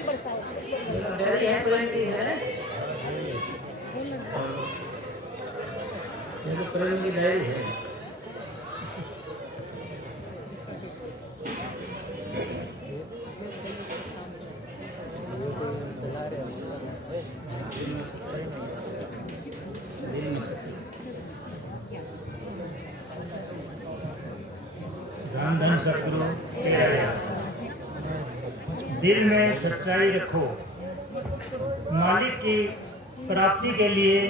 Diary है, प्रेम की है, ये तो प्रेम की डायरी है। धन धन सतगुरु तेरा याद। दिल में सच्चाई रखो। मालिक की प्राप्ति के लिए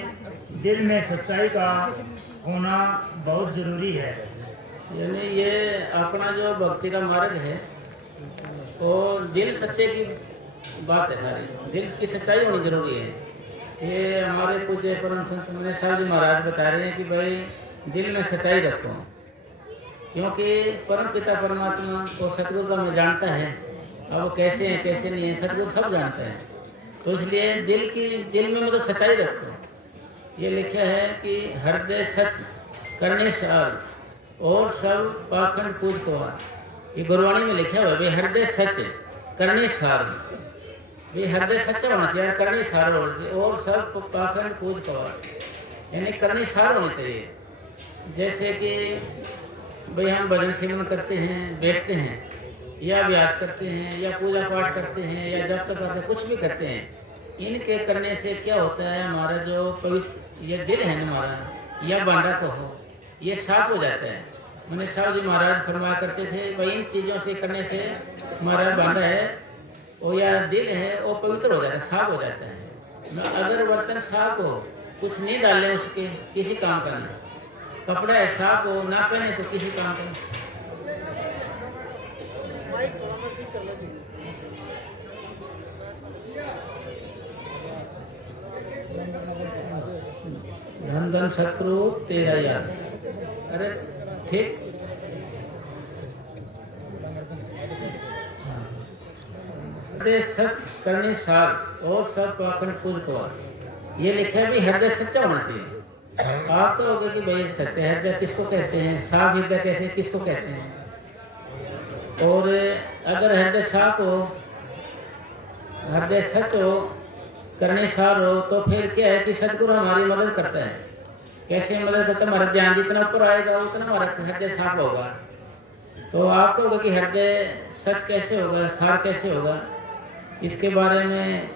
दिल में सच्चाई का होना बहुत जरूरी है। यानी ये अपना जो भक्ति का मार्ग है वो दिल सच्चे की बात है, सारी दिल की सच्चाई होनी जरूरी है। ये हमारे पूज्य परम संत मुनि साहब जी महाराज बता रहे हैं कि भाई दिल में सच्चाई रखो, क्योंकि परम पिता परमात्मा को सतगुरु का मैं जानता है, अब वो कैसे हैं कैसे नहीं है सतगुरु सब जानते हैं। तो इसलिए दिल में मतलब सच्चाई रखो। ये लिखा है कि हृदय सच करने सार और सब पाखंड पूज पवार। ये गुरबाणी में लिखा हुआ है हृदय सच करने सार, ये हृदय सच्चा होना चाहिए, करने सार होना चाहिए और सब पाखंड पूज पवार, यानी करने सार होनी चाहिए। जैसे कि भाई हम भजन सेवन करते हैं, बैठते हैं या अभ्यास करते हैं या पूजा पाठ करते हैं या जब तक करते हैं, कुछ भी करते हैं, इनके करने से क्या होता है, हमारा जो पवित्र ये दिल है ना हमारा या बांधा तो हो ये साफ हो जाता है। मुनि साहब जी महाराज फरमाया करते थे भाई इन चीज़ों से करने से हमारा बांधा है वो या दिल है वो पवित्र हो जाता है, साफ हो जाता है। अगर बर्तन साफ हो, कुछ नहीं डाले उसके, किसी काम का नहीं। कपड़ा है साफ हो, ना पहने तो किसी काम का नहीं। धन धन शत्रु तेरा याद। अरे ठीक, हृदय सच करने सार और सब पाखंड पूज पवार। ये लिखा है भी हृदय सच्चा होना चाहिए। आप तो होगा कि भाई सच्चे हृदय किसको कहते हैं, साफ हृदय कैसे किसको कहते हैं। और अगर हृदय साफ हो, हृदय सच हो, करने सार हो, तो फिर क्या है कि सतगुरु हमारी मदद करता है। कैसे मदद करता है, हमारा ध्यान जितना ऊपर आएगा उतना हमारा हृदय साफ होगा। तो आपको होगा कि हृदय सच कैसे होगा, सार कैसे होगा, इसके बारे में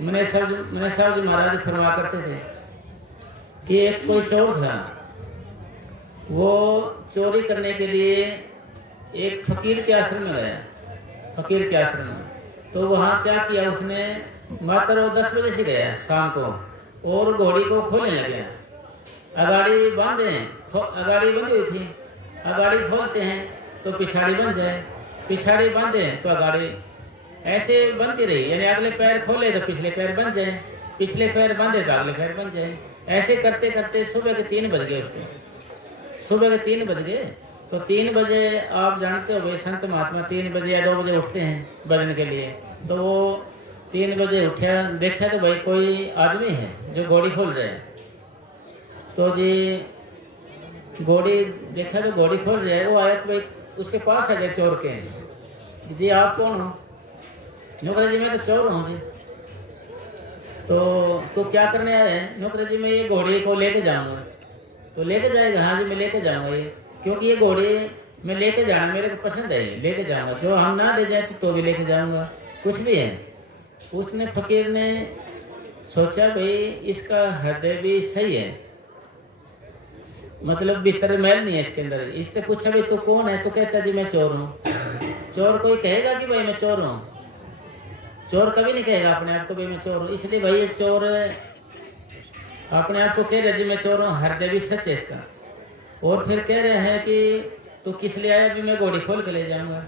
मुनि साहब जी महाराज फरमा करते थे कि एक कोई चोर था, वो चोरी करने के लिए एक फकीर के आश्रम में गया, फकीर के आश्रम में। तो वहाँ क्या किया उसने, मात्र वो 10 बजे से गया शाम को और घोड़ी को खोलने लग गया। अगाड़ी बांधे, अगाड़ी बंधी हुई थी, अगाड़ी खोलते हैं तो पिछाड़ी बन जाए, पिछाड़ी बांधे तो अगाड़ी ऐसे बनती रही, यानी अगले पैर खोले तो पिछले पैर बन जाए, पिछले पैर बांधे तो अगले पैर बन जाए। ऐसे करते करते सुबह के 3 बज गए उसको, सुबह के 3 बज गए। तो 3 बजे आप जानते हो भाई संत महात्मा 3 बजे या 2 बजे उठते हैं भजन के लिए। तो वो 3 बजे उठा, देखा तो भाई कोई आदमी है जो घोड़ी खोल रहे हैं। तो जी घोड़ी देखा तो घोड़ी खोल रहे हैं, वो आया तो भाई उसके पास आ गए चोर के। जी आप कौन हो? नौकरी जी मैं तो चोर हूँ जी। तो क्या करने आए हैं? नौकरी जी मैं ये घोड़ी को लेके जाऊँगा। तो लेके जाएगा? हाँ जी मैं लेके जाऊँगा ये, क्योंकि ये घोड़ी मैं लेके जाना मेरे को पसंद है, लेके जाऊँगा। जो हम ना दे जाए तो भी लेके जाऊँगा, कुछ भी है। उसने फकीर ने सोचा भाई इसका हृदय भी सही है, मतलब भीतर मैल नहीं है इसके अंदर। इससे पूछा भाई तू कौन है? तो कहता जी मैं चोर हूँ। चोर कोई कहेगा कि भाई मैं चोर हूँ? चोर कभी नहीं कहेगा अपने आप को भाई मैं चोर हूँ। इसलिए भाई ये चोर अपने आप को कह रहे जी मैं चोर हूँ, हृदय भी सच है इसका। और फिर कह रहे हैं कि तू किस लिए आया? भी मैं घोड़ी खोल के ले जाऊँगा।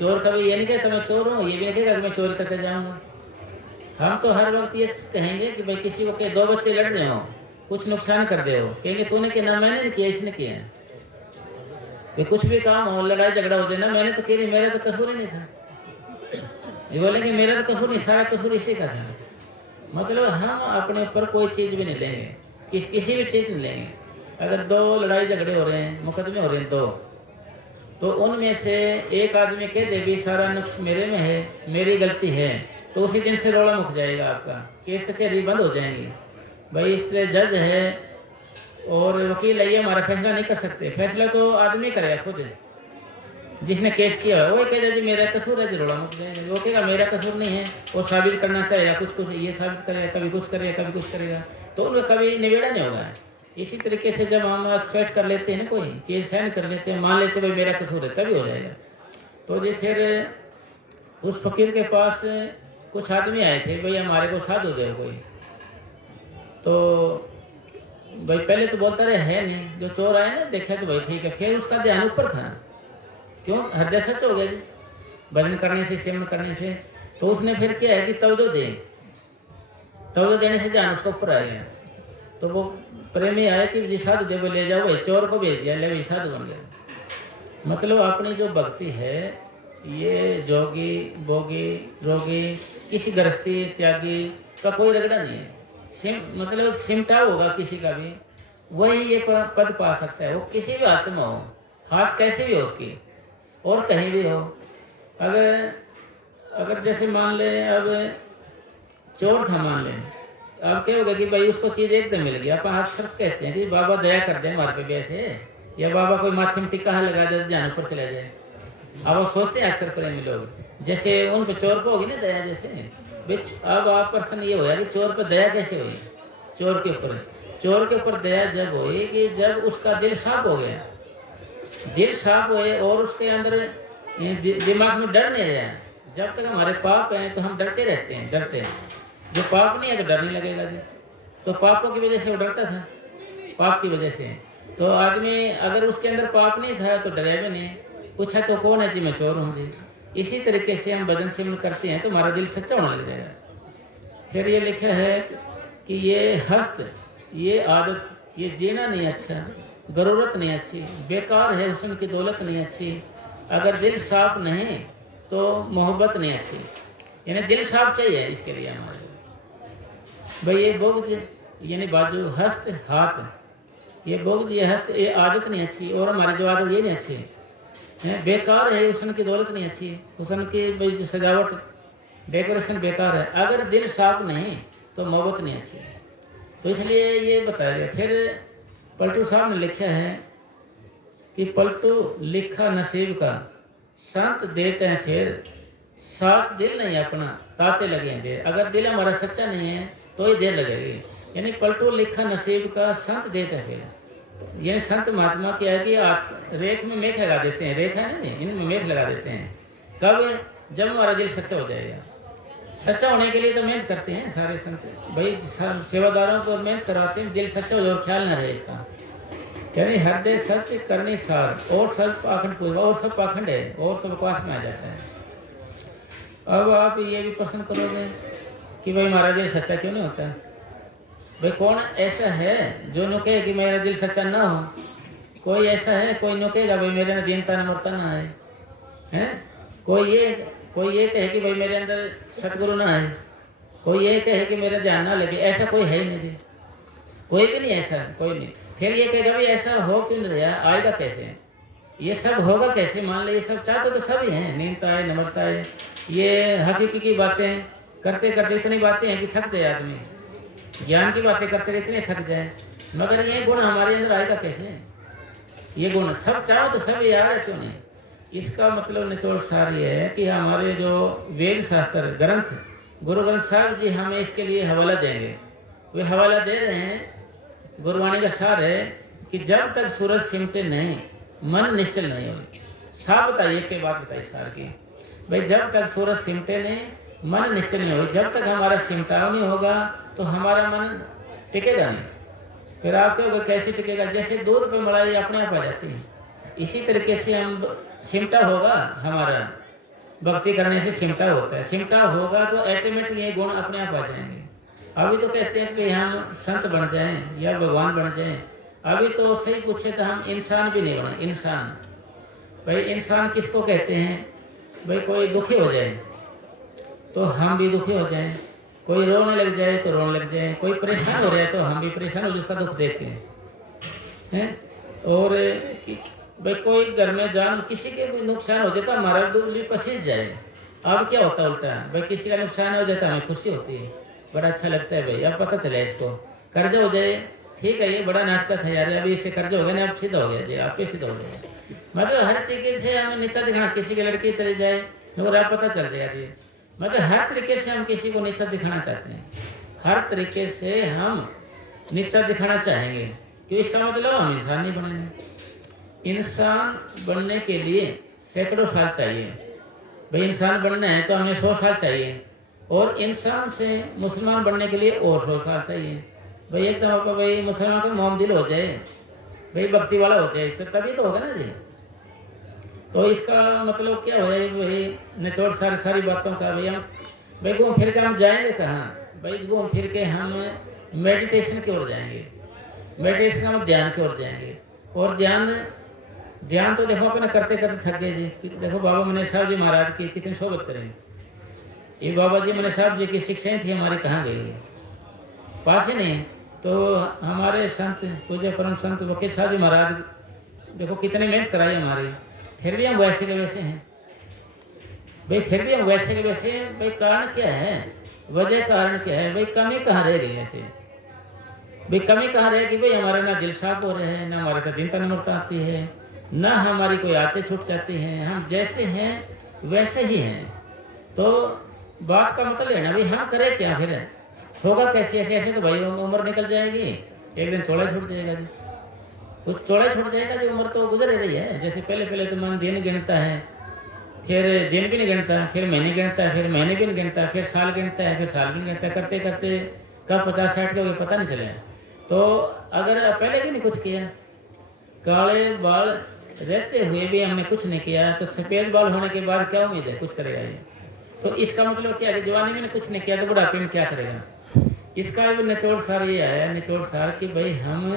चोर कभी ये नहीं कहता मैं चोर हूँ, ये भी नहीं कहेगा मैं चोरी करके जाऊँगा। हम तो हर वक्त ये कहेंगे कि भाई किसी को के 2 बच्चे लड़ रहे हो, कुछ नुकसान कर दे हो, कहेंगे तूने किया ना, मैंने नहीं किया, इसने किया। ये कुछ भी काम हो, लड़ाई झगड़ा हो जाए ना, मैंने तो की नहीं, मेरा तो कसूर ही नहीं था। ये बोलेंगे मेरा तो कसूर नहीं, सारा कसूर इसी का था। मतलब हम अपने ऊपर कोई चीज़ भी नहीं लेंगे, किसी भी चीज़ नहीं लेंगे। अगर 2 लड़ाई झगड़े हो रहे हैं, मुकदमे हो रहे हैं 2, तो उनमें से एक आदमी कह दे भी सारा नुक्स मेरे में है, मेरी गलती है, तो उसी दिन से रोड़ा मुक जाएगा आपका, केस कचहरी बंद हो जाएंगी। भाई इसलिए जज है और वकील है, ये हमारा फैसला नहीं कर सकते। फैसला तो आदमी करेगा खुद, जिसने केस किया है। वो कहेगा जी मेरा कसूर है, रोड़ा मुक जाएगा। वो कहेगा मेरा कसूर नहीं है, वो साबित करना चाहेगा, कुछ कुछ ये साबित करेगा, कभी कुछ करेगा, कभी कुछ करेगा, तो उनमें कभी निबेड़ा नहीं होगा। इसी तरीके से जब हम एक्सपेक्ट कर लेते हैं ना, कोई केस साइन कर लेते हैं, मान लेते भाई मेरा कसूर है, तभी हो जाएगा। तो ये फिर उस फकीर के पास कुछ आदमी आए थे, भाई हमारे को साधु दे कोई। तो भाई पहले तो बोलता रहे है नहीं, जो चोर आए ना देखा तो भाई ठीक है। फिर उसका ध्यान ऊपर था, क्यों हृदय सच हो गया जी भजन करने से, सेवन करने से। तो उसने फिर क्या है कि तवज्जो देने से ध्यान उसको ऊपर आ गया। तो वो प्रेमी आया कि जी साधु देव ले जाओ, भाई चोर को भेज दिया, ले भाई साधु बन गया। मतलब अपनी जो भक्ति है, ये जोगी भोगी रोगी किसी गृहस्थी त्यागी का कोई रगड़ा नहीं है। मतलब सिमटा होगा किसी का भी, वही ये पद पा सकता है। वो किसी भी हाथ में हो, हाथ कैसे भी हो उसकी, और कहीं भी हो। अगर जैसे मान ले अब चोर था, मान ले अब क्या होगा कि भाई उसको चीज़ एकदम मिल गया। अपन हाथ सिर्फ कहते हैं कि बाबा दया कर दे हमारे पे वैसे, या बाबा कोई माथे में टिक्का लगा दे जान पर चला जाए। अब वो सोचते हैं अक्सर प्रेमी लोग, जैसे उन पे चोर पे होगी ना दया, जैसे अब आप प्रश्न ये होया कि चोर पे दया कैसे हुई। चोर के ऊपर दया जब हुई कि जब उसका दिल साफ हो गया, दिल साफ हुए और उसके अंदर दिमाग में डर नहीं रहा। जब तक हमारे पाप हैं तो हम डरते रहते हैं, डरते हैं। जो पाप नहीं है तो डर नहीं लगेगा जी। तो पापों की वजह से वो डरता था, पाप की वजह से। तो आदमी अगर उसके अंदर पाप नहीं था तो डरे भी नहीं, पूछा तो कौन है जी, मैं चोर हूँ जी। इसी तरीके से हम भजन सिमरन करते हैं तो हमारा दिल सच्चा होने लग जाएगा। फिर ये लिखा है कि ये हस्त, ये आदत, ये जीना नहीं अच्छा, ज़रूरत नहीं अच्छी, बेकार है हुस्न की दौलत नहीं अच्छी। अगर दिल साफ नहीं तो मोहब्बत नहीं अच्छी। यानी दिल साफ चाहिए इसके लिए हमारे भाई। ये बोग्ज यानी बाजू, हस्त हाथ, ये बोग्ज ये हस्त, ये आदत नहीं अच्छी, और हमारी जो आदत ये नहीं अच्छी है। बेकार है हुस्न की दौलत नहीं अच्छी, हुस्न की भाई सजावट डेकोरेशन बेकार है। अगर दिल साफ नहीं तो मोहब्बत नहीं अच्छी। तो इसलिए ये बताया गया। फिर पलटू साहब ने लिखा है कि पलटू लिखा नसीब का, संत देते हैं फिर, साथ दिल नहीं अपना ताते लगे हैं देर। अगर दिल हमारा सच्चा नहीं है तो ही देर लगेगी। यानी पलटू लिखा नसीब का, संत देते हैं फिर। ये संत महात्मा क्या है कि आप रेख में मेख लगा देते हैं, रेख है ना, इनमें मेख लगा देते हैं। कब? जब हमारा दिल सच्चा हो जाएगा। सच्चा होने के लिए तो मेहनत करते हैं सारे संत भाई, सेवादारों को मेहनत कराते हैं, दिल सच्चा हो जाए, ख्याल न रहे इसका। यानी हृदय सत्य करने सार, और सब पाखंड पूर्व, और सब पाखंड है, और तो बकवास में आ जाता है। अब आप ये भी पसंद करोगे कि भाई हमारा दिल सच्चा क्यों नहीं होता। भाई कौन ऐसा है जो नो कहे कि मेरा दिल सच्चा ना हो? कोई ऐसा है? कोई नो कहेगा भाई मेरे अंदर दीनता नम्रता ना है, हैं? कोई ये कहे कि भाई मेरे अंदर सतगुरु ना है, कोई ये कहे कि मेरा ध्यान ना लगे, ऐसा कोई है ही नहीं जी। कोई भी नहीं ऐसा, कोई नहीं। फिर ये कहेगा भाई ऐसा हो क्यों नहीं रहा, आएगा कैसे, ये सब होगा कैसे? मान लो ये सब चाहते तो सभी हैं, नींदता है, नम्रता है, ये हकीकी की बातें करते करते इतनी बातें हैं कि थक जाए आदमी, ज्ञान की बातें करते इतने थक जाए। मगर ये गुण हमारे अंदर आएगा कैसे? ये गुण सब चाहो तो सब याद है क्यों नहीं? इसका मतलब निचोड़ सार ये है कि हमारे जो वेद शास्त्र ग्रंथ, गुरु ग्रंथ साहब जी हमें इसके लिए हवाला देंगे। वे हवाला दे रहे हैं, गुरबाणी का सार है कि जब तक सूरज सिमटे नहीं मन निश्चल नहीं होगी। साहब बताइए के बात बताइए सार की भाई, जब तक सूरज सिमटे नहीं मन निश्चल नहीं होगी। जब तक हमारा सिमटाव नहीं होगा तो हमारा मन टिकेगा नहीं। फिर आप क्या होगा, कैसे टिकेगा? जैसे दूध पे मलाई अपने आप आ जाती है, इसी तरीके से हम सिमटा होगा, हमारा भक्ति करने से सिमटा होता है। सिमटा होगा तो ऑटोमेटिक ये गुण अपने आप आ जाएंगे। अभी तो कहते हैं कि हम संत बन जाएं या भगवान बन जाएं, अभी तो सही पूछे तो हम इंसान भी नहीं बने। इंसान भाई, इंसान किसको कहते हैं? भाई कोई दुखी हो जाए तो हम भी दुखी हो जाएं, कोई रोने लग जाए तो रोने लग जाए, कोई परेशान हो जाए तो हम भी परेशान हो, उसका दुख देखते हैं। और भाई कोई घर में जान किसी के भी नुकसान हो जाए तो हमारा दिल भी पसीज जाए, अब क्या होता है उल्टा, भाई किसी का नुकसान हो जाता है हमें खुशी होती है, बड़ा अच्छा लगता है भाई, अब पता चले इसको कर्ज हो जाए, ठीक है ये बड़ा नाचता था यार, अभी इससे कर्ज हो गया ना, अब सीधा हो गया जी, आप पे सीधा हो गया। मतलब हर तरीके से हमें नीचा दिखाना, किसी की लड़की चली जाए मगर अब पता चल जाए जी, मतलब हर तरीके से हम किसी को नीचा दिखाना चाहते हैं, हर तरीके से हम नीचा दिखाना चाहेंगे, कि इसका मतलब हम इंसान नहीं बनेंगे। इंसान बनने के लिए सैकड़ों साल चाहिए भाई, इंसान बनना है तो हमें 100 साल चाहिए, और इंसान से मुसलमान बनने के लिए और 100 साल चाहिए भाई। एकदम आपको भाई मुसलमान का मोम दिल हो जाए भाई, भक्ति वाला हो जाए तो तभी तो होगा ना जी। तो इसका मतलब क्या हो जाए भाई, निचोड़ सारी बातों का भाई, हम भाई घूम फिर के हम जाएंगे कहाँ भाई, घूम फिर के हम मेडिटेशन की ओर जाएंगे, मेडिटेशन हम ध्यान की ओर जाएंगे, और ध्यान तो देखो अपना करते करते थक गए जी। देखो बाबा मनीष साहब जी महाराज की कितनी सोबत करें, ये बाबा जी मनीष साहब जी की शिक्षाएं थी हमारी कहाँ गई, पास ही नहीं। तो हमारे संत पूज्य परम संत वकील साहब जी महाराज देखो कितने मेहनत कराई हमारी, फिर भी हम वैसे के वैसे हैं भाई, फिर भी हम वैसे के वैसे हैं भाई। कारण क्या है, वजह कारण क्या है भाई, कमी कहाँ रह गई ऐसे भाई, कमी कहाँ रह गई भाई, हमारा ना दिल साफ हो रहे हैं, ना हमारे तो दिन तक नौट आती है, ना हमारी कोई आते छूट जाती हैं, हम जैसे हैं वैसे ही हैं। तो बात का मतलब है ना भाई, हम करें क्या फिर, होगा कैसे ऐसे ऐसे तो भाई उम्र निकल जाएगी, एक दिन चौड़ा छूट जाएगा जी, कुछ चौड़ा छूट जाएगा जी, उम्र तो गुजर रही है। जैसे पहले तो मन दिन गिनता है, फिर दिन भी नहीं गिनता, फिर महीने गिनता है, फिर महीने भी नहीं गिनता, फिर साल गिनता है, फिर साल भी नहीं गिनता, करते करते कब 50-60 के हो गए पता नहीं चले। तो अगर पहले भी नहीं कुछ किया, काले बाल रहते हुए भी हमने कुछ नहीं किया, तो सफेद बाल होने के बाद क्या उम्मीद है कुछ करेगा ये। तो इसका मतलब क्या है, जवानी में कुछ नहीं किया तो बुढ़ापे में क्या करेगा। इसका भी निचोड़ सार ये आया, निचोड़ सार कि भाई हम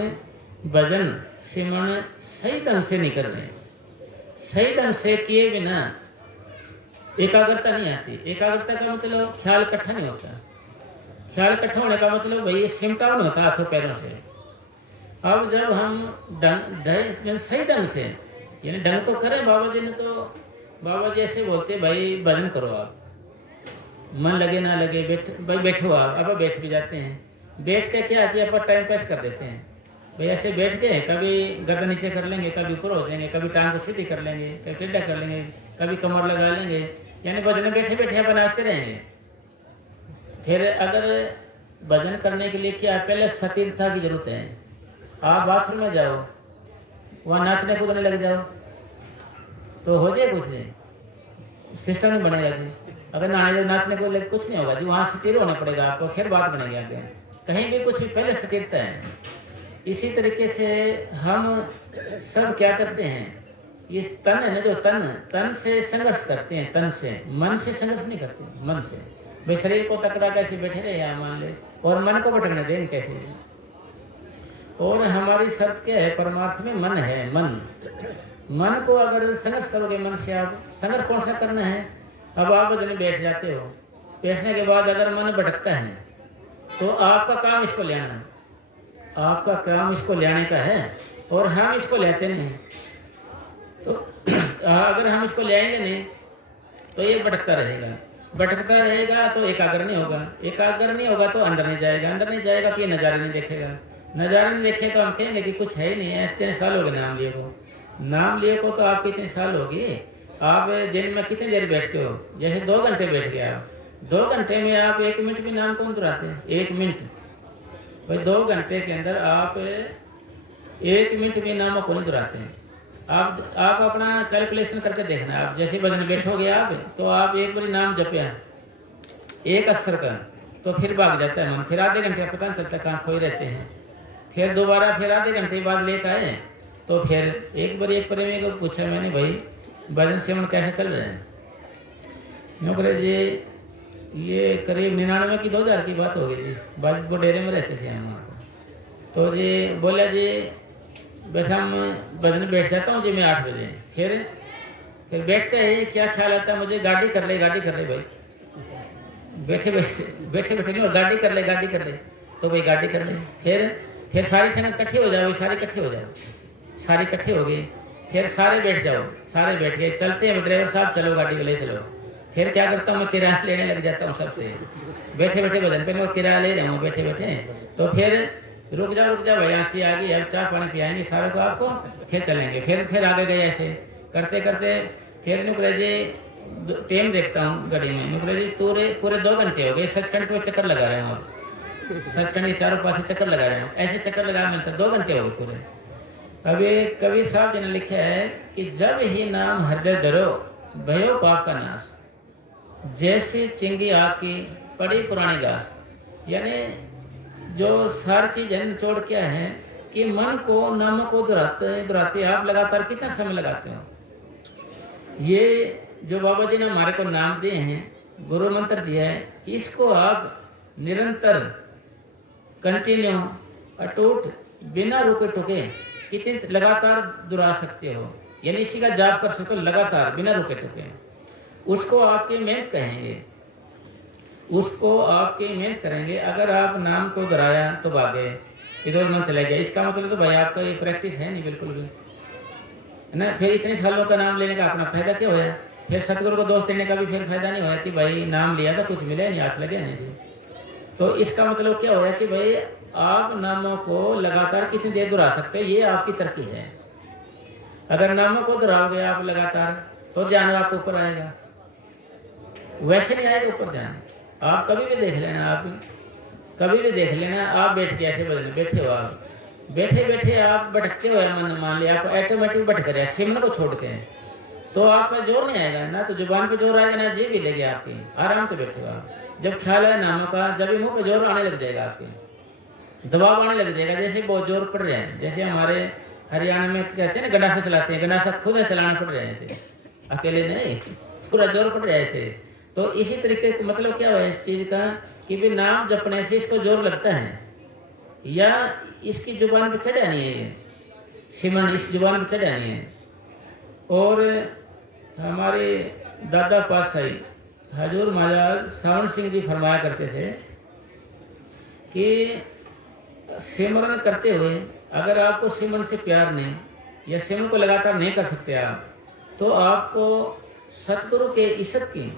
भजन सिमरन सही ढंग से नहीं कर रहे, सही ढंग से किए बिना एकाग्रता नहीं आती। एकाग्रता का मतलब ख्याल इकट्ठा नहीं होता, ख्याल इकट्ठा होने का मतलब भाई ये सिमटा नहीं होता हाथों पैरों से। अब जब हम सही ढंग से यानी ढंग तो करें, बाबा जी ने तो बाबा जी ऐसे बोलते भाई भजन करो, आप मन लगे ना लगे भाई बैठो आप, अब बैठ भी जाते हैं, बैठ के क्या आती है अपन टाइम पास कर देते हैं भाई, ऐसे बैठ के कभी गर्दन नीचे कर लेंगे, कभी ऊपर हो जाएंगे, कभी टांग को सीधी कर लेंगे, कभी टेढ़ा कर लेंगे, कभी कमर लगा लेंगे, यानी भजन बैठे बैठे अपन नाचते रहेंगे। फिर अगर भजन करने के लिए क्या पहले सतीर्थता की जरूरत है, आप बाथरूम में जाओ वहाँ नाचने कूदने लग जाओ तो हो जाए कुछ नहीं, सिस्टम नहीं बनेगा जी। अगर नहाने नाचने को लेकर कुछ नहीं होगा जी, वहाँ स्थिर होना पड़ेगा आपको, फिर बात बनेगी आगे, कहीं भी कुछ भी पहले स्थिरता है। इसी तरीके से हम सब क्या करते हैं, ये तन है ना, जो तन से संघर्ष करते हैं, तन से, मन से संघर्ष नहीं करते, मन से भाई शरीर को तकड़ा कैसे बैठे रहे या मान ले, और मन को भटकने दें कैसे। और हमारी शर्त क्या है, परमार्थ में मन है, मन को अगर संघर्ष करोगे, मन से आप संघर्ष कौन सा करना है। अब आप भजन में बैठ जाते हो, बैठने के बाद अगर मन भटकता है तो आपका काम इसको ले आना, आपका काम इसको ले आने का है, और हम इसको लेते नहीं। तो अगर हम इसको ले आएंगे नहीं तो ये भटकता रहेगा तो एकाग्र नहीं होगा, एकाग्र नहीं होगा तो अंदर नहीं जाएगा तो ये नज़ारे नहीं देखेगा, नज़ारे नहीं देखेगा तो हम कहेंगे कि कुछ है ही नहीं है। इतने साल हो गए नाम लिए को तो आपके इतने साल होगी, आप दिन में कितनी देर बैठते हो, जैसे 2 घंटे बैठ गए आप, 2 घंटे में आप 1 मिनट भी नाम कौन दुहराते हैं, 1 मिनट भाई 2 घंटे के अंदर आप 1 मिनट भी नाम को नहीं दुहराते हैं। आप अपना कैलकुलेशन करके देखना, आप जैसे भजन बैठोगे आप तो आप एक बार नाम जपे एक अक्षर का तो फिर भाग जाता है मन, फिर आधे घंटे पता नहीं चलता कहाँ खोए रहते हैं, फिर दोबारा फिर आधे घंटे बाद लेकर आए तो फिर एक प्रेमी को पूछा मैंने भाई भजन सेवन कैसे चल रहे हैं, नौकरे जी ये करीब 99 की 2000 की बात हो गई जी, बाजितपुर डेरे में रहते थे हम। तो जी बोला जी बस हम भजन बैठ जाता हूँ जी मैं 8 बजे, फिर बैठते ही क्या ख्याल आता है मुझे, गाड़ी कर ले भाई, बैठे नहीं गाड़ी कर ले, तो भाई गाड़ी कर ले, फिर सारी संगत इकट्ठी हो जाओ, सारी इकट्ठी हो गई, फिर सारे बैठ जाओ, सारे बैठ गए, चलते हैं ड्राइवर साहब चलो गाड़ी को ले चलो, फिर क्या करता हूँ मैं किराया लेने लग जाता हूँ सबसे, बैठे बैठे भजन पे मैं किराया ले रहा हूँ बैठे बैठे। तो फिर रुक जा भाई, हंसी आ गई, अब चाय पानी पियाएंगे सारे को आपको, फिर चलेंगे। फिर आगे गए ऐसे करते करते। फिर नुकरे जी टाइम देखता हूँ घड़ी में, नुकरे जी पूरे 2 घंटे हो गए सचखंड पे चक्कर लगा रहे हैं, सचखंड के चारों पास चक्कर लगा रहे हैं, ऐसे चक्कर लगा मिलकर 2 घंटे हो गए पूरे। अभी कवि साहब जी ने लिखा है कि जब ही नाम हृदय धरो भयो पाप का नाश, जैसी चिंगी आग की पड़ी पुरानी घास। यानी जो सारी चीज निचोड़ क्या है कि मन को नाम को दोहराते आप लगातार कितना समय लगाते हो। ये जो बाबा जी ने हमारे को नाम दिए हैं, गुरु मंत्र दिया है, इसको आप निरंतर कंटिन्यू अटूट बिना रुके टुके कितने लगातार दोहरा सकते हो, यानी इसी का जाप कर सकते हो लगातार बिना रुके टुके। उसको आपकी मेहनत कहेंगे, उसको आपकी मेहनत करेंगे। अगर आप नाम को दोहराया तो भागे इधर मन चला गया, इसका मतलब तो भाई आपका ये प्रैक्टिस है नहीं बिल्कुल भी, है ना। फिर इतने सालों का नाम लेने का अपना फायदा क्या होया, फिर सतगुरु को दोष देने का भी फिर फायदा नहीं होया कि भाई नाम लिया था कुछ मिले नहीं, हाथ लगे नहीं। तो इसका मतलब क्या होया कि भाई आप नामों को लगातार कितनी देर दोहरा सकते हैं, ये आपकी तरक्की है। अगर नामों को दोहराओगे आप लगातार तो ध्यान आपको ऊपर आएगा, वैसे नहीं आएगा ऊपर ध्यान। आप कभी भी देख लेना, आप कभी भी देख लेना, आप बैठ के ऐसे बजने बैठे हो, आप बैठे बैठे आप भटकते हो, मन मान लिया आप ऑटोमेटिक भटक रहे सिमरन को छोड़ के, तो आपका जोर नहीं आएगा ना, तो जुबान पे जोर आएगा ना, जी भी लेगी आपकी, आराम से बैठे हो आप। जब ख्याल है नामों का, जब मुंह पे जोर आने लग जाएगा, आपके दबाव आने लग जाएगा, जैसे बहुत जोर पड़ रहे हैं। जैसे हमारे हरियाणा में कहते हैं ना गंडासा चलाते हैं, गंडासा खुद चलाना पड़ रहा है ऐसे, अकेले नहीं, पूरा जोर पड़ रहा है ऐसे। तो इसी तरीके का मतलब क्या हुआ इस चीज का कि भी नाम जपने से इसको जोर लगता है, या इसकी जुबान पे चढ़ा नहीं है, सिमरन इस जुबान पे चढ़ा नहीं है। और हमारे दादा पातशाही हजूर महाराज सावन सिंह जी फरमाया करते थे कि सिमरन करते हुए अगर आपको सिमरन से प्यार नहीं, या सिमरन को लगातार नहीं कर सकते आप, तो आपको सतगुरु के इज्जत की,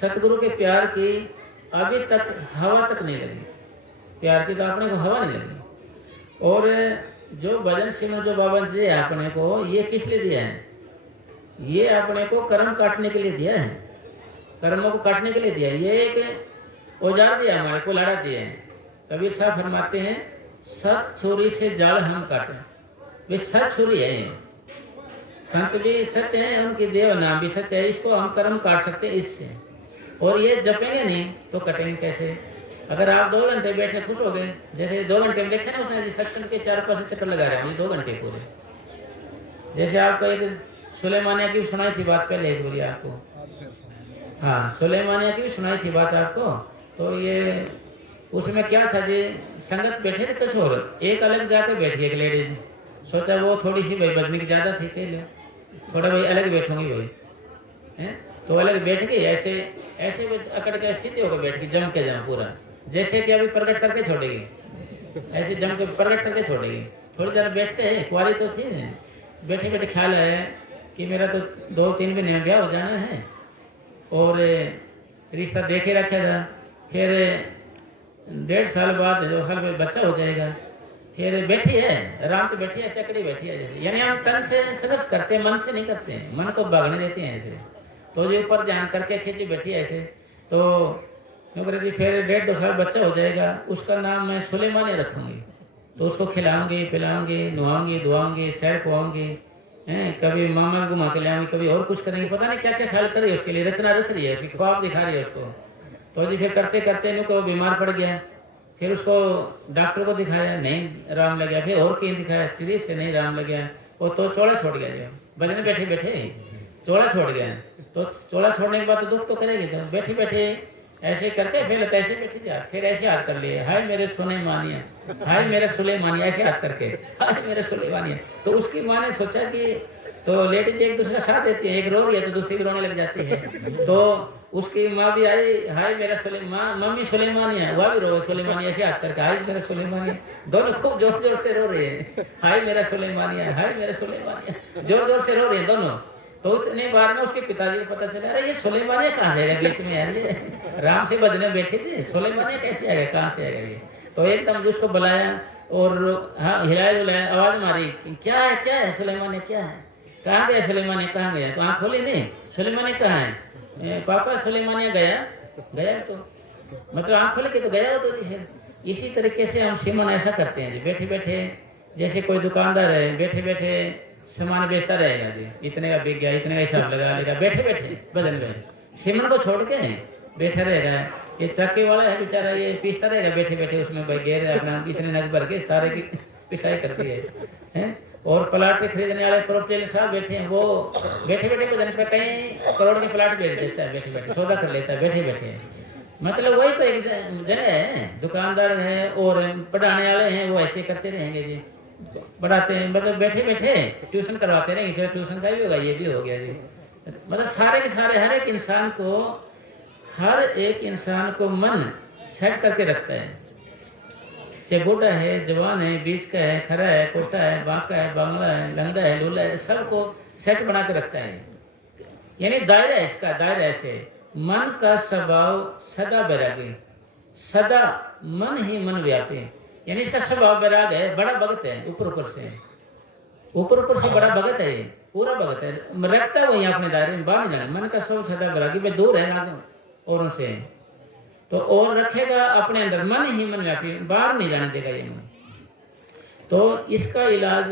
सतगुरु के प्यार की अभी तक हवा तक नहीं लगी, प्यार की तो अपने को हवा नहीं लगी। और जो भजन सिमरन जो बाबा ने दिया अपने को, ये किस लिए दिया है, ये अपने को कर्म काटने के लिए दिया है, कर्मों को काटने के लिए दिया है। ये एक औजार दिया हमारे को, लाड़ा दिया है। कबीर साहब फरमाते हैं सत छुरी से जाल हम काटे, वे सत छुरी है, संत भी सच है, उनकी देव नाम भी सच है, इसको हम कर्म काट सकते हैं इससे। और ये जपेंगे नहीं तो कटेंगे कैसे। अगर आप 2 घंटे बैठे खुश हो गए, जैसे 2 घंटे में देखे ना उसने सत्संग के 4-5 चक्कर लगा रहे हैं 2 घंटे पूरे। जैसे आपको एक सुलेमानिया की सुनाई थी बात पहले, एक बोली आपको, हाँ सुलेमानिया की भी सुनाई थी बात आपको। तो ये उसमें क्या था जी, संगत बैठे थे कुछ और, एक अलग जाकर बैठ गई एक लेडीज, सोचा वो थोड़ी सी भाई बजनी की ज़्यादा थी, ले थोड़ा भाई अलग बैठूंगी भाई, हैं तो अलग बैठ गई, ऐसे ऐसे अकड़ के सीधे होकर बैठ गई, जम के जम पूरा, जैसे कि अभी प्रकट करके छोड़ेगी, ऐसे जम के प्रकट करके छोड़ेगी। थोड़ी देर बैठते हैं, कुआरी तो थी, बैठे बैठे ख्याल है कि मेरा तो 2-3 महीने में ब्याह हो जाना है और रिश्ता देखे रखा था, फिर 1.5 साल बाद 2 साल में बच्चा हो जाएगा, फिर बैठी है आराम से बैठी है, ऐसे अकड़ी बैठी है जैसे। यानी हम तन से संघर्ष करते हैं, मन से नहीं करते हैं, मन को भागने देते हैं ऐसे। तो जो ऊपर ध्यान करके खींची बैठी ऐसे, तो क्यों करे जी फिर 1.5-2 साल बच्चा हो जाएगा, उसका नाम मैं सुलेमानी रखूंगी। तो उसको खिलाऊंगी पिलाऊंगी, नुआऊंगी धुआऊंगी, सैर खुआऊंगी, कभी मामा घुमा के ले आऊंगी, कभी और कुछ करेंगे, पता नहीं क्या क्या ख्याल कर रही है उसके लिए, रचना रच रही है, उसकी ख्वाब दिखा रही है उसको। तो जी फिर करते करते इनको बीमार पड़ गया, फिर उसको डॉक्टर को दिखाया, नहीं आराम लग गया, फिर और कहीं दिखाया, सीरीज से नहीं आराम लग गया, वो तो चौड़ा छोड़ गया, जो बजने बैठे बैठे चौड़ा छोड़ गया। तो चौड़ा छोड़ने के बाद तो दुख तो करेगी, तो बैठे बैठे ऐसे करके फिर ऐसे बैठी जा, फिर ऐसे हाथ कर लिए, हाय मेरे सुने मानिया, हाय मेरे सुले मानिया, ऐसे हाथ करके हाय मेरे सुले मानिया। तो उसकी माँ ने सोचा कि तो लेडीज एक दूसरे साथ देती है, एक रो रही है तो दूसरी भी रोने लग जाती है। तो उसकी माँ भी आई, हाय मेरा सुलेमान, मम्मी सुलेमानिया, वह भी रो सुलेमानिया, ऐसे हाथ करके हाय मेरा सुलेमानिया। दोनों खूब जोर जोर से रो रहे हैं, हाय मेरा सुलेमानिया, हाय मेरा सुलेमानिया, जोर जोर से रो रहे हैं दोनों। तो इतने बार में उसके पिताजी को पता चला, अरे ये सुलेमानिया कहाँ से आएगा बीच में यार, ये राम से बजने बैठे थे, सुलेमानिया कैसे आएगा, कहाँ से आएगा ये। तो एकदम उसको बुलाया और हाँ हिलाया बुलाया, आवाज़ मारी, क्या है सुलेमानिया क्या है, कहाँ गया सुलेमानिया, कहाँ गया। तो आँख खोली नहीं, सुलेमानिया कहाँ है, पापा सुलेमानिया गया तो मतलब आँख खोले के तो गया हो। तो इसी तरीके से हम सिमन ऐसा करते हैं जी, बैठे बैठे जैसे कोई दुकानदार है बैठे बैठे सामान बेचता रहेगा जी, इतने का बिक गया, इतने का हिसाब लगा लेगा, बैठे बैठे बदन में सिमन को छोड़ के बैठा रहेगा। ये चक्के वाला है बेचारा, ये पीसता रहेगा बैठे बैठे, उसमें गेर अपना इतने नग भर के सारे की पिसाई करती है। और प्लाट के खरीदने वाले प्रोपर्टी साहब बैठे हैं, वो बैठे बैठे बदन पे कई करोड़ के प्लाट बेच देता है, बैठे बैठे सौदा कर लेता है बैठे बैठे। मतलब वही तो एक जगह है, दुकानदार है और पढ़ाने वाले हैं, वो ऐसे करते रहेंगे जी, पढ़ाते हैं मतलब बैठे बैठे ट्यूशन करवाते रहेंगे, ट्यूशन का भी होगा ये भी हो गया जी। मतलब सारे के सारे हर एक इंसान को मन सेट करके रखता है, चाहे बूढ़ा है, जवान है, बीच का है, खरा है, कोटा है, बांका है, बांगला है, लंगड़ा है, लूला है, सबको सेट बना के रखता है। यानी दायरा है इसका, दायरा ऐसे मन का स्वभाव सदा बैरागी, सदा मन ही मन व्यापी, यानी इसका स्वभाव बैराग है, बड़ा भगत है, ऊपर से बड़ा भगत है, ये पूरा भगत है, रखता है वही अपने दायरे में, बाहर नहीं जाना। मन का स्वभाव सदा बैरागी, वे दूर है औरों से, तो और रखेगा अपने अंदर, मन ही मन व्यापी, बाहर नहीं जाने देगा ये मन। तो इसका इलाज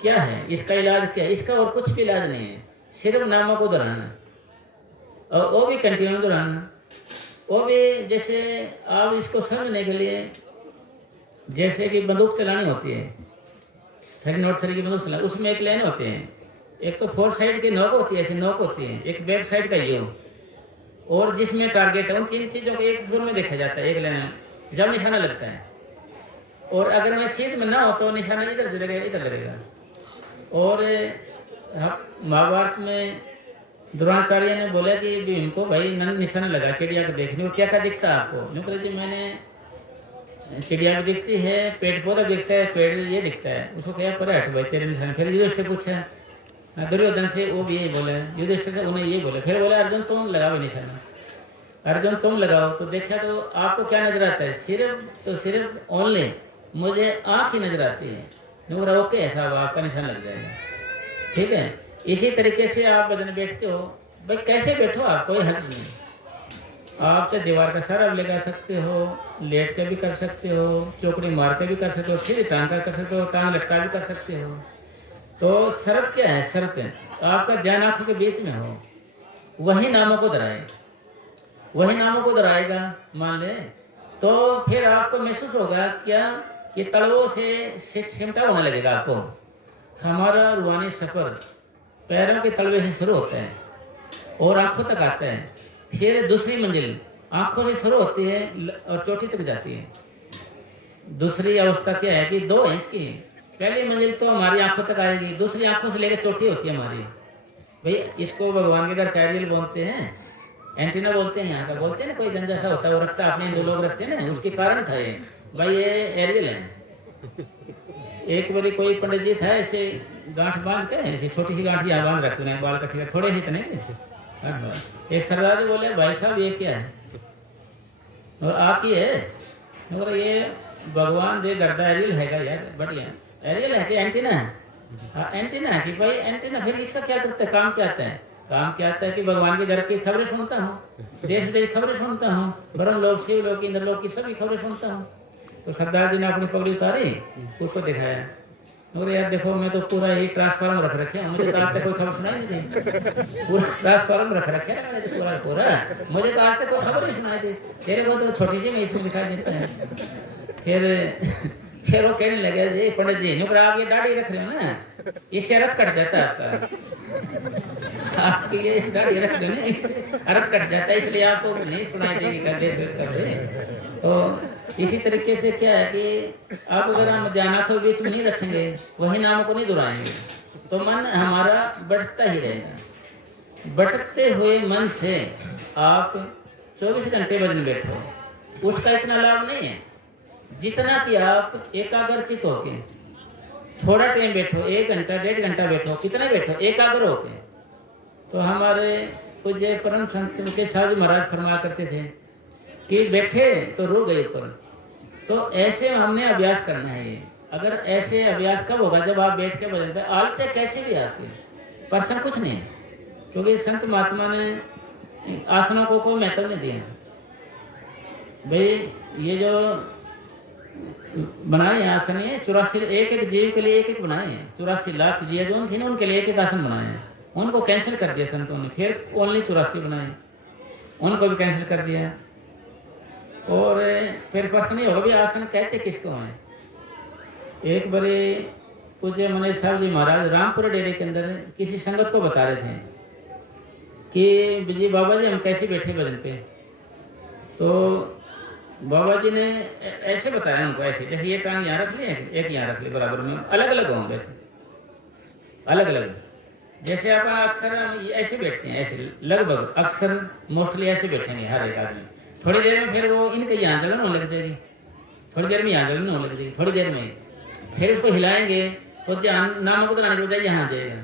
क्या है, इसका इलाज क्या है, इसका और कुछ भी इलाज नहीं है, सिर्फ नामों को दोहराना, और वो भी कंटिन्यू दोहराना। वो भी जैसे आप इसको समझने के लिए, जैसे कि बंदूक चलानी होती है, 30-03 की बंदूक चलानी, उसमें एक लेन होते हैं, एक तो 4 साइड की नोक होती है, ऐसी नोक होती है, एक बैक साइड का यू, और जिसमें टारगेट है, उन 3 चीज़ों को एक सुर में देखा जाता है, एक लेन जब निशाना लगता है, और अगर मैं सीध में ना हो तो निशाना इधर लगेगा, इधर लगेगा। और महाभारत में द्रोणाचार्य ने बोला कि भीम को भाई नन निशाना लगा चिड़िया को देखने, और क्या क्या दिखता है आपको, मैं जी मैंने चिड़िया भी दिखती है, पेड़ पौधा दिखता है, पेड़ ये दिखता है, उसको क्या पर हट भाई तेरे निशाना। फिर युधिष्ठिर पूछा दुर्योधन से, वो भी यही बोले, युधिष्ठिर से उन्हें यही बोले, फिर बोले अर्जुन तुम लगाओ निशाना, अर्जुन तुम लगाओ। तो देखा तो आपको क्या नजर आता है, सिर्फ ओनली मुझे आँख ही नजर आती है, ओके साहब आपका निशान लग जाएगा, ठीक है। इसी तरीके से आप बदन बैठते हो, भाई कैसे बैठो आप, कोई हद नहीं, आप चाहे दीवार का सहारा लगा सकते हो, लेट के भी कर सकते हो, चौकड़ी मार के भी कर सकते हो, सीधी टांग कर सकते हो, टांग लटका भी कर सकते हो। तो शर्त क्या है, शर्त है आपका ध्यान आंखों के बीच में हो, वही नामों को दोहराए, वही नामों को दोहराएगा मान ले, तो फिर आपको महसूस होगा क्या कि तलवों से सिमटा होने लगेगा आपको। हमारा रूहानी सफर पैरों के तलवे से शुरू होता है और आंखों तक आता है, फिर दूसरी मंजिल आंखों से शुरू होती है और चोटी तक जाती है। दूसरी अवस्था क्या है कि 2 है इसकी, पहली मंजिल तो हमारी आंखों तक आएगी, दूसरी आंखों से लेकर चोटी होती है हमारी। भाई इसको भगवान के घर कैरियल बोलते हैं, एंटीना बोलते हैं, यहाँ का बोलते हैं ना, कोई गंजा सा होता है वो रखता है, अपने हिंदू लोग रखते हैं ना, उसके कारण था ये, भाई ये एरियल है। एक बारी कोई पंडित जी था, ऐसे गांठ बांध के, ऐसे छोटी सी गांठ यहाँ बांध रखते हैं, बाल कटे थोड़े ही तने, एक सरदार जी बोले भाई साहब ये क्या है, और आप ही है, मगर ये भगवान दे गर्दा एरियल है यार, बढ़िया एरियल है कि एंटीना है, हाँ एंटीना है कि भाई एंटीना, फिर इसका क्या करता है, काम क्या आता है, काम क्या आता है कि भगवान के घर की खबरें सुनता हूँ, देश विदेश की खबरें सुनता हूँ, ब्रह्म लोक, शिव लोक, इंद्र लोक की सभी खबरें सुनता हूँ। तो सरदार जी ने अपनी पगड़ी उतारी, उसको दिखाया, अरे यार देखो मैं तो पूरा ही ट्रांसफार्मर रख रखे हैं, मुझे तो आज तक कोई खबर सुनाई नहीं थी, पूरा ट्रांसफार्मर रख रखे है मैंने तो पूरा, मुझे तो आज तक कोई खबर नहीं सुनाई थी, तेरे को तो छोटी सी में इसमें दिखाई देता है। फिर वो कहने लगे जी पंडित जी नुकर आप ये दाढ़ी रख रहे हो ना, इससे अरत कट जाता है आपका, आपकी ये दाढ़ी रख रहे हो ना, अरत कट जाता है, इसलिए आपको नहीं सुनाई देगी करते। तो इसी तरीके से क्या है कि आप अगर हम ध्यान आंखों के बीच में नहीं रखेंगे, वही नामों को नहीं दोहराएंगे, तो मन हमारा बढ़ता ही रहेगा। भटकते हुए मन से आप 24 घंटे बदल बैठो, उसका इतना लाभ नहीं है जितना कि आप एकाग्रचित होके थोड़ा टाइम बैठो, 1 घंटा 1.5 घंटा बैठो, कितना बैठो एकाग्र होके, तो हमारे पूज्य परम संत के साहब जी महाराज फरमाया करते थे कि बैठे तो रो गए ऊपर। तो ऐसे हमने अभ्यास करना है ये। अगर ऐसे अभ्यास कब होगा? जब आप बैठ के बदलते। आलस्य कैसे भी आती है, पर्सन कुछ नहीं है, क्योंकि संत महात्मा ने आसनों को कोई महत्व नहीं दिया। भाई ये जो बनाए हैं आसन, ये 84 एक एक जीव के लिए एक एक बनाए हैं। 84 लाख जीव जो थे ना, उनके लिए एक एक आसन बनाए हैं। उनको कैंसिल कर दिया संतों ने, फिर ओनली 84 बनाए, उनको भी कैंसिल कर दिया। और फिर प्रश्न नहीं होगा भी आसन कहते किसको हैं। एक बड़े पूज्य मनीष साहब जी महाराज रामपुर डेरे के अंदर किसी संगत को बता रहे थे कि जी बाबा जी हम कैसे बैठे भजन पे। तो बाबा जी ने ऐसे बताया उनको, ऐसे जैसे ये टांग यहाँ रख लिए, एक यहाँ रख ली, बराबर में अलग अलग हों, वैसे अलग अलग। जैसे आप अक्सर हम ऐसे बैठते हैं, ऐसे लगभग अक्सर मोस्टली ऐसे बैठेंगे हर एक आदमी। थोड़ी देर में फिर वो इनके यहाँ जलन होने लग जाएगी, थोड़ी देर में यहाँ जलन होने लग जाएगी, थोड़ी देर में फिर उसको हिलाएंगे तो ध्यान नामों को बनाने को यहाँ जाएगा।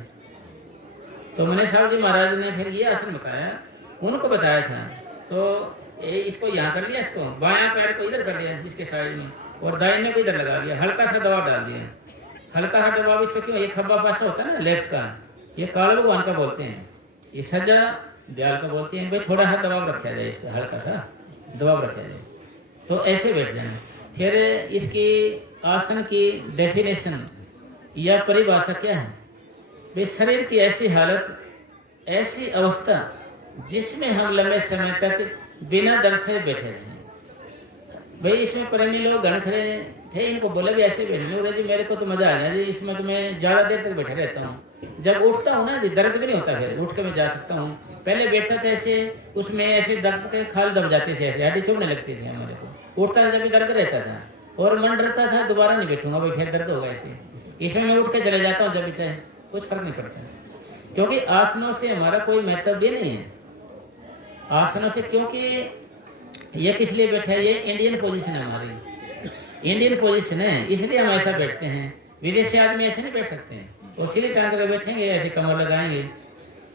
तो मनीष साहब जी महाराज ने फिर ये आसन बताया, उनको बताया था। तो इसको यहाँ कर लिया, इसको बायां पैर को इधर कर दिया जिसके साइड में, और दाहिने को इधर लगा दिया, हल्का सा दबाव डाल दिया। हल्का सा दबाव इसको क्यों? ये खब्बा पासा होता है ना लेफ्ट का, ये काल भगवान का बोलते हैं, ये सज्जा दयाल का बोलते हैं। भाई थोड़ा सा दबाव रखा जाए, इसका हल्का सा दबाव रखा जाए, तो ऐसे बैठ जाए। फिर इसकी आसन की डेफिनेशन या परिभाषा क्या है? भाई शरीर की ऐसी हालत, ऐसी अवस्था जिसमें हम लंबे समय तक बिना दर्द से बैठे रहे। भाई इसमें प्रेमी लोग गण खड़े थे, इनको बोले भी ऐसे बैठने लो जी, मेरे को तो मजा आ गया जी, इसमें तो मैं ज़्यादा देर तक बैठे रहता हूँ। जब उठता हूँ ना जी, दर्द भी नहीं होता, फिर उठ के मैं जा सकता हूँ। पहले बैठता था ऐसे, उसमें ऐसे दर्द के खाल दब जाते थे, ऐसे हड्डी चुभने लगती थी हमारे को। उठता था जब भी दर्द रहता था, और मन डरता था दोबारा नहीं बैठूंगा भाई, फिर दर्द होगा ऐसे। इसमें मैं उठ के चले जाता हूँ जब भी चाहे, कुछ फर्क नहीं पड़ता, क्योंकि आसनों से हमारा कोई महत्व भी नहीं है। आसनों से, क्योंकि ये किस लिए बैठा है? ये इंडियन पोजीशन है हमारी, इंडियन पोजीशन है, इसलिए हम ऐसा बैठते हैं। विदेशी आदमी ऐसे नहीं बैठ सकते हैं, वो सीधे टांग कर बैठेंगे, ऐसे कमर लगाएंगे,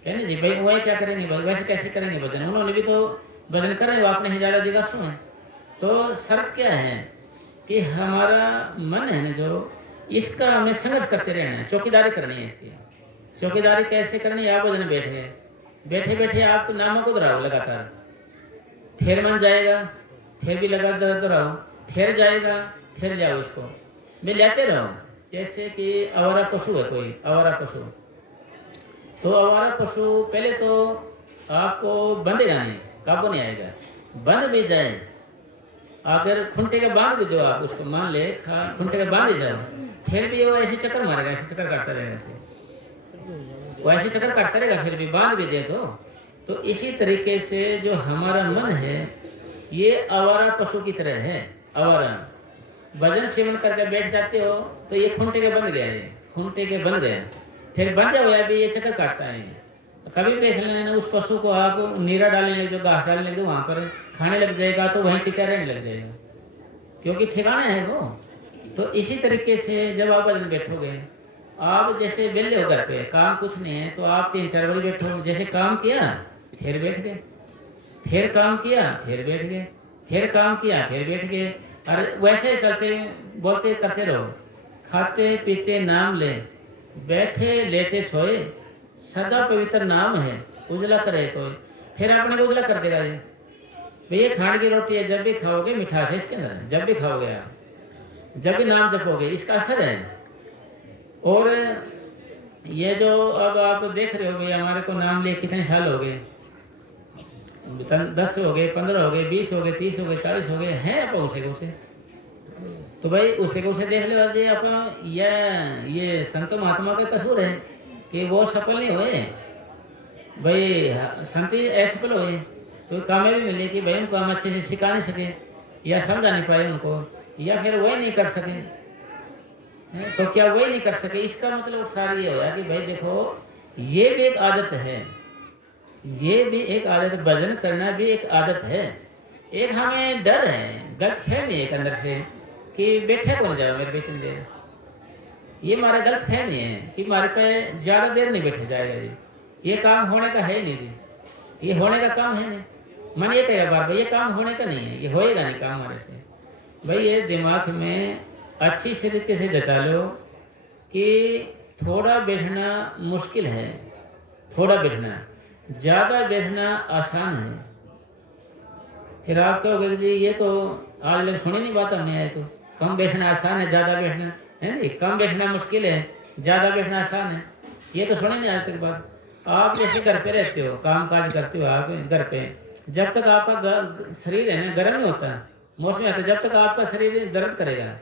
है ना जी। भाई वो क्या करेंगे, वैसे कैसे करेंगे भजन? उन्होंने भी तो भजन करे, वो अपने ही ज़्यादा जगह सुन है। तो शर्त क्या है कि हमारा मन है ना जो, इसका हमें संघर्ष करते रहना है, चौकीदारी करनी है इसकी। चौकीदारी कैसे करनी है? आप भजन बैठ गए, बैठे बैठे आप नामों को दोहराओ लगातार, फिर मन जाएगा, फिर भी लगातार दोहराओ, फिर जाएगा, फिर जाओ, उसको मैं लेते रहो। जैसे कि आवारा पशु है, कोई आवारा पशु, तो आवारा पशु पहले तो आपको बंधेगा नहीं, काबू नहीं आएगा। बंध भी जाए, अगर खुंटे के बांध भी दो आप उसको, मान ले खुंटे के बांध ही जाओ, फिर भी वो ऐसे चक्कर मारेगा, ऐसे चक्कर काटता रहेगा, ऐसे वो ऐसे चक्कर काटता रहेगा, फिर भी बांध भी दे तो इसी तरीके से जो हमारा मन है ये आवारा पशु की तरह है। आवारा भजन सेवन करके बैठ जाते हो तो ये खूंटे के बंध गया, ये खूंटे के बंध गया, फिर बंध जाओ या भी ये चक्कर काटता है। कभी देख लेना उस पशु को आप नीरा डालने लग जाओ, घास डालने लग जाओ, वहाँ पर खाने लग जाएगा तो वहीं टिका रहने लग जाएगा, क्योंकि ठिकाना है वो। तो इसी तरीके से जब आप भजन बैठोगे, आप जैसे बेले हो घर पे, काम कुछ नहीं है तो आप 3-4 बजे बैठो, जैसे काम किया फिर बैठ गए, फिर काम किया फिर बैठ गए, फिर काम किया फिर बैठ गए, और वैसे चलते बोलते करते रहो। खाते पीते नाम ले, बैठे लेटे सोए, सदा पवित्र नाम है, उजला करे तो फिर अपने को उजला कर देगा ये। भैया खाने की रोटी है, जब भी खाओगे मिठास है इसके अंदर, जब भी खाओगे आप, जब भी नाम जपोगे इसका असर है। और ये जो अब आप देख रहे हो भैया, हमारे को नाम लिए कितने साल हो गए, 10 हो गए, 15 हो गए, 20 हो गए, 30 हो गए, 40 हो गए हैं आप उसे। तो भाई उसे देख लो जी आप, ये संत महात्मा के कसूर है कि वो सफल नहीं हुए। भाई संत असफल हुए तो कामयाबी मिली कि भाई उनको हम अच्छे से सिखा नहीं सके, या समझा नहीं पाए उनको, या फिर वही नहीं कर सके। तो क्या वही नहीं कर सके, इसका मतलब सारा ये होया कि भाई देखो ये भी एक आदत है, ये भी एक आदत, भजन करना भी एक आदत है। एक हमें डर है, गलतफहमी एक अंदर से कि बैठे कौन जाओ मेरे बेचन देर, ये हमारा गलतफहमी है कि हमारे पे ज़्यादा देर नहीं बैठे जाएगा जी। ये काम होने का है नहीं जी, ये होने का काम है नहीं। मन ये कहेगा बार बार ये काम होने का नहीं है, ये होएगा नहीं काम हमारे से। भाई ये दिमाग में अच्छी तरीके से जता लो कि थोड़ा बैठना मुश्किल है, थोड़ा बैठना, ज़्यादा बैठना आसान है। फिर आप कहोगे कि जी ये तो आज लोग सुनी नहीं बात हमने आए, तो कम बैठना आसान है, ज़्यादा बैठना है नहीं, कम बैठना मुश्किल है, ज़्यादा बैठना आसान है, ये तो सुने नहीं आज तक बात। आप जैसे घर पे रहते हो, काम काज करते हो आप घर पे, जब तक आपका शरीर है ना गर्म नहीं होता, मौसम आता, जब तक आपका शरीर दर्द करेगा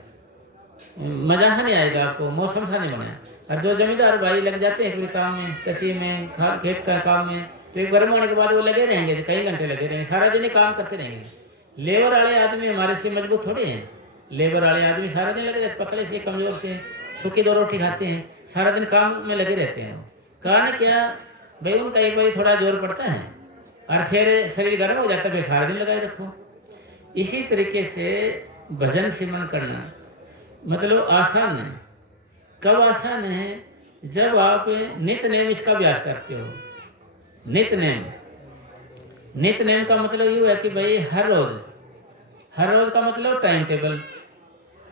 मजा नहीं आएगा आपको, मौसम सा नहीं बना। और जो जमींदार भाई लग जाते हैं कोई काम में, कृषि में, खेत का काम में, तो एक गर्म होने के बाद वो लगे रहेंगे, कई घंटे लगे रहेंगे, सारा दिन ही काम करते रहेंगे। लेबर वाले आदमी हमारे से मजबूत थोड़े हैं, लेबर वाले आदमी सारा दिन लगे रहते, पतले से कमजोर से, सूखी 2 रोटी खाते हैं, सारा दिन काम में लगे रहते हैं। कारण क्या भाई, उनका एक बार थोड़ा जोर पड़ता है और फिर शरीर गर्म हो जाता है, फिर सारा दिन लगाए रखो। इसी तरीके से भजन सिमरन करना मतलब आसान है। कब आसान है? जब आप नित्य नेम इसका अभ्यास करते हो। नित्य नेम, नित्य नेम का मतलब ये है कि भाई हर रोज का मतलब टाइम टेबल।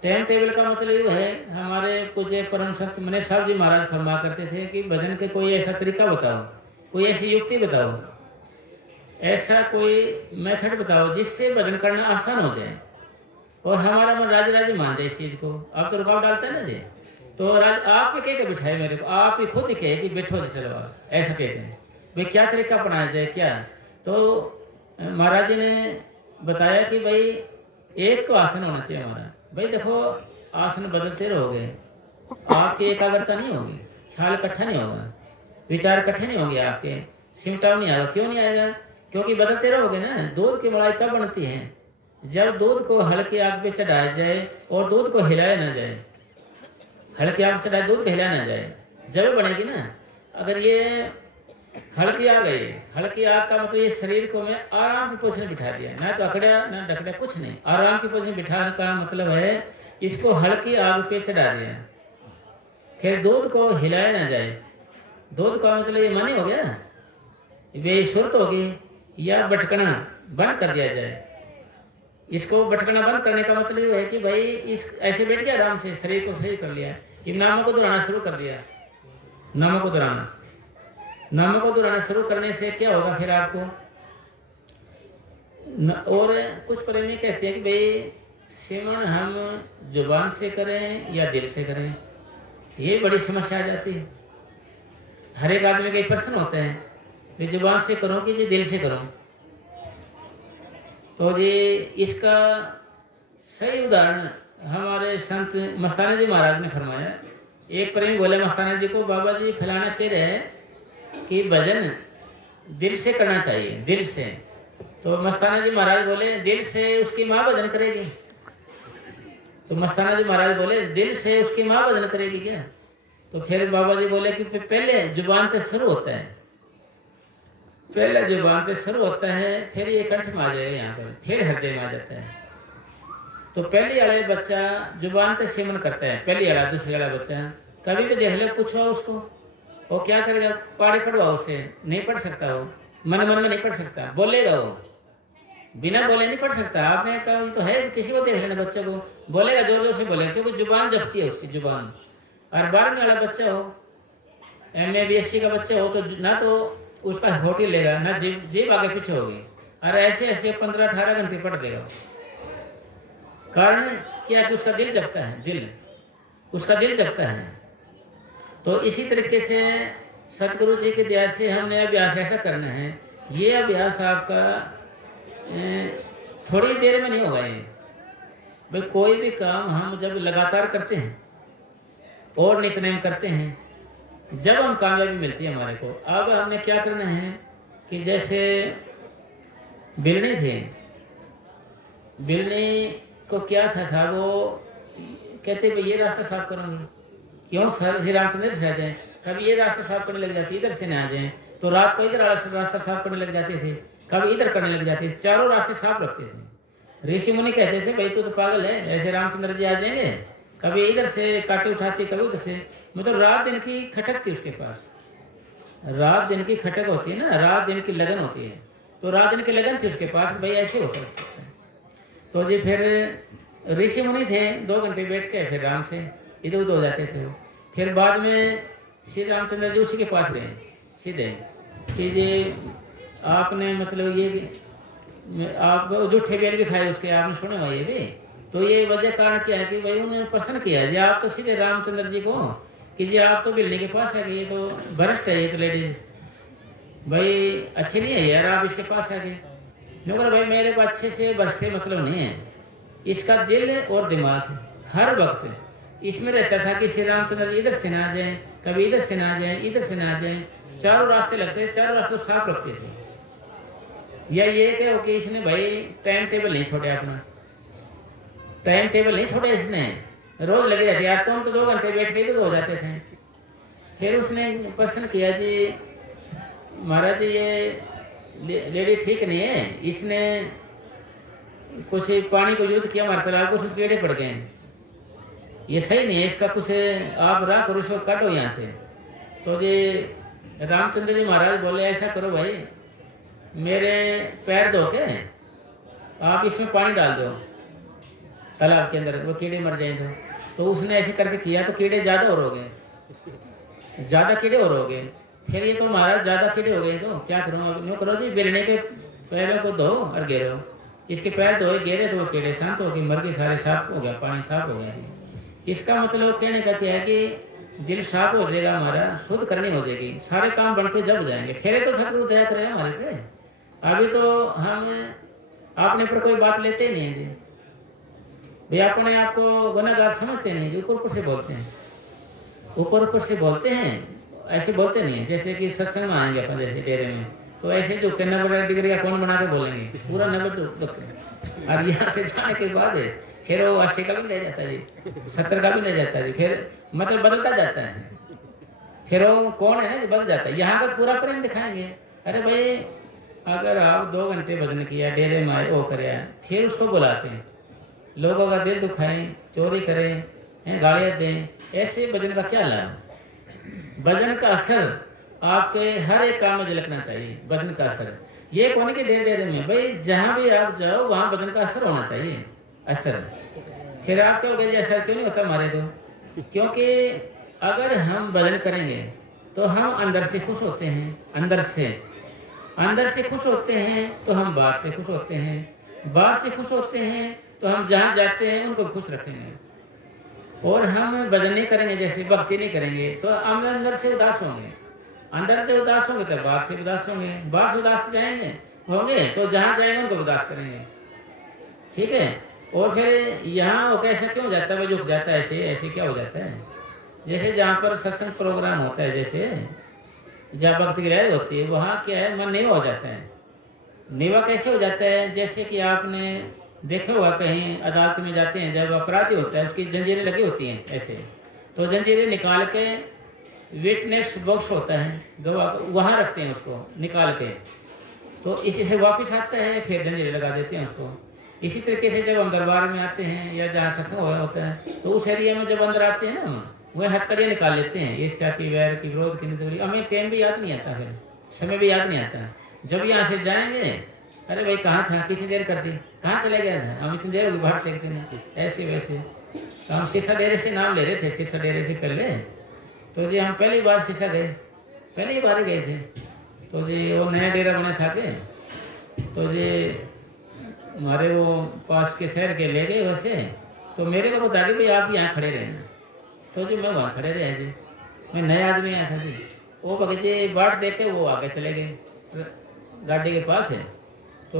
टाइम टेबल का मतलब ये है, हमारे कुछ परम संत मने साहब जी महाराज फरमा करते थे कि भजन के कोई ऐसा तरीका बताओ, कोई ऐसी युक्ति बताओ, ऐसा कोई मेथड बताओ जिससे भजन करना आसान हो जाए और हमारा मन राज राज मान जाए इस चीज को। आप तो रुकावट डालते हैं ना जी, तो राज आप ही कह के बिठाए मेरे को, आप ही खुद ही कहे कि बैठो जी चलो, ऐसा कहते हैं भाई क्या तरीका अपनाया जाए क्या। तो महाराज जी ने बताया कि भाई एक तो आसन होना चाहिए हमारा। भाई देखो आसन बदलते रहोगे, आपकी एकाग्रता नहीं होगी, ख्याल इकट्ठा नहीं होगा, विचार इकट्ठे नहीं होंगे आपके, सिमटाव नहीं आएगा। क्यों नहीं आएगा? क्योंकि बदलते रहोगे ना। दूध की मलाई कब बनती है? जब दूध को हल्की आग पे चढ़ाया जाए और दूध को हिलाया ना जाए, हल्की आग चढ़ाए दूध को हिलाया ना जाए, जब बनेगी ना। अगर ये हल्की आग गई, हल्की आग का मतलब ये शरीर को मैं आराम की पोजीशन बिठा दिया, ना तो अकड़ा ना डकड़ा, कुछ नहीं, आराम की पोजीशन बिठाने का मतलब है इसको हल्की आग पे चढ़ा दिया। फिर दूध को हिलाया ना जाए, दूध का मतलब ये मानी हो गया बेसुरत होगी या भटकना बंद कर दिया जाए। इसको भटकना बंद करने का मतलब ये है कि भाई इस ऐसे बैठ गया आराम से, शरीर को सही कर लिया, कि नामों को दोहराना शुरू कर दिया। नामों को दोहराना, नामों को दोहराना शुरू करने से क्या होगा फिर आपको और कुछ प्रेमी कहते हैं कि भाई सिमरन हम जुबान से करें या दिल से करें, ये बड़ी समस्या आ जाती है। हर एक आदमी का एक प्रश्न होता है कि जुबान से करूं कि जी दिल से करूं। तो ये इसका सही उदाहरण हमारे संत मस्ताना जी महाराज ने फरमाया। एक प्रेमी बोले मस्ताना जी को, बाबा जी फलाना कह रहे हैं कि भजन दिल से करना चाहिए, दिल से। तो मस्ताना जी महाराज बोले दिल से उसकी माँ भजन करेगी? तो मस्ताना जी महाराज बोले दिल से उसकी माँ भजन करेगी क्या? तो फिर बाबा जी बोले कि पहले जुबान पे शुरू होता है, पहले जुबान पे शुरू होता है, फिर ये कंठ में आ जाएगा, यहाँ पर फिर हृदय में आ जाता है। तो पहली वाला बच्चा जुबान पे सिमरन करता है, पहली वाला, दूसरी वाला बच्चा कभी भी देख ले, पूछो उसको, वो क्या करेगा? पाड़ी पढ़वाओ उसे, नहीं पढ़ सकता वो, मन मन में नहीं पढ़ सकता, बोलेगा वो, बिना बोले नहीं पढ़ सकता। आपने कहा तो है, किसी को देख लेना बच्चे को, बोलेगा, जोर जोर से बोलेगा, क्योंकि जुबान जपती है उसकी जुबान। और 12वीं वाला बच्चा हो, MA BSc का बच्चा हो, तो ना तो उसका होट ही लेगा, ना जीभ आगे पीछे होगी, और ऐसे ऐसे 15-18 घंटे पढ़ देगा। कारण क्या कि उसका दिल जपता है, दिल, उसका दिल जपता है। तो इसी तरीके से सतगुरु जी के दया से हमने अभ्यास ऐसा करना है। ये अभ्यास आपका थोड़ी देर में नहीं होगा। ये भाई कोई भी काम हम जब लगातार करते हैं और नित्यनेम करते हैं, जब हम कामयाबी मिलती है हमारे को। अब हमने क्या करना है कि जैसे बिल्ली थी, बिल्ली को क्या था वो कहते भाई ये रास्ता साफ करूँगी, क्यों सर श्री रामचंद्र से आ जाए, कभी ये रास्ता साफ करने लग जाती, इधर से न आ जाए, तो रात को इधर रास्ता साफ करने लग जाते थे, कभी इधर करने लग जाते थे, चारों रास्ते साफ रखते थे। ऋषि मुनि कहते थे भाई तू तो पागल है, ऐसे रामचंद्र जी आ जाएंगे, कभी इधर से काटे उठाते, कभी उधर से, मतलब रात दिन की खटक थी उसके पास। रात दिन की खटक होती है ना, रात दिन की लगन होती है, तो रात दिन की लगन थी उसके पास, भाई ऐसे हो सकता है। तो जी फिर ऋषि मुनि थे, 2 घंटे बैठ के फिर राम से इधर उधर हो जाते थे वो। फिर बाद में श्री रामचंद्र जी उसी के पास गए सीधे कि जी आपने मतलब ये आप जूठे बेल भी खाए उसके, आपने सुने हुआ ये भी, तो ये वजह कारण क्या है कि भाई उन्होंने प्रश्न किया जी आप तो सीधे रामचंद्र जी को कि जी आप तो बिल्ली के पास आ गए, ये तो भ्रष्ट है, ये तो लेडीज भाई अच्छी नहीं है यार, आप इसके पास आ गए। मगर भाई मेरे को अच्छे से भ्रष्टे मतलब नहीं है, इसका दिल और दिमाग हर वक्त इसमें रहता था कि श्री रामचंद्र जी इधर से ना जाए, कभी इधर से ना जाए, इधर से ना जाए, चारों रास्ते लगते, चारों रास्ते साफ रखते थे। या ये क्या कि इसने भाई टाइम टेबल नहीं छोड़ा, अपना टाइम टेबल नहीं छोड़ा इसने, रोज लगे रहते यार, तुम तो 2 घंटे बैठ के तो हो जाते थे। फिर उसने प्रश्न किया जी महाराज जी ये लेडी ठीक नहीं है, इसने कुछ पानी को युद्ध किया हमारे तालाब को, उसमें कीड़े पड़ गए, ये सही नहीं है, इसका कुछ आप राख और उसको काटो यहाँ से। तो जी रामचंद्र जी महाराज बोले ऐसा करो भाई, मेरे पैर धो के आप इसमें पानी डाल दो तालाब के अंदर, वो कीड़े मर जाएंगे। तो उसने ऐसे करके किया तो कीड़े ज़्यादा और हो गए, ज़्यादा कीड़े और हो गए। फिर ये तो महाराज ज़्यादा कीड़े हो गए तो क्या करूँ, यूँ करो जी बिलने के पैरों को धो और घेरो, इसके पैर धोए घेरे तो वो कीड़े शांत हो गए, मर के सारे साफ हो गया, पानी साफ हो गया। इसका मतलब कहने का क्या है कि दिल साफ हो जाएगा हमारा, शुद्ध करनी हो जाएगी, सारे काम बनते जब जाएंगे। फिर तो सतगुरु दया करे हमारे पे, अभी तो हम अपने पर कोई बात लेते नहीं है जी भाई, अपने आप को गुनहगार समझते नहीं जी, ऊपर ऊपर से बोलते हैं, ऊपर ऊपर से बोलते हैं, ऐसे बोलते नहीं है। जैसे कि सत्संग में आएंगे अपन जैसे डेरे में, तो ऐसे जो 90 डिग्री का कौन बना के बोलेंगे, पूरा 90 और यहाँ से जाने के बाद फिर वो 80 का भी ले जाता है जी, 70 का भी ले जाता है जी, फिर मतलब बदलता जाता है, फिर वो कौन है ना जो बदल जाता है। यहाँ का पूरा प्रेम दिखाएंगे, अरे भाई अगर आप 2 घंटे भजन किया, डेरे में आए, वो करे, फिर उसको बुलाते हैं, लोगों का दिल दुखाएं, चोरी करें, गालियाँ दें, ऐसे भजन का क्या लाभ। भजन का असर आपके हर एक काम में झलकना चाहिए, भजन का असर। ये कौन के डेरे डेरे में भाई, जहाँ भी आप जाओ वहाँ भजन का असर होना चाहिए, असर। फिर आप कहोगे जी असर क्यों नहीं होता हमारे तो, क्योंकि अगर हम भजन करेंगे तो हम अंदर से खुश होते हैं, अंदर से खुश होते हैं तो हम बाहर से खुश होते हैं, बाहर से खुश होते हैं तो हम जहाँ जाते हैं उनको खुश रखेंगे। और हम भजन नहीं करेंगे, जैसे भक्ति नहीं करेंगे, तो हम अंदर से उदास होंगे, अंदर से उदास होंगे तो बाहर से उदास होंगे, बाहर से उदास जाएंगे होंगे तो जहाँ जाएंगे उनको उदास करेंगे, ठीक है। और फिर यहाँ वो कैसा क्यों जाता है, झुक जाता है, ऐसे ऐसे क्या हो जाता है। जैसे जहाँ पर सत्संग प्रोग्राम होता है, जैसे जहाँ भक्ति की लहर होती है, वहाँ क्या है, मन नीवा हो जाता है। नीवा कैसे हो जाता है, जैसे कि आपने देखा होगा कहीं अदालत में जाते हैं, जब अपराधी होता है उसकी जंजीरें लगी होती हैं ऐसे, तो जंजीरें निकाल के विटनेस बॉक्स होता है गवाह, वहाँ रखते हैं उसको निकाल के, तो इसी से वापस आता है, फिर जंजीरें लगा देते हैं उसको। इसी तरीके से जब हम दरबार में आते हैं या जहाँ सत्संग होता है, तो उस एरिया में जब अंदर आते हैं ना, वह हथकड़ियाँ निकाल लेते हैं, ईर्ष्या की, वैर की, विरोध की, निंदा। हमें टाइम भी याद नहीं आता, फिर समय भी याद नहीं आता। जब यहाँ से जाएंगे, अरे भाई कहाँ था, कितनी देर कर दी, कहाँ चले गया था, हम इतनी देर होगी बाहर देखते नहीं, ऐसे वैसे। तो हम शीशा डेरे से नाम ले रहे थे, शीशा डेरे से पहले, तो जी हम पहली बार शीशा गए, पहली बार गए थे, तो जी वो नया डेरा बना था के, तो जी हमारे वो पास के शहर के ले गए वैसे, तो मेरे को बता दी भाई आप यहाँ खड़े रहना, तो जी मैं वहाँ खड़े रहे जी, मैं नया आदमी आया था जी। वो बगीचे बाट देख के वो आगे चले गए गाड़ी के पास है, तो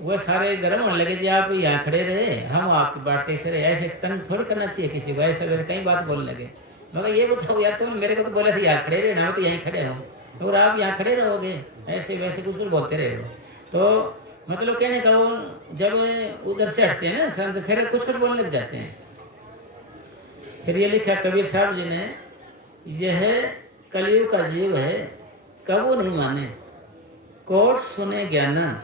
वह सारे गर्म होने लगे जी आप यहाँ खड़े रहे, हम आपकी बाट देख रहे, ऐसे तंग थोड़ी करना चाहिए किसी को, ऐसे वैसे कई बात बोलने लगे। मगर ये बताओ यार, तुम मेरे को तो बोले थे यहाँ खड़े रहे ना, तो यहीं खड़े रहो, और आप यहाँ खड़े रहोगे, ऐसे वैसे कुछ बोलते रहे हो। तो मतलब कहने का वो जब उधर से हटते हैं ना संत, फिर कुछ बोलने लग जाते हैं। फिर ये लिखा कबीर साहब जी ने, यह कलयुग का जीव है कबू नहीं माने, कोट सुने ज्ञाना,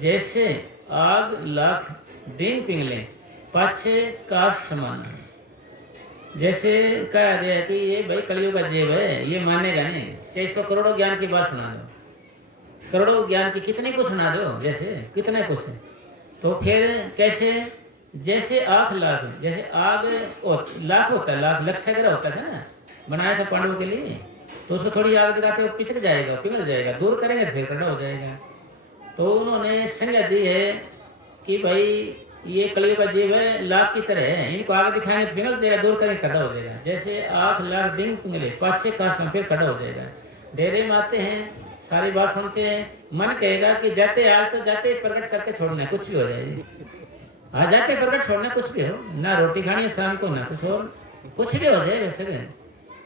जैसे आग लाख दिन पिंगले, पाछे काश समान। जैसे कहा गया कि ये भाई कलयुग का जीव है, ये मानेगा नहीं, चाहे इसको करोड़ों ज्ञान की बात सुना दो, करोड़ों ज्ञान की कितने को सुना दो, जैसे कितने कुछ है। तो फिर कैसे, जैसे 8 लाख, जैसे आग और लाख होता है, लाख लक्षाग्रह होता था ना, बनाया था पांडवों के लिए, तो उसको थोड़ी आग दिखाते वो पिछड़ जाएगा, पिघल जाएगा, दूर करेंगे फिर खड़ा हो जाएगा। तो उन्होंने संज्ञा दी है कि भाई ये कलयुग का जीव है, लाख की तरह है, इनको आगे दिखाएंगे तो पिघल जाएगा, दूर करेंगे खड़ा हो जाएगा। जैसे 8 लाख दिन मिले, 5-6 काश फिर खड़ा हो जाएगा। डेरे में आते हैं, सारी बात सुनते हैं, मन कहेगा कि जाते आज तो जाते प्रकट करके छोड़ना, कुछ भी हो जाएगी, आ जाते प्रकट छोड़ना, कुछ भी हो ना, रोटी खानी है शाम को ना कुछ और, कुछ भी हो जाए वैसे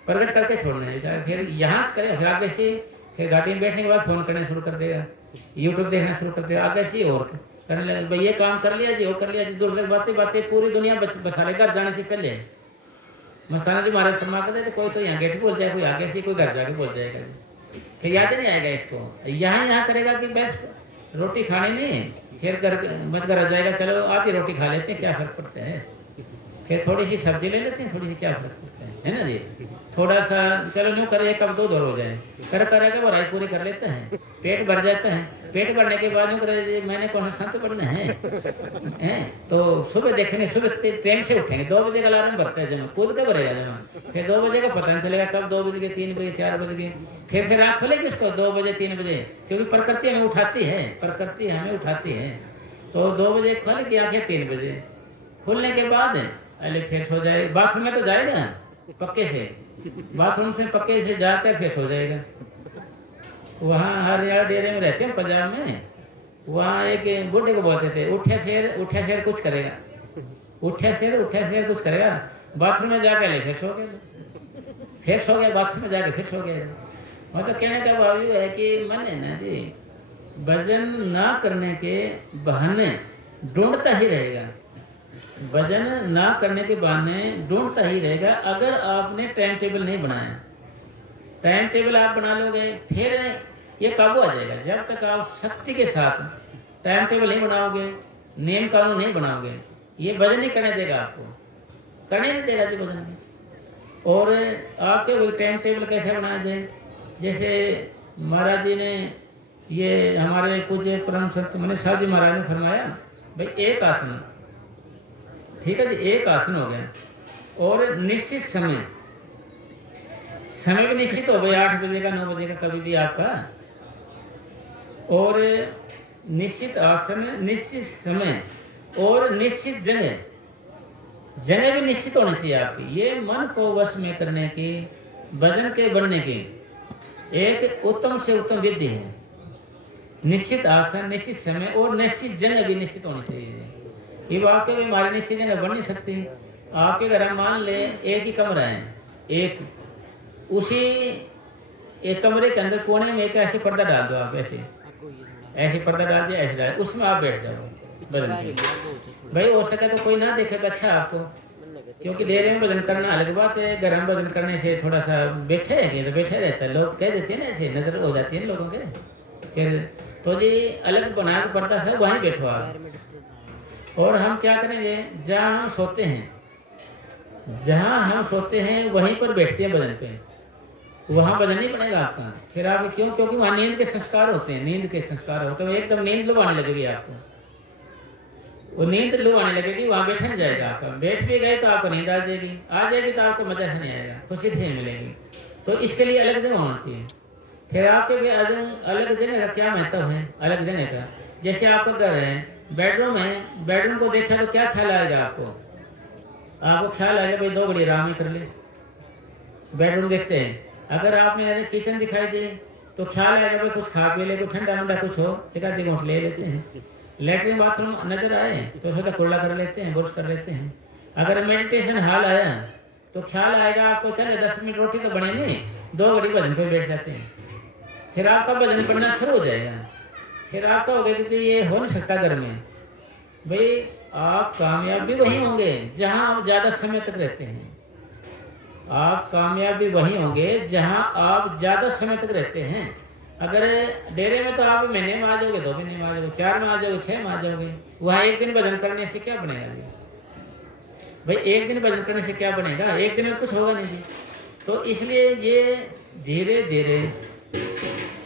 प्रकट करके छोड़ना है। फिर यहाँ से करें, फिर आगे से फिर गाड़ी में बैठने के बाद फोन करना शुरू कर देगा, यूट्यूब देखना शुरू कर देगा, आगे से और करने लगे, भाई ये काम कर लिया जी, वो कर लिया जी, दूर से बातें बातें पूरी दुनिया बसा ले, घर जाने से पहले मस्ताना जी महाराज फरमा करते थे, कोई तो यहाँ गेट बोल जाए, कोई आगे से, कोई घर जाके बोल जाएगा जी, फिर याद नहीं आएगा इसको, यहाँ करेगा कि बस रोटी खानी नहीं, फिर घर मत घर आ जाएगा, चलो आधी रोटी खा लेते हैं, क्या फर्क पड़ता है, फिर थोड़ी सी सब्जी ले लेते हैं, थोड़ी सी क्या फर्क पड़ता है ना जी, थोड़ा सा चलो यूँ करे, कब 2 हो जाए, कर के वो राइस पूरी कर लेते हैं, पेट भर जाता है, पेट भरने के बाद यूँ करे मैंने कौन सा संत बनना है, तो सुबह देखेंगे, सुबह ट्रेन से उठेंगे, 2 बजे का अलार्म भरता है, जमा कूद के भरेगा जमा, फिर 2 बजे का पता नहीं चलेगा कब 2 बजे के, 3 बजे, 4 बजे के, फिर आँख खुलेगी उसको 2 बजे 3 बजे, क्योंकि प्रकृति हमें उठाती है, प्रकृति हमें उठाती है, तो 2 बजे खुलेगी आँखें, 3 बजे खुलने के बाद अरे फ्रेश हो जाएगा, बाथरूम में तो जाएगा पक्के से, बाथरूम से पक्के से जाकर फ्रेश हो जाएगा। वहाँ हरियाणा डेरे में रहते हैं पंजाब में, वहाँ एक बूढ़े को बोलते थे, उठ्या शेर कुछ करेगा, उठ्या शेर कुछ करेगा, बाथरूम में जाकर ले फ्रेश हो गया, बाथरूम में जाके फ्रेश हो गया। मतलब कहने का भाव ये है कि मन है ना जी, भजन ना करने के बहाने ढूंढता ही रहेगा, भजन ना करने के बहाने ढूंढता ही रहेगा। अगर आपने टाइम टेबल नहीं बनाया, टाइम टेबल आप बना लोगे फिर ये काबू आ जाएगा। जब तक आप शक्ति के साथ टाइम टेबल नहीं बनाओगे, नियम कानून नहीं बनाओगे, ये भजन नहीं करने देगा, आपको करने नहीं देगा जी भजन। और आपके वो टाइम टेबल कैसे बनाया जाए, जैसे महाराज जी ने, ये हमारे पूज्य परम संत मनीष साहब जी महाराज ने फरमाया, भाई एक आसन, ठीक है जी, एक आसन हो गया, और निश्चित समय भी निश्चित हो गया, 8 बजे का, 9 बजे का, कभी भी आपका, और निश्चित आसन, निश्चित समय और निश्चित जगह भी निश्चित होनी चाहिए आपकी। ये मन को वश में करने की, भजन के बनने की एक उत्तम से उत्तम विधि है। निश्चित आसन, निश्चित समय और निश्चित जगह भी निश्चित होनी चाहिए। ये वाक्य में हमारी निश्चित जगह बन नहीं सकती। आपके घर मान ले एक ही कमरा है, एक उसी एक कमरे के अंदर कोने में एक ऐसे पर्दा डाल दो, आप ऐसे पर्दा डाल दिया, ऐसे डाल, उसमें आप बैठ जाओ भजन के। भाई हो सके तो कोई ना देखेगा अच्छा आपको, क्योंकि डेरे में भजन करना अलग बात है, घर में भजन करने से थोड़ा सा बैठे तो बैठे रहता है, लोग कह देते हैं ना, ऐसे नजर हो जाती है लोगों के, फिर तो जी अलग बना के पड़ता है, वहीं बैठो आप। और हम क्या करेंगे, जहाँ हम सोते हैं वहीं पर बैठते हैं भजन पे, वहाँ भजन नहीं बनेगा आपका। फिर आप क्यों, क्योंकि वहाँ नींद के संस्कार होते हैं, एकदम नींद लुभाने लगेगी आपको, वो नींद लुभाने लगेगी, वहाँ बैठा नहीं जाएगा आपका। बैठ भी गए तो आपको नींद आ जाएगी तो आपको मजा नहीं आएगा, खुशी से मिलेगी। तो इसके लिए अलग जगह होना चाहिए। फिर आपके भी अलग जगह का क्या महत्व है, अलग जगह का। जैसे आपका घर है, बेडरूम है, बेडरूम को देखा तो क्या ख्याल आएगा आपको ख्याल आएगा भाई 2 घड़ी आराम ही कर ले। बेडरूम देखते हैं, अगर आपने किचन दिखाई दे तो ख्याल आएगा भाई कुछ खा पी ले, कुछ ठंडा वंडा कुछ हो, एक आधी घूंट ले लेते हैं। लेटरिन बाथरूम नजर आए तो उसका कुल्ला कर लेते हैं, ब्रश कर लेते हैं। अगर मेडिटेशन हॉल आया तो ख्याल आएगा आपको, चले 10 मिनट रोटी तो बने नहीं, 2 घड़ी भजन पे बैठ जाते हैं। फिर आपका भजन पढ़ना शुरू हो जाएगा। फिर आपका हो गया कि ये हो नहीं सकता घर में, भाई आप कामयाब भी वही होंगे जहां आप ज्यादा समय तक रहते हैं। आप कामयाब भी वही होंगे जहां आप ज्यादा समय तक रहते हैं। अगर डेरे में तो आप महीने में आ जाओगे, 2 महीने में आ जाओगे, 4 में आ जाओगे, 6 में आ जाओगे, वहाँ एक दिन भजन करने से क्या बनेगा? भाई एक दिन भजन करने से क्या बनेगा, एक दिन में कुछ होगा नहीं जी। तो इसलिए ये धीरे धीरे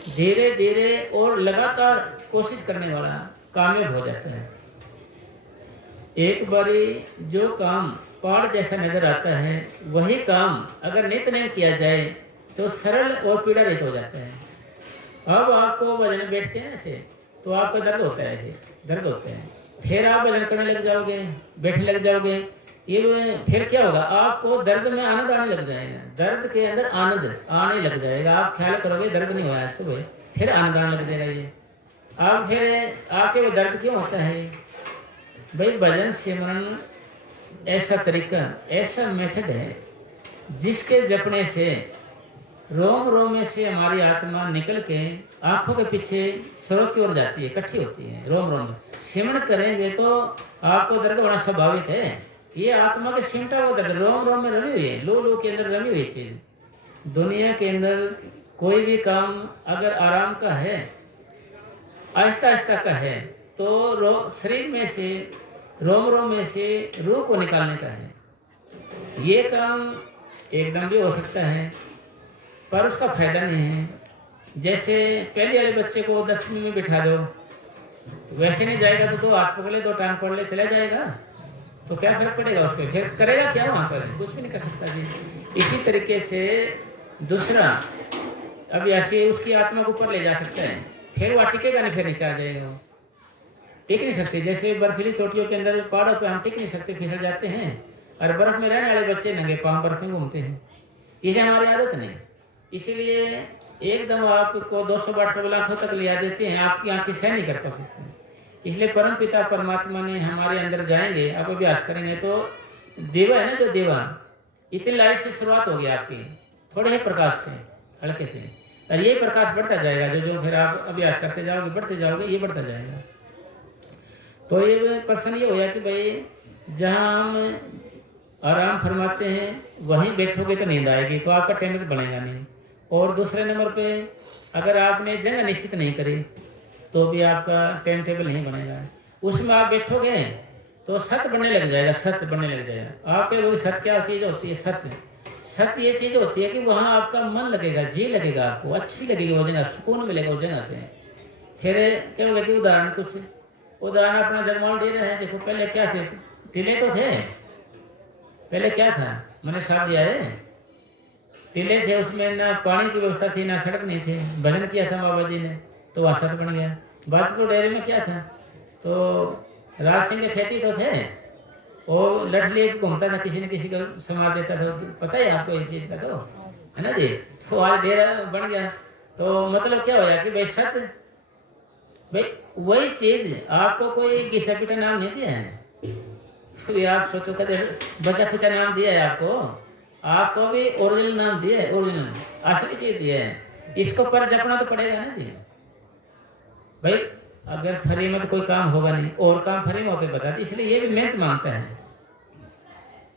धीरे धीरे और लगातार कोशिश करने वाला कामयाब हो जाता है। एक बारी जो काम पहाड़ जैसा नजर आता है, वही काम अगर नित नेम किया जाए तो सरल और पीड़ा रहित हो जाता है। अब आपको भजन बैठते हैं ऐसे तो आपका दर्द होता है, ऐसे दर्द होता है, फिर आप भजन करने लग जाओगे, बैठने लग जाओगे, ये फिर क्या होगा, आपको दर्द में आनंद आने लग जाएगा, दर्द के अंदर आनंद आने लग जाएगा। आप ख्याल करोगे दर्द नहीं हुआ है तो भाई फिर आनंद आने लग जाएगा। ये आप फिर आपके वो दर्द क्यों होता है भाई? भजन सिमरन ऐसा तरीका, ऐसा मेथड है जिसके जपने से रोम रोम में से हमारी आत्मा निकल के आंखों के पीछे सरों की ओर जाती है, इकट्ठी होती है रोम रोम में। सिमरन करेंगे तो आपको दर्द होना स्वाभाविक है। ये आत्मा के सिमटा हुआ दर्द रोम रोम में रमी हुई है, लू लू के अंदर रमी हुई चीज। दुनिया के अंदर कोई भी काम अगर आराम का है, आहिस्ता आहिस्ता का है, तो शरीर में से रोम रोम में से रूह को निकालने का है। ये काम एकदम भी हो सकता है पर उसका फायदा नहीं है। जैसे पहले वाले बच्चे को 10वीं में बिठा दो, वैसे नहीं जाएगा तो 2 हाथ पकड़ ले, 2 टांग पकड़ ले, चला जाएगा तो क्या फर्क पड़ेगा उस पर? फिर करेगा क्या वहां पर? कुछ भी नहीं कर सकता जी। इसी तरीके से दूसरा अब ऐसे उसकी आत्मा को ऊपर ले जा सकता है, फिर वह टिकेगा नहीं, फिर नीचे आ जाएगा, टिक नहीं सकते। जैसे बर्फीली चोटियों के अंदर पहाड़ों पे हम टिक नहीं सकते, फिसल जाते हैं, और बर्फ में रहने वाले बच्चे नंगे पांव बर्फ में घूमते हैं। ये हमारी आदत नहीं, इसीलिए एकदम आपको 200-250 लाखों तक लिया देते हैं, आपकी आंखें सह नहीं कर पाते। इसलिए परम पिता परमात्मा ने हमारे अंदर जाएंगे, आप अभ्यास करेंगे तो देवा है ना, जो देवा, इतनी लाइट से शुरुआत होगी आपकी, थोड़े ही प्रकाश से, हल्के से, और ये प्रकाश बढ़ता जाएगा। जो जो फिर आप अभ्यास करते जाओगे, बढ़ते जाओगे, ये बढ़ता जाएगा। तो ये प्रश्न ये होया कि भाई जहाँ हम आराम फरमाते हैं वहीं बैठोगे तो नींद आएगी, तो आपका टेम्परेचर बनेगा नहीं। और दूसरे नंबर पे अगर आपने जगह निश्चित नहीं करी तो भी आपका टाइम टेबल नहीं बनेगा। उसमें आप बैठोगे तो सत्य बनने लग जाएगा, सत्य बनने लग जाएगा आपके। वो सत्य क्या चीज़ होती है? सत्य। सत्य ये चीज़ होती है कि वहाँ आपका मन लगेगा, जी लगेगा, आपको अच्छी लगेगी वो जगह, सुकून मिलेगा उस जगह से। फिर क्या होगा कि उदाहरण कुछ उदाहरण अपना जगमाल दे रहे हैं। देखो पहले क्या थे, टीले तो थे, पहले क्या था, मैंने साफ दिया है, टीले थे, उसमें ना पानी की व्यवस्था थी, ना सड़क नहीं थी। भजन किया था बाबा जी ने तो वहाँ सड़क बन गया। बाजपुर डेरे में क्या था, तो राज सिंह के खेती तो थे, वो लठ लिए घूमता था, किसी न किसी को संभाल देता था, पता है आपको इस चीज़ का, तो है ना जी। तो आज डेरा बन गया, तो मतलब क्या होया कि भाई सत्य, भाई वही चीज़ आपको कोई घिसा पिटा नाम नहीं दिया है। तो आप सोचो कहते बचा खुचा नाम दिया है आपको भी ओरिजिनल नाम दिया है, ओरिजिनल असली चीज दिया है। इसको पर जपना तो पड़ेगा ना जी। भाई अगर फ्री में तो कोई काम होगा नहीं, और काम फ्री में होते बता, इसलिए ये भी मेहनत मांगता है।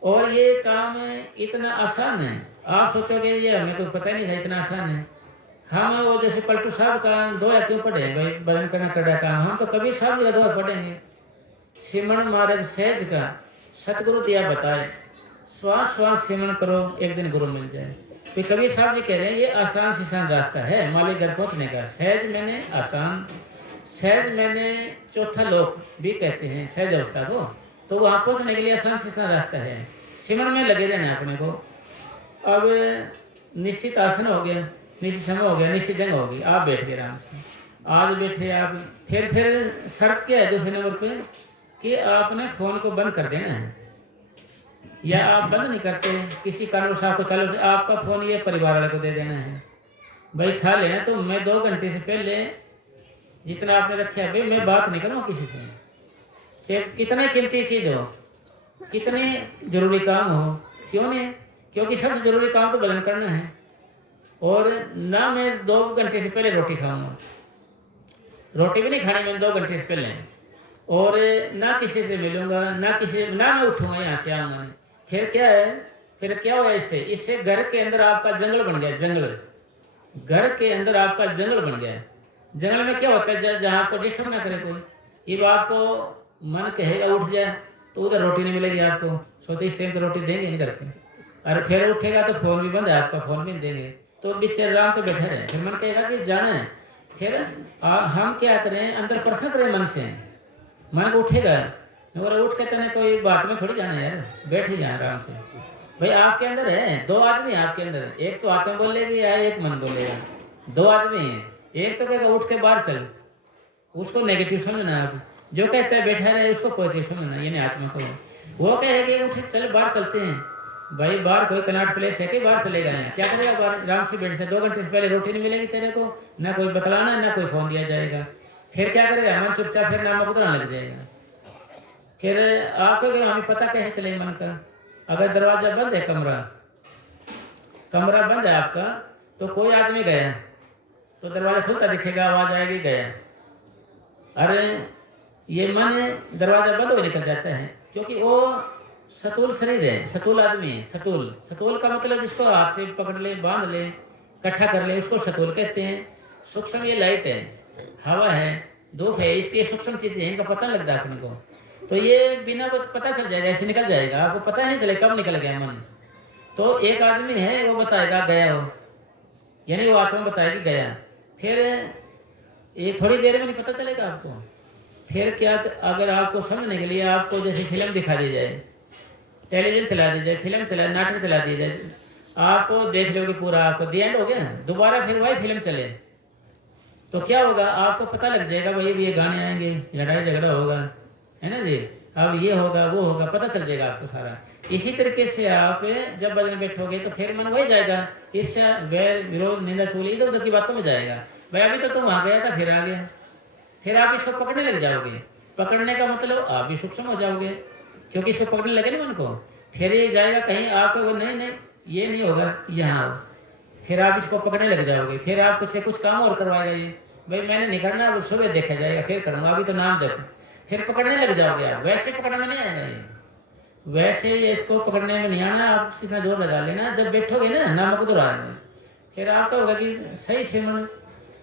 और ये काम इतना आसान है, आप सोचोगे ये हमें तो पता ही नहीं था इतना आसान है। हम वो जैसे पलटू साहब का दोया क्यों पढ़े भाई, भजन करना कड़ा काम, हम तो कबीर साहब का दोया पढ़ेंगे। सिमरन मार्ग सहज का सतगुरु दिया बताए, श्वास श्वास सिमरन करो एक दिन गुरु मिल जाए। तो कबीर साहब जी कह रहे हैं ये आसान से आसान रास्ता है मालिक घर पहुंचने का। सहज मैंने आसान, सहज मैंने चौथा लोक भी कहते हैं सहज अवस्था को, तो वहाँ पहुंचने के लिए आसान से आसान रास्ता है। सिमरन में लगे रहना अपने को। अब निश्चित आसन हो गया, निश्चित समय हो गया, निश्चित जगह होगी, आप बैठ गए आराम से, आज बैठे आप। फिर शर्त क्या है दूसरे नंबर पे कि आपने फोन को बंद कर देना है, या आप बंद नहीं करते, किसी कानून साहब को चालू, आपका फोन ये परिवार वाले को दे देना है। भाई खा लेना, तो मैं 2 घंटे से पहले जितना आपने रखा है भाई मैं बात नहीं करूँगा किसी से, चाहे कितना कीमती चीज़ हो, कितने जरूरी काम हो, क्यों नहीं? क्योंकि सबसे जरूरी काम तो भजन करना है। और ना मैं 2 घंटे से पहले रोटी खाऊंगा, रोटी भी नहीं खानी मैंने 2 घंटे से पहले, और ना किसी से मिलूंगा, ना मैं उठूंगा यहाँ से आऊंगा। फिर क्या है, फिर क्या हुआ इससे घर के अंदर आपका जंगल बन गया, जंगल, घर के अंदर आपका जंगल बन गया। जंगल में क्या होता है, जहाँ आपको डिस्टर्ब ना करे कोई, ये आपको मन कहेगा उठ जाए तो उधर रोटी नहीं मिलेगी आपको, सोचते इस टाइम तो रोटी देंगे नहीं घर पे, और फिर उठेगा तो फोन भी बंद है आपका, फोन भी नहीं देंगे, तो बेचारे आराम पे बैठे रहे। फिर मन कहेगा कि जाना है, फिर हम क्या करें, अंदर प्रश्न करें मन से, मन को उठेगा और उठ के तने कोई बात में थोड़ी जाना है यार, बैठ ही जाए आराम से। भाई आपके अंदर है दो आदमी है आपके अंदर, एक तो आत्मा बोलेगी या एक मन बोलेगा, दो आदमी है। एक तो कहेगा उठ के बाहर चल, उसको नेगेटिव समझना आप, जो कहता है बैठा रहे उसको पॉजिटिव समझना, यानी आत्मा को। वो कहेगी उठ चल बाहर चलते हैं, भाई बाहर कोई कनाट प्लेस है कि बाहर चलेगा यहाँ, क्या करेगा बाहर आराम से बैठ से, 2 घंटे से पहले रोटी नहीं मिलेगी तेरे को, ना कोई बतलाना ना कोई फोन दिया जाएगा। फिर क्या करेगा मन चुपचाप फिर नाम उतराने लग जाएगा। फिर आपको हमें पता कैसे चले मन का, अगर दरवाजा बंद है, कमरा बंद है आपका, तो कोई आदमी गया तो दरवाजा खुलता दिखेगा, आवाज आएगी गया। अरे ये मन दरवाजा बंद हो निकल जाता है, क्योंकि वो सतुल शरीर है, सतुल आदमी है। सतुल, सतुल का मतलब जिसको हाथ से पकड़ ले, बांध ले, इकट्ठा कर ले, उसको सतुल कहते हैं। सूक्ष्म ये लाइट है, हवा है, धूप है, इसकी सूक्ष्म चीजें हैं, इनका पता लगता है अपने को। तो ये बिना कुछ पता चल जाएगा, ऐसे निकल जाएगा, आपको पता नहीं चले कब निकल गया मन। तो एक आदमी है वो बताएगा गया हो, यानी वो आत्मा बताएगी गया। फिर ये थोड़ी देर में नहीं पता चलेगा आपको। फिर क्या, अगर आपको समझने के लिए आपको जैसे फिल्म दिखा दी जाए, टेलीविजन चला दी जाए, फिल्म चला, नाटक चला दिया जाए, आपको देख लोगे पूरा, आपको दी एंड हो गया, दोबारा फिर वही फिल्म चले तो क्या होगा, आपको पता लग जाएगा भाई ये गाने आएंगे, लड़ाई झगड़ा होगा, है ना जी, अब ये होगा वो होगा, पता चल जाएगा आपको सारा। इसी तरीके से आप जब बजने बैठोगे तो फिर मन वही जाएगा, ईर्ष्या वैर विरोध निंदा चुगली इधर उधर की बातों में जाएगा। भाई अभी तो तुम वहां गया था फिर आ गया, फिर आप इसको पकड़ने लग जाओगे। पकड़ने का मतलब आप भी सूक्ष्म हो जाओगे, क्योंकि इसको पकड़ने लगे ना मन को। फिर ये जाएगा कहीं, आपको वो नहीं नहीं ये नहीं होगा, यहाँ आओ, फिर आप इसको पकड़ने लग जाओगे। फिर आप कुछ कुछ काम और करवाएगा, ये भाई मैंने नहीं करना, अब सुबह देखा जाएगा फिर करूँगा, अभी तो नाम देखो, फिर पकड़ने लग जाओगे आप। वैसे पकड़ने में नहीं आएगा ये, वैसे ये इसको पकड़ने में नहीं आना, आप इतना जोर लगा लेना, जब बैठोगे ना नामक उधर फिर आपका होगा कि सही सिमरन,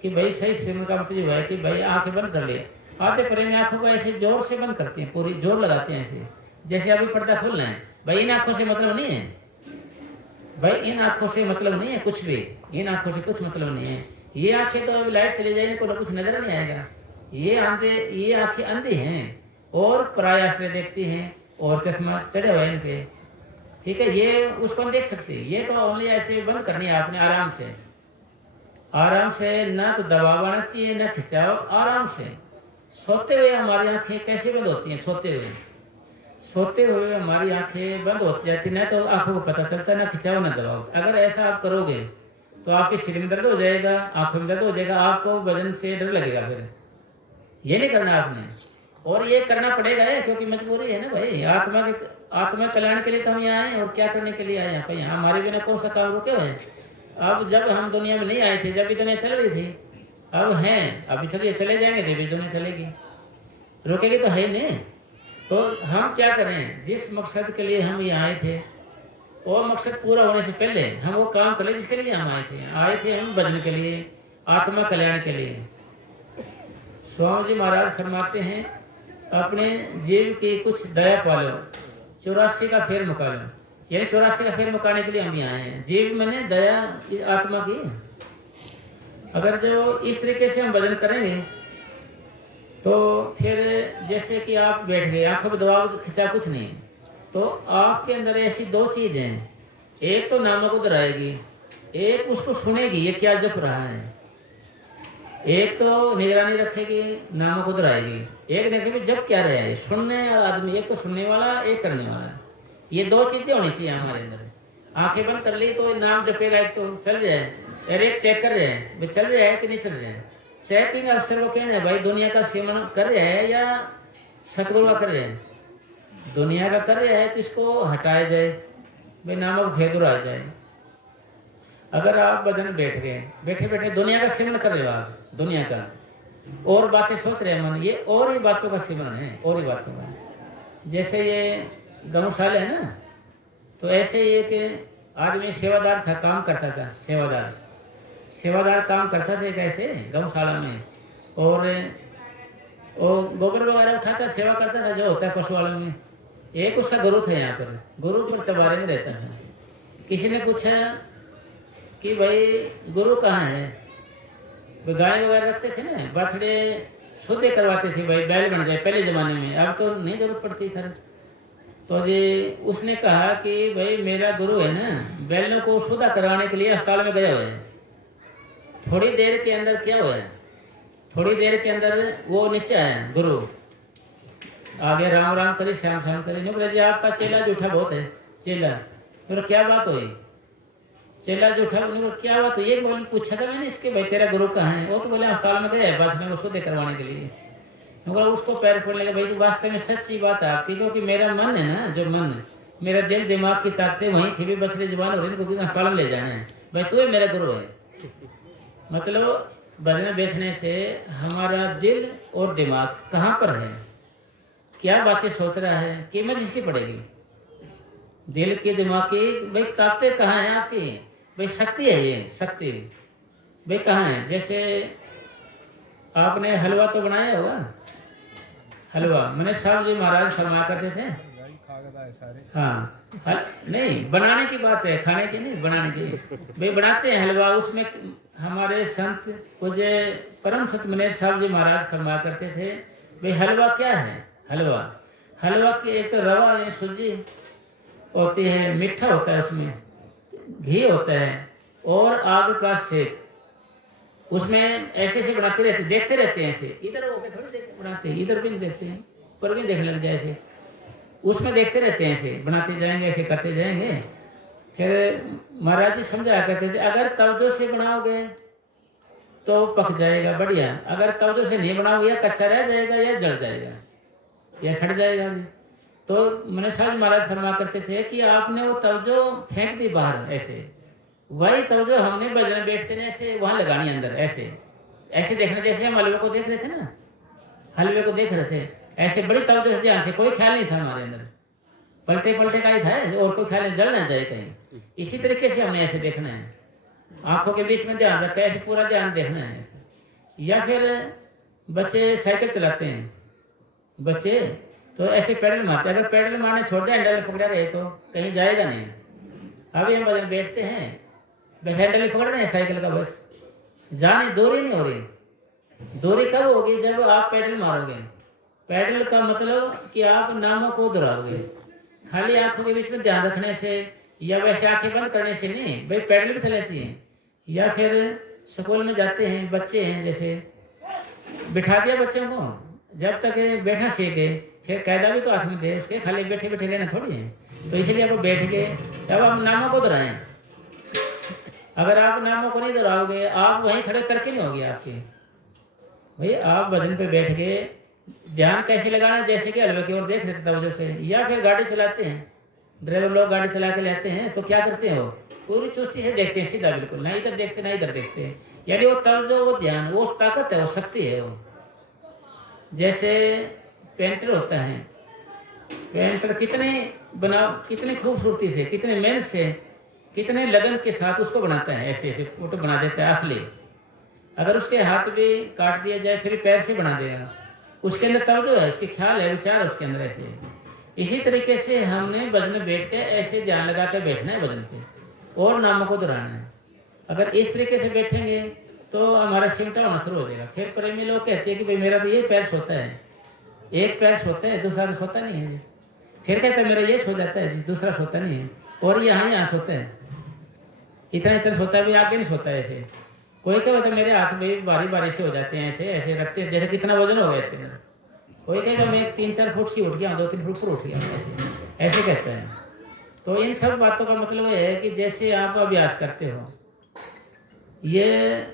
कि भाई सही सिमरन का मतलब है कि भाई आंखें बंद कर ले। आते परे में आंखों को ऐसे जोर से बंद करते हैं, पूरी जोर लगाते हैं ऐसे, जैसे अभी पर्दा खोलना है। भाई इन आंखों से मतलब नहीं है, भाई इन आंखों से मतलब नहीं है कुछ भी, इन आंखों से कुछ मतलब नहीं है। ये आंखें तो अभी लाइट चली जाएगी तो कुछ नजर नहीं आएगा। ये आंखें अंधी हैं और प्रयास में देखती हैं और चश्मा चढ़े हुए इनके, ठीक है, ये उसको देख सकते हैं। ये तो ओनली ऐसे बंद करनी है आपने, आराम से, आराम से, ना तो दबाव आना चाहिए ना खिंचाव, आराम से। सोते हुए हमारी आंखें कैसे बंद होती हैं, सोते हुए हमारी आंखें बंद हो जाती, ना तो आंखों को पता चलता, ना खिंचाव ना दबाव। अगर ऐसा आप करोगे तो आपके सिर में दर्द हो जाएगा, आंखों में दर्द हो जाएगा, आपको वजन से डर लगेगा। फिर ये नहीं करना आपने, और ये करना पड़ेगा है, क्योंकि मजबूरी है ना भाई, आत्मा कल्याण के लिए तो हम यहाँ आए, और क्या करने के लिए आए यहाँ पे, यहाँ हमारे बिना कौन सा काम रुके हुए हैं। अब जब हम दुनिया में नहीं आए थे, जब भी दुनिया चल रही थी, अब हैं, अभी चलिए चले जाएंगे जब भी दुनिया चलेगी, रुकेगी तो है नहीं। तो हम क्या करें, जिस मकसद के लिए हम यहाँ आए थे वो मकसद पूरा होने से पहले हम वो काम कर ले जिसके लिए हम आए थे हम भजन के लिए, आत्मा कल्याण के लिए। स्वामी जी महाराज फरमाते हैं, अपने जीव की कुछ दया पालो, 84 का फेर मुका लो। यही 84 का फेर मुकाने के लिए हम यहाँ आए हैं। जीव मैंने दया आत्मा की। अगर जो इस तरीके से हम भजन करेंगे तो फिर जैसे कि आप बैठ गए, आंखों में दबाव खिंचा कुछ नहीं, तो आपके अंदर ऐसी दो चीज हैं, एक तो नामक उधर आएगी, एक उसको सुनेगी ये क्या जप रहा है, एक तो निगरानी रखेगी नामक उधर आएगी, एक देखेगी जब क्या रहा है, सुनने वाला आदमी, एक तो सुनने वाला एक करने वाला, ये दो चीजें होनी चाहिए हमारे अंदर। आंखें बंद कर ली तो नाम जपेगा, एक तो चल जाए, और एक चेक कर रहे हैं भाई चल रहा है कि नहीं चल रहा है। चेकिंग अफसर वो कहने भाई दुनिया का सेवन कर रहे हैं या सतगुरु का कर रहे हैं, दुनिया का कर रहे हैं तो इसको हटाया जाए, भाई नामक फेर आ जाए। अगर आप भजन बैठ गए, बैठे बैठे दुनिया का सेवन कर रहे हो आप, दुनिया का और बातें सोच रहे हैं मन, ये और ही बातों का सेवन है, और ही बातों का। जैसे ये गौशाला है ना, तो ऐसे एक आदमी सेवादार था, काम करता था, सेवादार काम करता था कैसे गौशाला में, और वो गोबर वगैरह उठाता, सेवा करता था जो होता है पशुपालन में, एक उसका गुरु था यहाँ पर, गुरु पर चबारे में रहता है। किसी ने पूछा कि भाई गुरु कहाँ है? वो गाय वगैरह रखते थे ना, बर्थडे शुद्ध करवाते थे भाई, बैल बन जाए पहले ज़माने में, अब तो नहीं जरूरत पड़ती सर। तो जी उसने कहा कि भाई मेरा गुरु है ना, बैलों को शुद्ध करवाने के लिए अस्पताल में गया हुआ है। थोड़ी देर के अंदर क्या हुआ है, थोड़ी देर के अंदर वो नीचे आया गुरु, आगे राम राम करे श्याम श्याम करे। नहीं बोले जी आपका चेला जूठा बहुत है। चेला फिर क्या बात हुई? चेला जूठा क्या बात हुई? ये बोल पूछा था मैंने इसके भाई तेरा गुरु कहाँ है? वो तो बोले अस्पताल में गए है बस में उसको दे करवाने के लिए। मगर उसको पैर फोड़ लगा भाई वास्तव में सच्ची बात है आपकी, क्योंकि मेरा मन है ना, जो मन मेरा दिल दिमाग की ताकतें वहीं थी भी, बछड़े जवान हो रही थी, अस्पताल में ले जाना है भाई, तू मेरा गुरु है। मतलब भजन देखने से हमारा दिल और दिमाग कहाँ पर है, क्या बातें सोच रहा है, कीमत इसकी पड़ेगी। दिल के दिमाग की भाई ताकतें कहाँ हैं आपकी? भाई शक्ति है, ये शक्ति भाई कहाँ है? जैसे आपने हलवा तो बनाया होगा, हलवा मैंने साहब जी महाराज फरमाया करते थे। हाँ नहीं बनाने की बात है, खाने की नहीं, बनाने की। भाई बनाते हैं हलवा, उसमें हमारे संत कुछ परम सत मनीष साहब जी महाराज फरमाया करते थे भाई हलवा क्या है? हलवा, हलवा की एक तो रवा या सूजी होती है, मीठा होता है, उसमें घी होता है और आग का सेक, उसमें ऐसे ऐसे बनाते रहते, देखते रहते हैं ऐसे, इधर होके थोड़ी देखते बनाते हैं, इधर भी नहीं देखते हैं, पर भी देखने लग जाए ऐसे, उसमें देखते रहते हैं ऐसे बनाते जाएंगे, ऐसे करते जाएंगे। फिर महाराज जी समझाया करते थे अगर तवज्जो से बनाओगे तो पक जाएगा बढ़िया, अगर तवज्जो से नहीं बनाओगे या कच्चा रह जाएगा या जल जाएगा या सड़ जाएगा भी। तो मैंने साहब महाराज फरमा करते थे कि आपने वो तवज्जो फेंक दी बाहर, ऐसे वही तवज्जो हमने भजन बैठते ने ऐसे वहां लगानी अंदर, ऐसे ऐसे देखना, जैसे हम हलवे को देख रहे थे ना, हलवे को देख रहे थे ऐसे बड़ी तवज्जो से ध्यान से, कोई ख्याल नहीं था हमारे अंदर, पलटे पलटे का ही था और कोई ख्याल नहीं, जल ना जाए कहीं। इसी तरीके से हमने ऐसे देखना है, आंखों के बीच में ध्यान रखा है, ऐसे पूरा ध्यान देखना है। या फिर बच्चे साइकिल चलाते हैं, बच्चे तो ऐसे पेडल मारते, अगर पेडल मारने छोड़ जाए, हैंडल पकड़ा रहे तो कहीं जाएगा नहीं। अभी हम भजन बैठते हैं, बस हैंडल पकड़ रहे हैं साइकिल का, बस जाने दूरी नहीं हो रही। दूरी कब होगी? जब आप पेडल मारोगे। पेडल का मतलब कि आप नामों को दोहराओगे, खाली आंखों के बीच में ध्यान रखने से या वैसे आंखें बंद करने से नहीं, भाई पेडल भी चलना चाहिए। या फिर स्कूल में जाते हैं बच्चे हैं, जैसे बिठा दिया बच्चों को, जब तक बैठना सीखे, फिर कायदा भी तो हाथ में दे उसके, खाली बैठे बैठे रहना थोड़ी है। तो इसीलिए आप बैठ के तब आप नामों को दोहराएं। अगर आप नामों को नहीं दोहराओगे, आप वहीं खड़े करके नहीं होगी आपकी। भाई आप भजन पे बैठ के ध्यान कैसे लगाना, जैसे कि हलवे की ओर देख सकते वजह से। या फिर गाड़ी चलाते हैं, ड्राइवर लोग गाड़ी चला के लेते हैं, तो क्या करते हो? पूरी चुस्ती से देखते हैं सीधा, बिल्कुल ना इधर देखते ना इधर देखते हैं। यानी वो तवज्जो, वो ध्यान, वो ताकत है, वो शक्ति है। वो जैसे पेंटर होता है, पेंटर कितने बनाओ, कितनी खूबसूरती से, कितने मेहनत से, कितने लगन के साथ उसको बनाता है, ऐसे ऐसे फोटो बना देता है असली। अगर उसके हाथ भी काट दिया जाए फिर पैर से बना देगा, उसके अंदर तवज्जो है, उसके ख्याल है, विचार उसके अंदर ऐसे। इसी तरीके से हमने भजन में बैठ के ऐसे ध्यान लगा कर बैठना है भजन पे, और नामों को दोहराना है। अगर इस तरीके से बैठेंगे तो हमारा सिमटा होना शुरू हो जाएगा। फिर प्रेमी लोग कहते हैं कि भाई मेरा तो ये पैर सोता है, एक पैर सोता है, दूसरा तो सोता नहीं है। फिर कहता है मेरा ये सो जाता है, दूसरा सोता नहीं है, और यहाँ सोता है, इतना इतना सोता है, भी आगे नहीं सोता है ऐसे। कोई क्या होता है मेरे हाथ में बारी बारी से हो जाते हैं, ऐसे ऐसे रखते हैं जैसे कितना वजन हो गया इसके अंदर। कोई कहेगा मैं 3-4 फुट से उठ गया, 2-3 फुट पर उठ गया, ऐसे कहता है। तो इन सब बातों का मतलब ये है कि जैसे आप अभ्यास करते हो, ये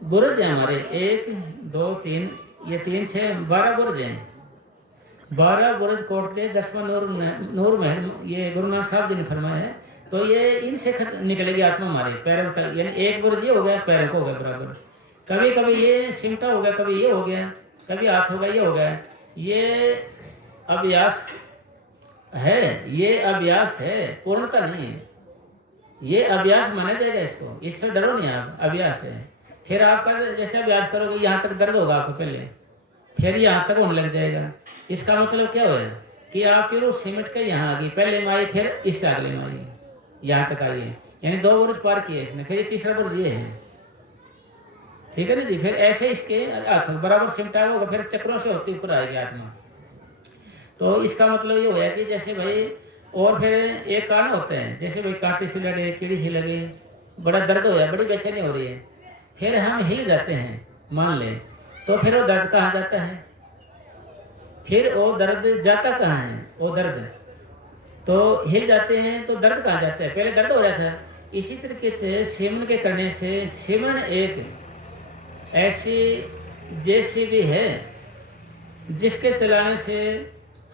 बुर्ज है हमारे, 1 2 3, ये 3 6 12 बुर्ज हैं। 12 बुर्ज कोटते 10वां नूर महल, ये गुरु नानक साहब जी ने फरमाया है। तो ये इनसे निकलेगी आत्मा हमारे पैरों तक, यानी एक बुर्ज ये हो गया, पैरों को हो गया बराबर। कभी कभी ये सिमटा हो गया, कभी ये हो गया, कभी हाथ हो गया, ये हो गया। ये अभ्यास है, ये अभ्यास है, पूर्णता नहीं है। ये अभ्यास माना जाएगा इसको, इससे डरो नहीं आप, अभ्यास है। फिर आप जैसे अभ्यास करोगे यहाँ तक दर्द होगा आपको पहले, फिर यहाँ तक होने लग जाएगा। इसका मतलब क्या हो, कि आपकी रूह सिमट के यहाँ आ गई, पहले में आई फिर इससे अगले में आई, यहाँ तक आई है, यानी 2 बुरुज पार किए इसने, फिर ये तीसरा बुरुज ये है। ठीक है ना जी। फिर ऐसे इसके हाथ बराबर सिमटा होगा, फिर चक्रों से होती ऊपर आएगी आत्मा। तो इसका मतलब ये होया कि जैसे भाई, और फिर एक कारण होते हैं, जैसे भाई कांटे से लगे, कीड़ी से लगे, बड़ा दर्द हो बड़ी बेचैनी हो रही है, फिर हम हिल जाते हैं मान लें, तो फिर वो दर्द कहाँ जाता है, फिर वो दर्द जाता कहाँ है, वो दर्द तो हिल जाते हैं तो दर्द कहाँ जाता है, पहले दर्द हो रहा था। इसी तरीके से सिमरन के करने से, सिमरन एक ऐसी जैसी भी है जिसके चलाने से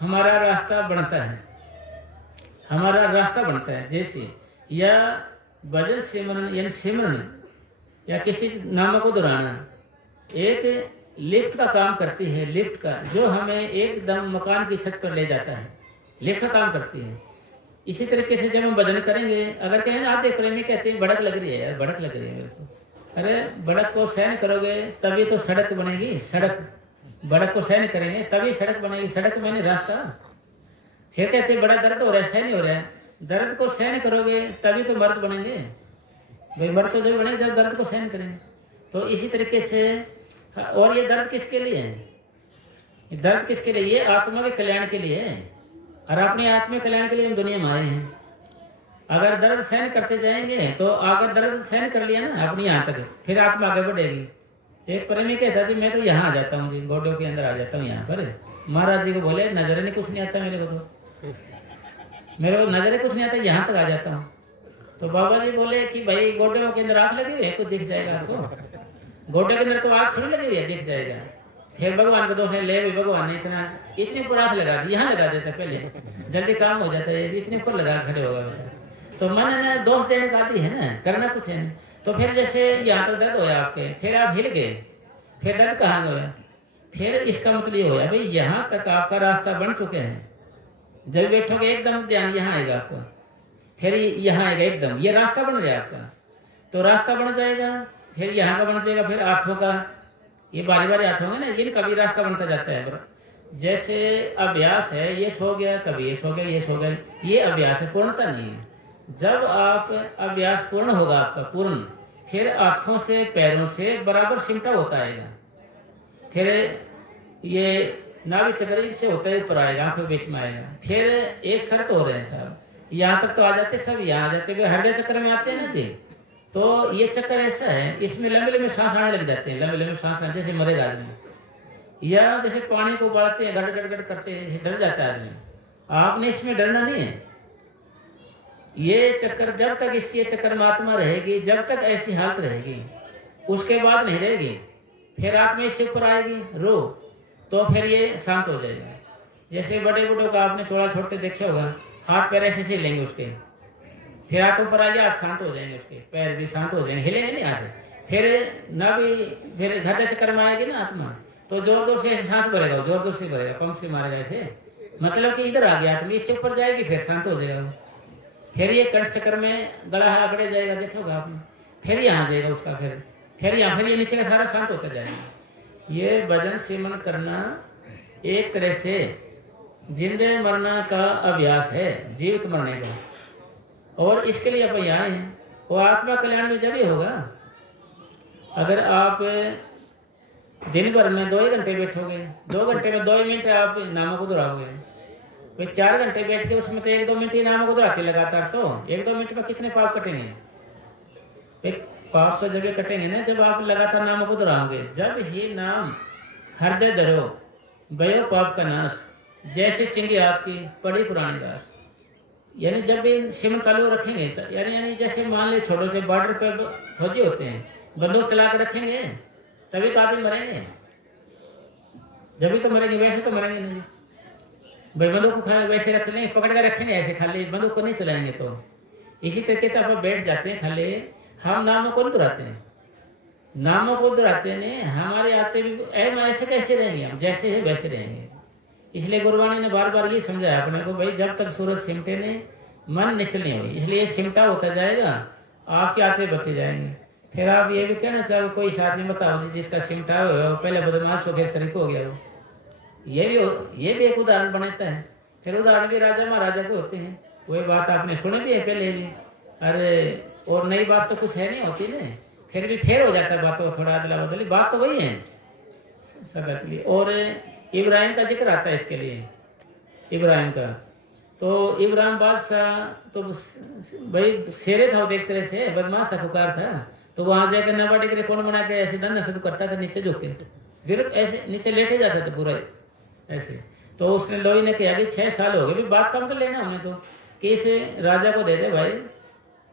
हमारा रास्ता बनता है, हमारा रास्ता बनता है। जैसे या भजन सिमरन यानी सिमरन या किसी नाम को दोहराना एक लिफ्ट का काम करती है, लिफ्ट का, जो हमें एकदम मकान की छत पर ले जाता है, लिफ्ट का काम करती है। इसी तरीके से जब हम भजन करेंगे, अगर कहें आप देख प्रेमी कहते हैं भड़क लग रही है यार, भड़क लग रही है मेरे को, अरे भड़क को सहन करोगे तभी तो सड़क बनेगी, सड़क, भड़क को सहन करेंगे तभी सड़क बनेगी, सड़क बने रास्ता। फिर कहते हैं बड़ा दर्द हो रहा है, सहन नहीं हो रहा है, दर्द को सहन करोगे तभी तो मर्द बनेंगे भाई, मर्द तो जब बने जब दर्द को सहन करेंगे। तो इसी तरीके से, और ये दर्द किसके लिए है, ये दर्द किसके लिए, ये आत्मा के कल्याण के लिए है, और अपने आत्मा कल्याण के लिए हम दुनिया में आए हैं। अगर दर्द सहन करते जाएंगे तो अगर दर्द सहन कर लिया ना अपनी यहाँ तक, फिर आत्मा आगे बढ़ेगी। एक प्रेमी कहता था मैं तो यहाँ आ जाता हूँ जी, गोडों के अंदर आ जाता हूँ यहाँ पर। महाराज जी को बोले नजर नहीं कुछ नहीं आता मेरे को, तो मेरे को नजर कुछ नहीं आता, यहाँ तक आ जाता हूँ। तो बाबा जी बोले कि भाई गोडों के अंदर आग लगी हुई है, कुछ दिख जाएगा आपको, गोडे के अंदर तो आग थोड़ी लगी हुई है, दिख जाएगा। फिर भगवान को दोष है, ले भगवान ने इतने ऊपर आग लगा दी, यहाँ लगा देता पहले जल्दी काम हो जाता है, इतने ऊपर लगा खड़े होगा। तो मन है ना दोष देने का आती है ना, करना कुछ है। तो फिर जैसे यहाँ तक दर्द होया आपके, फिर आप हिल गए, फिर दर्द कहाँ गया, फिर इसका मतलब ये होया भाई यहाँ तक आपका रास्ता बन चुके हैं। जब बैठोगे एकदम ध्यान यहाँ आएगा आपका, फिर यहाँ आएगा एकदम, ये रास्ता बन गया आपका। तो रास्ता बन जाएगा, फिर यहाँ का बन जाएगा, फिर आंखों का, ये बारी बारी हाथ होंगे ना, ये कभी रास्ता बनता जाता है। जैसे अभ्यास है, ये सो गया कभी, ये सो गया, ये सो गया, ये अभ्यास है, पूर्णता नहीं है। जब आप अभ्यास पूर्ण होगा आपका पूर्ण, फिर आँखों से पैरों से बराबर सिमटा होता आएगा, फिर ये नाभि चक्र से होता है ऊपर आएगा, आंखों के बीच में आएगा। फिर एक शर्त हो रहे हैं साहब, यहाँ तक तो आ जाते सब, यहाँ आ जाते, हृदय चक्र में आते हैं ना जी। तो ये चक्कर ऐसा है, इसमें लंबे लंबे सांस आने लग जाते हैं, लंबे लंबे सांस आने, जैसे मरेगा आदमी, या जैसे पानी को उबालते हैं, गड़ गड़ गड़ करते हैं, डर जाता है आदमी। आपने इसमें डरना नहीं है। ये चक्कर जब तक इसके चक्कर में आत्मा रहेगी, जब तक ऐसी हालत रहेगी, उसके बाद नहीं रहेगी। फिर आत्मा इससे ऊपर आएगी रो, तो फिर ये शांत हो जाएगा। जैसे बड़े बूढ़ों का आपने थोड़ा छोड़ते देखा होगा, हाथ पैर ऐसे लेंगे उसके, फिर हाथ ऊपर आ जाए, शांत हो जाएंगे, उसके पैर भी शांत हो जाएंगे, हिलेंगे नहीं हाथ। फिर ना भी फिर हृदय चक्कर में आएगी ना आत्मा, तो जोर जोर से सांस भरेगा, जोर जोर से भरेगा, पंप से मारेगा ऐसे, मतलब कि इधर आ गया आत्मा, इससे ऊपर जाएगी, फिर शांत हो जाएगा। फिर ये कंठ चक्कर में गला आगड़े जाएगा, देखोगा आपने, फिर यहाँ आ जाएगा उसका, फिर यहाँ, फिर ये नीचे का सारा शांत होता जाएगा। ये भजन सिमरन करना एक तरह से जिंदे मरना का अभ्यास है, जीवित मरने का। और इसके लिए अपन यहाँ हैं, वो आत्मा कल्याण में जब ही होगा। अगर आप दिन भर में 2 घंटे बैठोगे, 2 घंटे में 2 मिनट आप नामों को दोहराओगे, फिर 4 घंटे बैठ के उसमें तो 1-2 मिनट ही नामों को दोहराते लगातार, तो 1-2 मिनट में कितने पाप कटेंगे। एक पाप तो जब कटेंगे ना जब आप लगातार नामों को दोहराओगे। जब ही नाम हृदय धरो भयो पाप का नाश, जैसे चिंगी आपकी पड़ी पुरानी रात। यानी जब भी सिमरन चालू रखेंगे, यानी जैसे मान ले छोड़ो, जब बॉर्डर पे फौजी होते हैं, बंदूक चला कर रखेंगे तभी तो आदमी मरेंगे, जब भी तो मरेंगे, वैसे तो मरेंगे नहीं भाई। बंदूक को वैसे रख लें, पकड़ कर रखेंगे ऐसे, खाली बंदूक को नहीं चलाएंगे। तो इसी तरीके से आप बैठ जाते हैं, खाली हम नामों को दोहराते हैं, नामों को दोहराते हैं, हमारे आते भी ऐसे कैसे रहेंगे, हम जैसे है वैसे रहेंगे। इसलिए गुरुवाणी ने बार बार ये समझाया अपने को, भाई जब तक सूरज सिमटे ने मन निचल नहीं हुई, इसलिए सिमटा होता जाएगा, आपके आते बचे जाएंगे। फिर आप ये भी कहना चाहो कोई साथ में बताओ जिसका सिमटा हो पहले बदमाश हो गया, शरीक हो गया हो, ये भी एक उदाहरण बनाता है। फिर उदाहरण भी राजा महाराजा के होते हैं, वही बात आपने सुनी भी है पहले भी। अरे और नई बात तो कुछ है नहीं होती ना, फिर भी फेर हो जाता है बातों थोड़ा अदला बदली, बात तो वही है सदा के लिए। और इब्राहिम का जिक्र आता है इसके लिए, इब्राहिम का। तो इब्राहिम बादशाह तो भाई शेरे था, वो देख तरह से बदमाश था, खुकार था। तो वहां जाकर नबा टिकरे कौन बना के ऐसे धंधा शुरू करता था, नीचे झुके फिर ऐसे नीचे लेटे जाते थे पूरा ऐसे। तो उसने लोही ने कहा कि 6 साल हो गए, भी बात कम कर लेना हमने तो, कि इस राजा को दे दे भाई,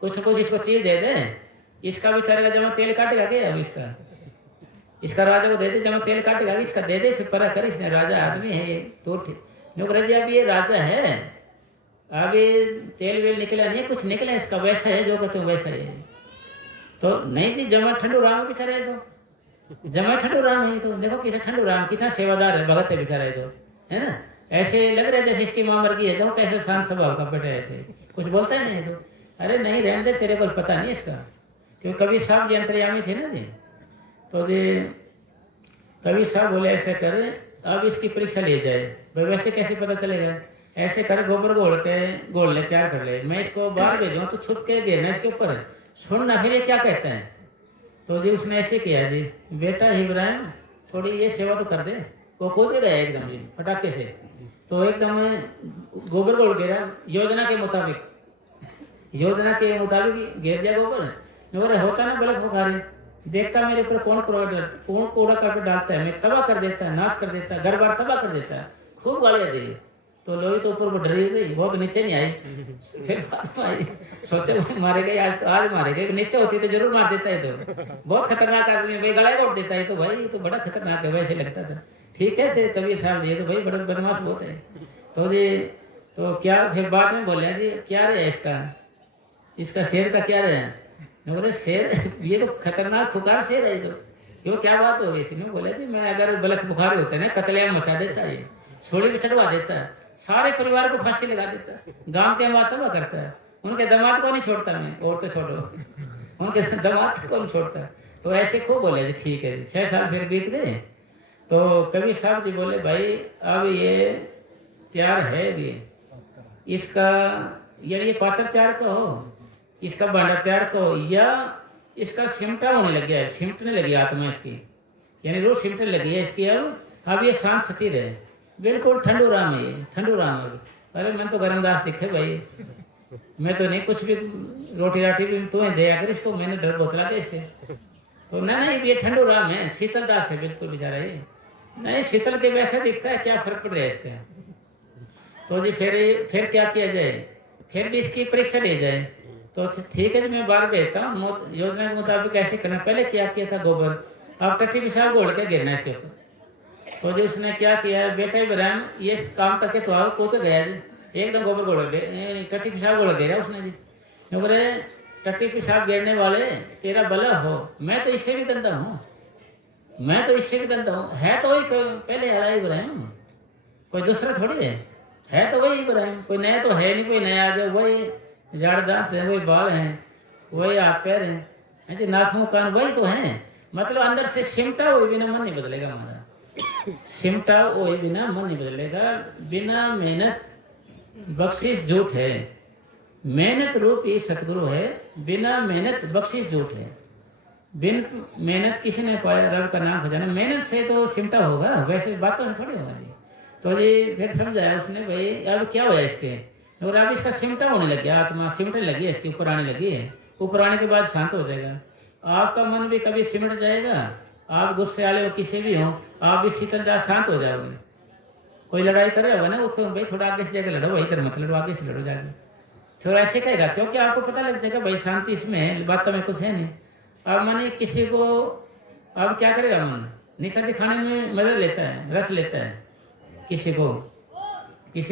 कुछ न कुछ इसको चीज दे दे, इसका बेचारे का जमा तेल काटेगा क्या अब इसका राजा को दे दे, जमा तेल काटेगा इसका, दे दे इसे परा कर, इसने राजा आदमी है ये तो ठीक। अब ये राजा है, अभी तेल वेल निकला नहीं, कुछ निकला इसका, वैसा है जो कहते हो वैसा है। तो नहीं जी जमा ठंडू राम बेचारा है, तो जमा ठंडू राम है, तो देखो कितना ठंडू राम कितना सेवादार है, भगत है बेचारा है, तो है ना। ऐसे लग रहा है जैसे इसकी मां मर गई है, तो कैसे शांत स्वभाव का बेटा, ऐसे कुछ बोलता है नहीं तो। अरे नहीं रहने दे, तेरे को पता नहीं इसका, क्योंकि कभी साहब जी अंतर्यामी थे ना जी। तो जी कभी साहब बोले ऐसे करे, अब इसकी परीक्षा ले जाए भाई, वैसे कैसे पता चलेगा, ऐसे कर गोबर घोल ले तैयार कर ले, मैं इसको बाहर भेजूँ तो छुप के गिरना इसके ऊपर, सुनना फिर ये क्या कहता है। तो जी उसने ऐसे किया जी, बेटा इब्राहिम थोड़ी ये सेवा तो कर दे। वो कूद के गया एकदम जी फटाके से, तो एकदम गोबर घोल गिरा योजना के मुताबिक गिर दिया गोबर। मगर होता ना बलक बुखारी, देखता मेरे ऊपर कौन कूड़ा करके डालता है, मैं तबाह कर देता है, नाश कर देता है, घर बार तबाह कर देता है, खूब गालियाँ दी। तो लोही तो ऊपर डरी गई, वो तो नीचे नहीं आई। फिर बाद में आई, सोचे वो मारे गए, आज मारे गए, नीचे होती तो जरूर मार देता है। तो बहुत खतरनाक आदमी भाई, गला घोट देता है तो भाई, ये तो बड़ा खतरनाक है, वैसे लगता था। ठीक है थे कबीर साहब, ये तो भाई बड़ा बदमाश बहुत है। तो जी तो क्या फिर बाद में बोले जी क्या रहे इसका शेर का क्या रहे, बोले शेर ये तो खतरनाक खुकार शेर है, तो क्यों क्या बात हो गई इसी में। बोले जी मैं अगर बलक बुखार होते ना, कतलेआम मचा देता है, छोड़ी में चढ़वा देता है, सारे परिवार को फांसी लगा देता है, गांव के मातमा करता है, उनके दामाद को नहीं छोड़ता मैं, और तो छोड़ो उनके दामाद को नहीं छोड़ता। तो ऐसे खूब बोले जी ठीक है जी। 6 साल फिर बीत गए। तो कभी साहब जी बोले भाई अब ये तैयार है भी, इसका यानी ये पात्र तैयार का हो, इसका भांडा तैयार का हो, या इसका सिमटा होने लग गया है, सिमटने लगी आत्मा इसकी, यानी रोज सिमटने लगी है इसकी। अब ये शांत सती रहे, बिल्कुल ठंडू राम है ये, ठंडू राम है। अरे मैं तो गरमदास दिखे भाई, मैं तो नहीं कुछ भी, रोटी राटी भी तो दे अगर इसको, मैंने डर बोतला के इससे। तो नहीं ये ठंडू राम है, शीतल दास है बिल्कुल बेचारा ये, नहीं शीतल के वैसे दिखता है, क्या फर्क पड़ रहा है इसका। तो जी फिर क्या किया जाए, फिर भी इसकी परीक्षा ली जाए। तो ठीक है जी मैं बाहर भेजता हूँ, योजना के मुताबिक ऐसे करना। पहले क्या किया था गोबर, अब टट्टी पिशाब घोल के गिरना इसके ऊपर। तो जी उसने क्या किया, बेटा इब्राहिम ये काम करके तो आओ, को तो गया जी, एकदम गोबर घोल गए, टट्टी पिशाब घोल गिरा उसने जी। बोले टट्टी पिशाब गिरने वाले तेरा भला हो, मैं तो इससे भी गंदा हूँ, मैं तो इससे भी गंदा हूँ। है तो वही पहले आया इब्राहिम, कोई दूसरा थोड़ी है तो वही इब्राहिम, कोई नया तो है नहीं, कोई नया आ गया, वही झाड़ दांत है, वही बाल हैं, वही हाथ पैर हैं जी, नाखून कान वही तो हैं। मतलब अंदर से सिमटा हुए बिना मन नहीं बदलेगा हमारा, सिमटा हुए बिना मन नहीं बदलेगा। बिना मेहनत बख्शिश झूठ है, मेहनत रूप ही सतगुरु है, बिना मेहनत बख्शिश झूठ है। बिन मेहनत किसी ने पाया रब का नाम खजाना, मेहनत से तो सिमटा होगा, वैसे बातों से थोड़ी होगा जी। तो जी फिर समझाया उसने भाई अब क्या हुआ इसके, और अब इसका सिमटा होने लग गया, आत्मा सिमटने लगी है, इसके ऊपर आने लगी है, ऊपर आने के बाद शांत हो जाएगा। आपका मन भी कभी सिमट जाएगा, आप गुस्से वाले हो किसी भी हो, आप भी शीतलदार शांत हो जाओगे। कोई लड़ाई कर रहा होगा ना, उसको भाई थोड़ा आगे से जाकर लड़ो, वही इधर मत लड़ो, आगे से लड़ो जाके, थोड़ा ऐसे कहेगा, क्योंकि आपको पता लग जाएगा भाई शांति इसमें है, बात में कुछ है नहीं। अब माने किसी को अब क्या करेगा, मन नीचा दिखाने में मदद लेता है, रस लेता है, किसी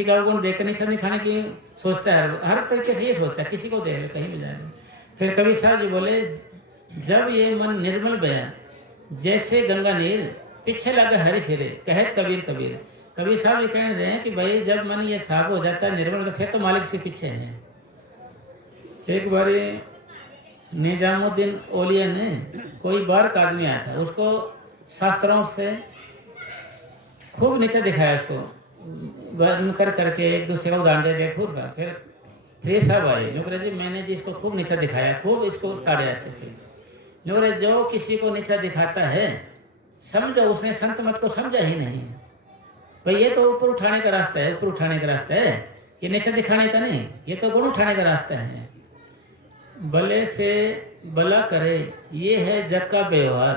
का गुण देखकर नीचा दिखाने की सोचता है, हर तरीके से ये सोचता है किसी को देख कहीं भी जाएगा। फिर कबीर साहब जी बोले जब ये मन निर्मल बया जैसे गंगा नीर, पीछे लगा हरि फिरे, कहत कबीर कबीर। कबीर साहब ये कह रहे हैं कि भाई जब मन ये साफ हो जाता है निर्मल, तो फिर तो मालिक से पीछे है। एक बारी निजामुद्दीन औलिया ने, कोई बार का आदमी आया था, उसको शास्त्रों से खूब नीचे दिखाया उसको, वजन कर करके एक दूसरे को उदाहरण दे दिया खूब का। फिर सब आए नुकरे जी मैंने जी इसको खूब नीचा दिखाया, खूब इसको ताड़े अच्छे से। नुकरे जो किसी को नीचा दिखाता है समझो उसने संत मत को समझा ही नहीं। भाई ये तो ऊपर उठाने का रास्ता है, ऊपर उठाने का रास्ता है, ये नीचा दिखाने का नहीं, ये तो गुण उठाने का रास्ता है। भले से भला करे ये है जग का व्यवहार,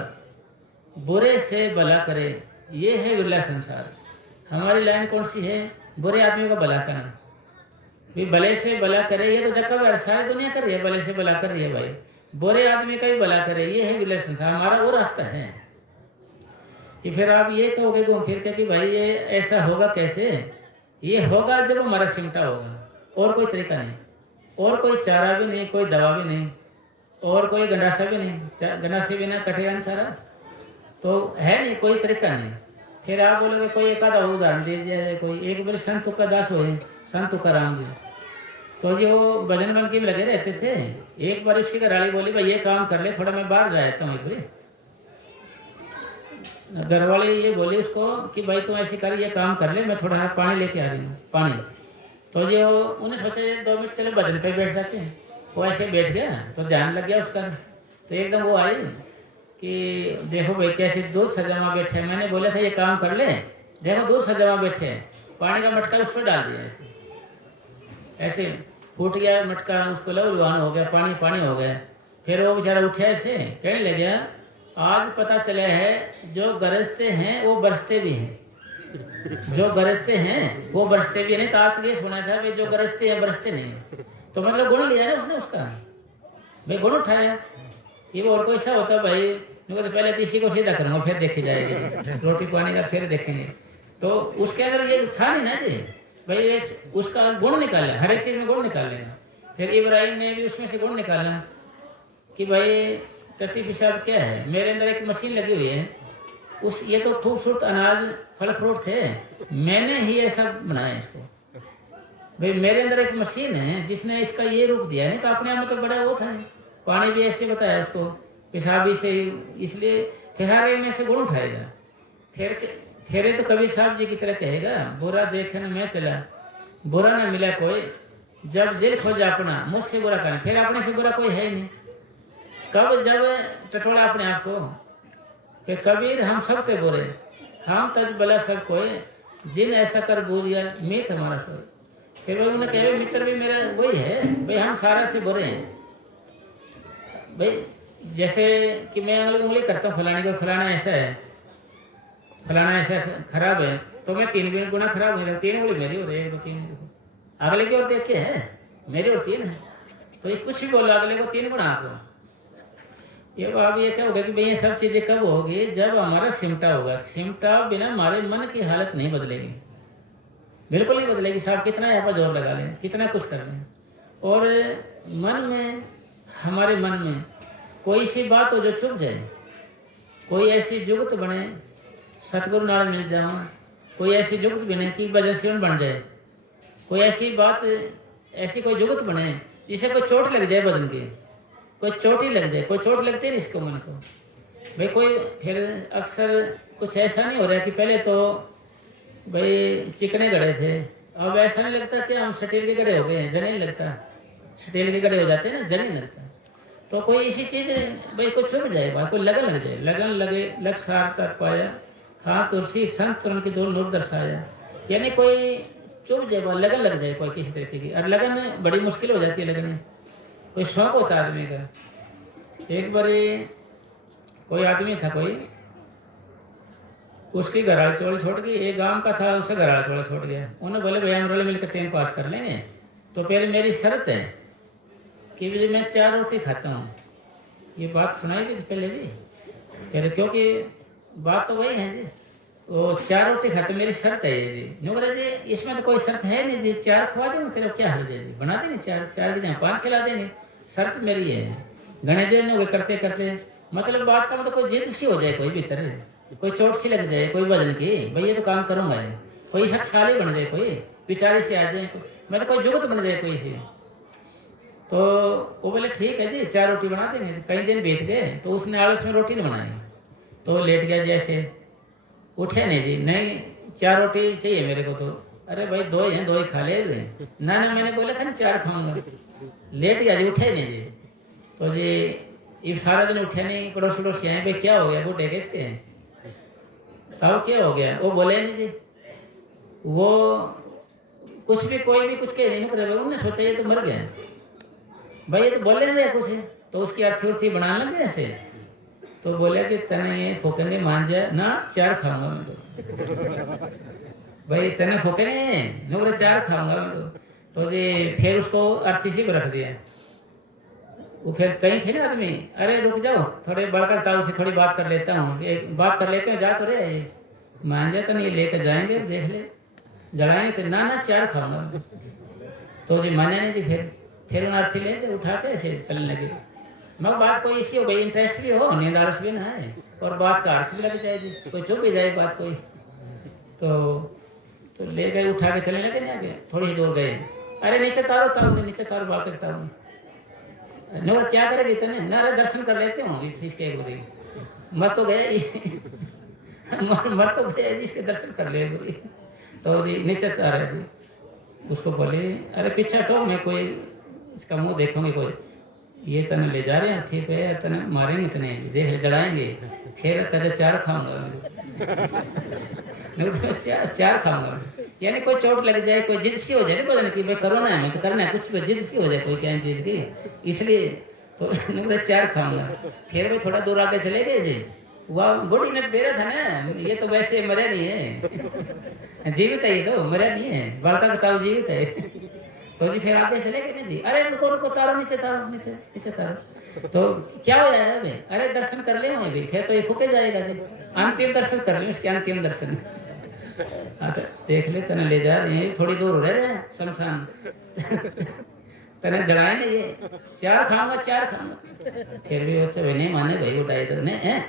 बुरे से भला करे ये है विरला संसार। हमारी लाइन कौन सी है? बुरे आदमी का भला करना। भले से भला करे ये तो जग का व्यवहार, सारी दुनिया कर रही है, भले से भला कर रही है भाई। बुरे आदमी का भी भला करे ये है विरला संसार, हमारा वो रास्ता है। कि फिर आप ये कहोगे घूम फिर के कि भाई ये ऐसा होगा कैसे? ये होगा जब हमारा सिमटा होगा, और कोई तरीका नहीं, और कोई चारा भी नहीं, कोई दवा भी नहीं, और कोई गंडासा भी नहीं। गंडासे बिना कठिन सारा तो है नहीं, कोई तरीका नहीं। फिर आप बोलोगे कोई एक आधा उदाहरण दीजिए, कोई एक बार संत तुक्कादास हुए, संत तुकाराम जी, तो जो भजन बन के लगे रहते थे। एक बार उसकी घराली बोली भाई ये काम कर ले, थोड़ा मैं बाहर जाता हूँ। एक घर वाले ये बोले उसको कि भाई तुम ऐसे कर, ये काम कर ले, मैं थोड़ा सा पानी लेके आ रही हूँ, पानी। तो जो उन्हें सोचा 2 मिनट चले भजन पे बैठ जाते हैं, वो ऐसे बैठ गया तो ध्यान लग गया उसका। तो एकदम वो आई कि देखो भाई कैसे दूध सजामा बैठे। मैंने बोला था ये काम कर ले, देखो दूध सजामा बैठे, पानी का मटका उस पर डाल दिया, ऐसे फूट गया मटका, उसको लहूलुहान हो गया, पानी पानी हो गया। फिर वो बेचारा उठा ऐसे कहने लग गया आज पता चला है जो गरजते हैं वो बरसते भी हैं, जो गरजते हैं वो बरसते भी नहीं। तो आज ये सुना था भाई जो गरजते हैं बरसते नहीं, तो मतलब गुण लिया ना उसने उसका, भाई गुण उठाया। ये और कोई सा होता भाई तो पहले किसी को सीधा करूँगा फिर देखी जाएगी, रोटी पानी का फिर देखेंगे। तो उसके अंदर ये था नहीं ना जी भाई, ये उसका गुण निकाला, हर एक चीज़ में गुण निकाल लेना। फिर इब्राहिम ने भी उसमें से गुण निकाला कि भाई टट्टी पेशाब क्या है, मेरे अंदर एक मशीन लगी हुई है, उस ये तो खूबसूरत अनाज फल फ्रूट थे, मैंने ही ऐसा बनाया इसको। भाई मेरे अंदर एक मशीन है जिसने इसका ये रूप दिया, नहीं तो अपने आप में तो बड़ा वो था। पानी भी ऐसे बताया उसको, पेशाबी से, इसलिए फिर में से गुण उठाएगा। फिर तो कभी साहब जी की तरह कहेगा बुरा देखने में चला, बुरा न मिला कोई, जब दिल खोजा अपना मुझसे बुरा करना। फिर अपने से बुरा कोई है नहीं। कब जब टटोला अपने आप को कि कबीर हम सब पे बुरे, हम तज बला सब कोई, जिन ऐसा कर बोलिया मीत हमारा कोई। फिर भाई उन्होंने कहे मित्र भी मेरा वही है भाई, हम सारा से बुरे हैं भाई। जैसे कि मैं उंगली करता हूँ फलाने को, फलाना ऐसा है, फलाना ऐसा खराब है, तो मैं 3 गुना खराब नहीं, 3 उंगली मेरी हो रही है, 1 2 3 अगले की ओर देख के है मेरी और 3 है। तो ये कुछ भी बोलो अगले को 3 गुना आपको। ये अब ये क्या होगा कि भाई ये सब चीज़ें कब होगी? जब हमारा सिमटा होगा। सिमटा बिना हमारे मन की हालत नहीं बदलेगी, बिल्कुल नहीं बदलेगी। साहब कितना यहाँ पर जोर लगा लें, कितना कुछ कर लें, और मन में, हमारे मन में कोई सी बात हो जो चुप जाए, कोई ऐसी जुगत बने सतगुरु नाल मिल जाऊँ, कोई ऐसी जुगत बने कि भजन सेवन बन जाए, कोई ऐसी बात, ऐसी कोई जुगत बने जिसे कोई चोट लग जाए भजन की, कोई चोट ही लग जाए। कोई चोट लगती नहीं इसको मन को भाई कोई। फिर अक्सर कुछ ऐसा नहीं हो रहा कि पहले तो भाई चिकने गड़े थे, अब ऐसा नहीं लगता कि हम स्टील के गड़े हो गए हैं, जन नहीं लगता। स्टील के गड़े हो जाते हैं ना, जन नहीं लगता। तो कोई इसी चीज़ भाई को चुभ जाए, भाई कोई लगन लग जाए, लगन लगे लग सार तक पाया, हाँ तुलसी संत तुरंत की दो नूर दर्शाया। यानी कोई चुभ जाए, लगन लग जाए कोई किसी तरीके की। और लगन बड़ी मुश्किल हो जाती है, लगन कोई शौक होता है आदमी का। एक बार कोई आदमी था, कोई उसकी घराल चोल छोड़ गई, एक गांव का था, उससे घराल चोल छोड़ गया। उन्होंने बोले भैया हम रोले मिलकर टाइम पास कर लेंगे, तो पहले मेरी शर्त है कि मैं 4 रोटी खाता हूँ। ये बात सुनाई थी पहले भी, कह क्योंकि बात तो वही है जी, वो 4 रोटी खाते, मेरी शर्त है ये जी। नुकरा जी इसमें तो कोई शर्त है नहीं जी, 4 खवा देंगे तेरे क्या हो जाए जी, बना देंगे 4 की जगह 5 खिला देंगे, शर्त मेरी है। घने दिन हो गए करते करते, मतलब बात का मतलब कोई जिद सी हो जाए, कोई भीतर कोई चोट सी लग जाए कोई वजन की, भाई ये तो काम करूँगा, कोई शक्तिशाली बन जाए, कोई बिचारी से आ जाए, मतलब कोई जुगत बन जाए कोई सी। तो वो बोले ठीक है जी 4 रोटी बना देंगे। कई दिन बीत गए तो उसने आलस में रोटी नहीं बनाई, तो लेट गया, जैसे उठे नहीं जी, नहीं 4 रोटी चाहिए मेरे को तो। अरे भाई 2 हैं, 2 ही खा ले। ना ना मैंने बोला था ना 4 खाऊंगा। लेट गया जी, उठे नहीं जी। तो जी ये सारा दिन उठे नहीं, पड़ोस पड़ोसी आए, भाई क्या हो गया, बूढ़े किसके हैं, ताऊ क्या हो गया, वो बोले नहीं जी। वो कुछ भी कोई भी कुछ कह नहीं करे, उन्होंने सोचा ये तो मर गया भाई, ये तो बोले नहीं कुछ है। तो उसकी अर्थी उर्थी बनाने लगे ऐसे। तो बोले कि तने ये फूकेंगे मान जाए ना, 4 खाऊंगा मैं तो। भाई तने फूकेंगे नूरे 4 खाऊंगा मैं तो जी फिर उसको अर्थी से रख दिया। वो फिर कहीं थे ना आदमी, अरे रुक जाओ थोड़े बढ़कर ताऊ से थोड़ी बात कर लेता हूँ, एक बात कर लेते हैं, जा तो रहे मान जाए तो नहीं, लेकर जाएंगे देख ले जलाएंगे तो ना ना 4 खाऊंगा। तो जी माने नहीं जी। फिर उन अर्थी लेते उठा के ऐसे चलने लगे। मगर बात कोई इसी हो भाई, इंटरेस्ट भी हो, नींद आलस भी ना है, और बात का अर्थ भी लग जाए जी, कोई चुप भी जाए बात कोई। तो ले गए उठा के चलने लगे, नहीं आगे थोड़ी ही दूर गए, अरे नीचे तारो तारो नीचे तारो बात करता हूँ। न क्या करेगी इतने न, दर्शन कर लेते हूँ इसके बुरी, मर तो गया मर तो गया जी, इसके दर्शन कर ले बुरी। तो जी नीचे तारे जी, उसको बोले अरे पीछे हटो, मैं कोई इसका मुंह देखूंगी, कोई ये तने ले जा रहे हैं ठीक है, तने मारेंगे इतने देख जलाएंगे, फिर कहते 4 खाऊंगा मैं 4 खाऊंगा। यानी कोई चोट लग जाए, कोई जिद सी हो जाए ना बदन की, भाई करो ना मैं तो करना है, कुछ जिद सी हो जाए कोई क्या चीज की, इसलिए तो 4 खाऊंगा। फिर भी थोड़ा दूर आके चले गए जी, वह बूढ़ी ने बेरा था ना, ये तो वैसे मरे नहीं है जीवित है, ये तो मरे नहीं है, बड़का बताओ जीवित है। तो जी फिर आगे चले गए जी, अरे रुको रुको तारो नीचे तारो नीचे नीचे तारो। तो क्या हो जाएगा भाई, अरे दर्शन कर ले भी, फिर तो ये फूके जाएगा जी, अंतिम दर्शन कर ले, उसके अंतिम दर्शन। तो देख ले तने ले जा रहे हैं, थोड़ी दूर रह रहे शमशान तने जलाए नहीं, ये 4 खाऊंगा 4 खाऊंगा। फिर भी वो नहीं माने भाई, उठाए तो नहीं।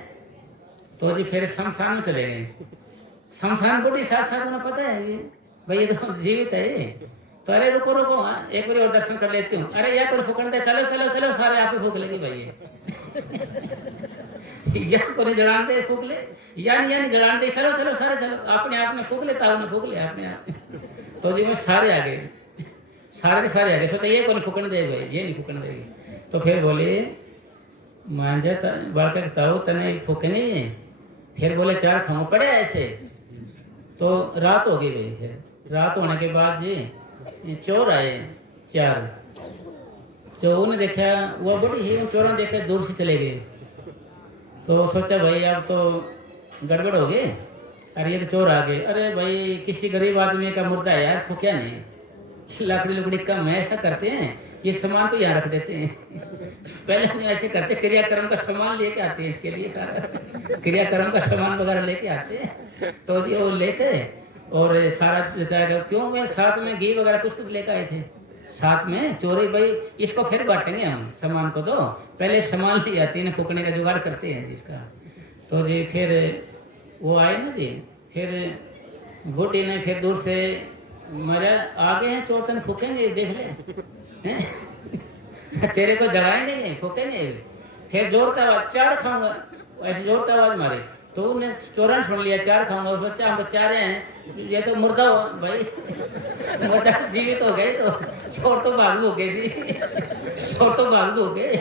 तो जी फिर शमशान में चले गए। शमशान बूढ़ी साथ साथ उन्हें पता है ये भाई ये तो जीवित है। तो अरे रुको रुको, एक बार और दर्शन कर लेती हूँ, अरे यार कोई फूकन दे, चलो चलो चलो सारे आप फूक लेंगे भाई या कोई जलान दे फूक ले, यानी जलान दे, चलो चलो सारे चलो, अपने आप में फूक ले, ताऊ ने फूक ले अपने आप। तो जी वो सारे आ गए, सारे के सारे आ गए, सोचा ये कौन फूकन दे भाई, ये नहीं फूकन देगी। तो फिर बोले मान जा बालक ताऊ तने फूके नहीं, फिर बोले 4 खाऊं पड़े ऐसे। तो रात हो गई भाई, फिर रात होने के बाद जी चोर आए 4, जो उन्हें देखा वो बड़ी ही, उन चोरों ने देखा दूर से चले गए। तो सोचा भाई अब तो गड़बड़ हो गई, अरे ये तो चोर आ गए, अरे भाई किसी गरीब आदमी का मुर्दा है यार, फूक्या नहीं, लकड़ी लकड़ी कम ऐसा करते हैं, ये सामान तो यहाँ रख देते हैं पहले हम ऐसे करते, क्रियाक्रम का सामान लेके आते हैं, इसके लिए सारा क्रियाक्रम का सामान वगैरह लेके आते हैं। तो ये वो लेते और सारा जाएगा, क्यों मैं साथ में घी वगैरह कुछ कुछ लेकर आए थे साथ में, चोरी भाई इसको फिर बांटेंगे हम सामान को, तो पहले सामान ले आते हैं, फूकने का जुगाड़ करते हैं जिसका। तो जी फिर वो आए ना जी, फिर बूटी ने फिर दूर से मेरे आगे हैं चोर, तन फूकेंगे देख ले तेरे को जलाएंगे फूकेंगे। फिर जोरता आवाज 4 खाऊंगा, ऐसे जोरता आवाज मारे। तो उन्हें चोरन सुन लिया 4 खाऊंगा, सोचा हम 4 हैं, ये तो मुर्दा हो भाई मुर्दा जीवित हो गए, तो चोर तो भाग हो गए जी चोर तो भाग हो गए।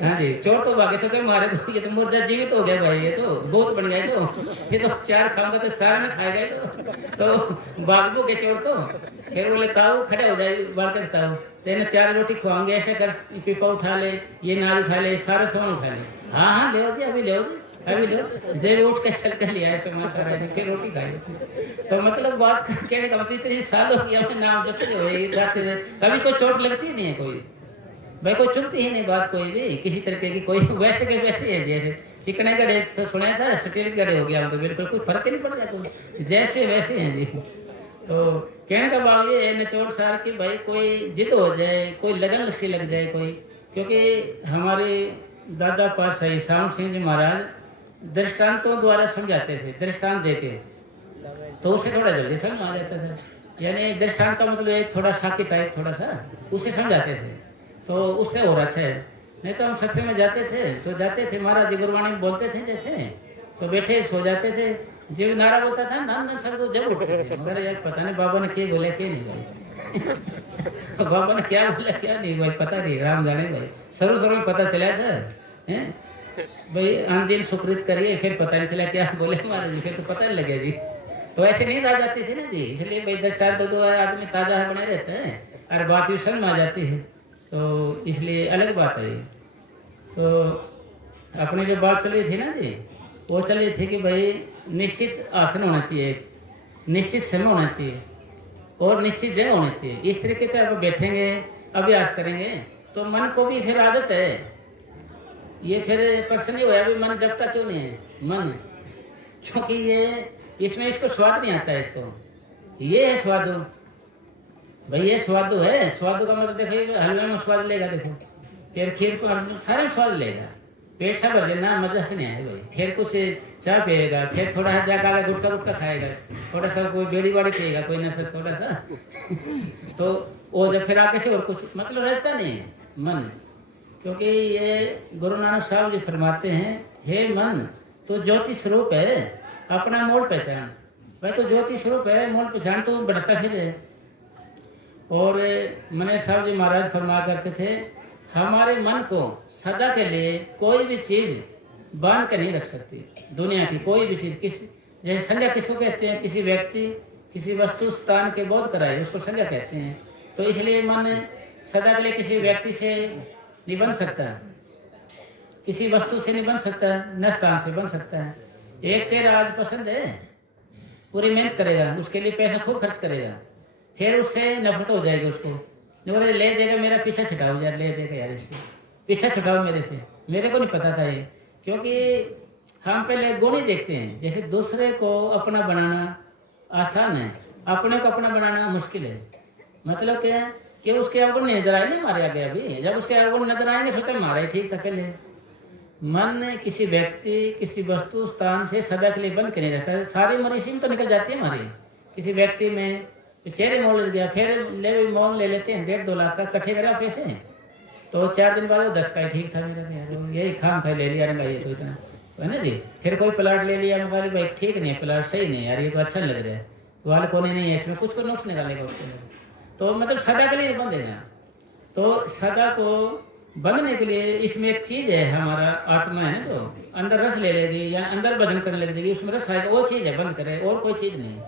हाँ जी चोर तो भागे, तो मारे तो ये तो मुर्दा जीवित हो गया भाई, ये तो बहुत बन गए, तो ये तो 4 खाऊंगा तो सारा ने खा गए, तो भाग हो गए चोर। तो फिर बोले ताऊ खड़े हो जाए, बालक ताऊ तेने 4 रोटी खुआऊंगे, ऐसे कर पीपा उठा ले, ये नाल उठा ले, सारा सामान उठा ले। हाँ हाँ ले जी, अभी ले जी, अभी लो। जब उठ के चल कर लिया समाचार, फिर रोटी खाई। तो मतलब बात कहने का मतलब इतने साल हो गया नाम जपते हुए जाते थे, कभी कोई चोट लगती नहीं है कोई भाई, कोई चुनती ही नहीं बात कोई भी किसी तरीके की, कोई वैसे के वैसे है, जैसे चिकने गड़े तो सुना था स्टील गड़े हो गया, तो बिल्कुल कोई फर्क ही नहीं पड़ जाता, तो जैसे वैसे हैं जी। तो कहने का भाव ये है निचोड़ सार की भाई, कोई जिद हो जाए, कोई लगन सी लग जाए कोई, क्योंकि हमारे दादा पातशाही श्याम सिंह जी महाराज दृष्टांतों द्वारा समझाते थे, दृष्टांत देते तो उसे थोड़ा जल्दी समझ आ जाता था। यानी दृष्टांत का मतलब एक थोड़ा साकी टाइप थोड़ा सा उसे समझाते थे, तो उससे और अच्छा है। नहीं तो हम सत्संग में जाते थे, तो जाते थे महाराज जी गुरबाणी बोलते थे जैसे, तो बैठे सो जाते थे, जो नारा बोलता था ना सर तो जब उठते थे, मगर यार पता नहीं बाबा ने क्या बोला क्या नहीं भाई। बाबा ने क्या बोला क्या नहीं भाई पता नहीं, राम जाने भाई। शुरू में पता चला था हैं भाई, आन दिन सुकृत करिए, फिर पता नहीं चला क्या बोले हमारे जी, फिर तो पता नहीं लगे जी। तो ऐसे नींद आ जाती थी ना जी, इसलिए भाई 10-4 आदमी ताजा बने रहते हैं और बात भी शर्म आ जाती है, तो इसलिए अलग बात है ये। तो अपनी जो बात चली थी ना जी, वो चली थी कि भाई निश्चित आसन होना चाहिए, निश्चित समय होना चाहिए और निश्चित जगह होनी चाहिए। इस तरीके से आप बैठेंगे, अभ्यास करेंगे तो मन को भी फिर आदत है। ये फिर प्रश्न ही हुआ भी मन जबता क्यों नहीं है मन, क्योंकि ये इसमें इसको स्वाद नहीं आता है, इसको ये है स्वादु भाई, ये स्वादु है। स्वादु का मतलब देखिए हलवे में स्वाद लेगा, देखो फिर खीर को सारे स्वाद लेगा, पेट सा भर लेना मजा से नहीं आए भाई। फिर कुछ चाय पिएगा, फिर थोड़ा सा जाकर गुटका खाएगा, थोड़ा सा कोई बेड़ी बाड़ी पिएगा, कोई नशा थोड़ा सा तो वो जब फिर आके से और कुछ मतलब रहता नहीं है मन। क्योंकि ये गुरु नानक साहब जी फरमाते हैं, हे मन तो ज्योति स्वरूप है, अपना मोड़ पहचान। भाई तो ज्योति स्वरूप है, मोड़ पहचान तो बढ़ता फिर है। और मने साहब जी महाराज फरमा करते थे, हमारे मन को सदा के लिए कोई भी चीज बांध कर नहीं रख सकती, दुनिया की कोई भी चीज। किसी जैसे संज्ञा किसको कहते हैं, किसी व्यक्ति किसी वस्तु स्थान के बोध कराए उसको संज्ञा कहते हैं। तो इसलिए मन सदा के लिए किसी व्यक्ति से नहीं बन सकता, किसी वस्तु से नहीं बन सकता, न स्थान से बन सकता है। एक चेहरा आज पसंद है, पूरी मेहनत करेगा, उसके लिए पैसा खूब खर्च करेगा, फिर उससे नफरत हो जाएगी उसको, बोले ले देगा मेरा पीछा छुटाओ यार, ले देगा यार इससे पीछा छुटाओ मेरे से। मेरे को नहीं पता था ये, क्योंकि हम पहले गुण ही देखते हैं। जैसे दूसरे को अपना बनाना आसान है, अपने को अपना बनाना मुश्किल है। मतलब क्या है कि उसके अवगुण नजर आए नहीं हमारे आगे, अभी जब उसके अवगुण नजर आएंगे सोचा हमारा ठीक था पहले। मन किसी व्यक्ति किसी वस्तु स्थान से सदा के लिए बंद के नहीं रहता है। सारी उम्र इसी में तो निकल जाती है हमारी। किसी व्यक्ति में चेहरे मोल ले गया, फिर ले मोल ले लेते हैं 1.5-2 लाख का, इकट्ठे करा पैसे, तो 4 दिन बाद वो 10 का ठीक था मेरा यार, यही खाम खा ले लिया रंगा ये तो इतना है ना जी। फिर कोई प्लाट ले लिया, मैं भाई ठीक नहीं है प्लाट, सही नहीं यार, ये तो अच्छा लग रहा है, वाले कोने नहीं है इसमें, कुछ को नोट्स निकालेगा उसके, तो मतलब सदा के लिए बंधेगा। तो सदा को बंधने के लिए इसमें एक चीज है, हमारा आत्मा है ना, तो अंदर रस ले लेगी या अंदर भजन करने लग जाएगी, उसमें रस आएगा, वो चीज है बंद करे, और कोई चीज नहीं।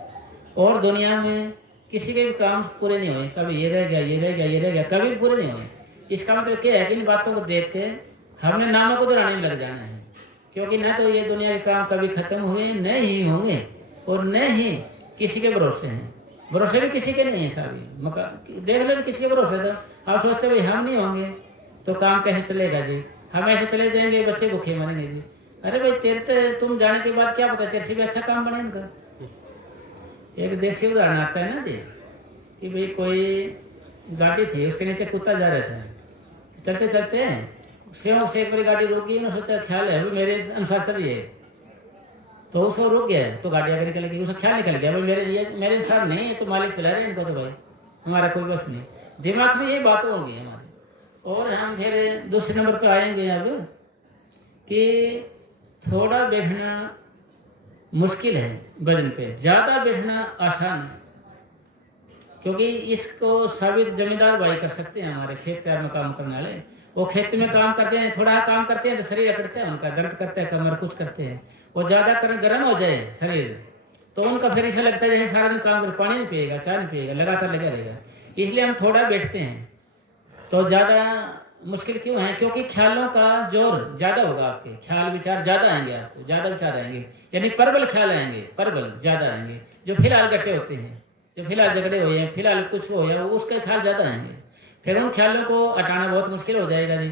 और दुनिया में किसी के भी काम पूरे नहीं हुए, कभी ये रह गया ये रह गया ये रह गया, कभी पूरे नहीं हुए। इसका मतलब क्या है कि इन बातों को देख के हमने नामों को दोहराने में लग जाना है, क्योंकि न तो ये दुनिया के काम कभी खत्म हुए न ही होंगे, और न ही किसी के भरोसे हैं। भरोसे भी किसी के नहीं है साहब, मकान देख लो किसी के भरोसे, तो आप सोचते भाई हम नहीं होंगे तो काम कैसे चलेगा जी, हम ऐसे चले जाएंगे बच्चे भूखे मरेंगे जी। अरे भाई तेरे तुम जाने के बाद क्या पता तेरे से भी अच्छा काम बने उनका। एक देसी उदाहरण आता है ना जी, कि भाई कोई गाड़ी थी, उसके नीचे कुत्ता जा रहा था, चलते चलते सेवक से एक बारी गाड़ी रुक गई, ना सोचा ख्याल है अभी मेरे अनुसार चलिए, तो उसको रुक गया, तो गाड़ी आगे निकल गई, उसका ख्याल निकल गया भाई मेरे अनुसार नहीं है, तो मालिक चला रहे हैं इनको, तो भाई हमारा कोई बस नहीं। दिमाग में ये बातें होंगी हमारे। और हम फिर दूसरे नंबर पर आएंगे अब कि थोड़ा बैठना मुश्किल है भजन पे, ज़्यादा बैठना आसान है, क्योंकि इसको साबित जमींदार भाई कर सकते हैं, हमारे खेत में काम करने वाले। वो खेत में काम करते हैं, थोड़ा काम करते हैं तो शरीर अकड़ता है उनका, दर्द करता है कमर, कुछ करते हैं। वो ज़्यादा गर्म हो जाए शरीर तो उनका फिर ऐसा लगता है जैसे सारा दिन काम कर, पानी नहीं पिएगा, चाय नहीं पिएगा, लगातार लगा रहेगा। इसलिए हम थोड़ा बैठते हैं तो ज़्यादा मुश्किल क्यों है, क्योंकि ख्यालों का जोर ज़्यादा होगा, आपके ख्याल विचार ज़्यादा आएंगे, आपको ज़्यादा विचार आएंगे, यानी प्रबल ख्याल आएंगे, प्रबल ज़्यादा आएंगे। जो फिलहाल गट्टे होते हैं, जो फिलहाल झगड़े हुए हैं, फिलहाल कुछ हो या उसके ख्याल ज़्यादा आएंगे, फिर उन ख्यालों को हटाना बहुत मुश्किल हो जाएगा जी।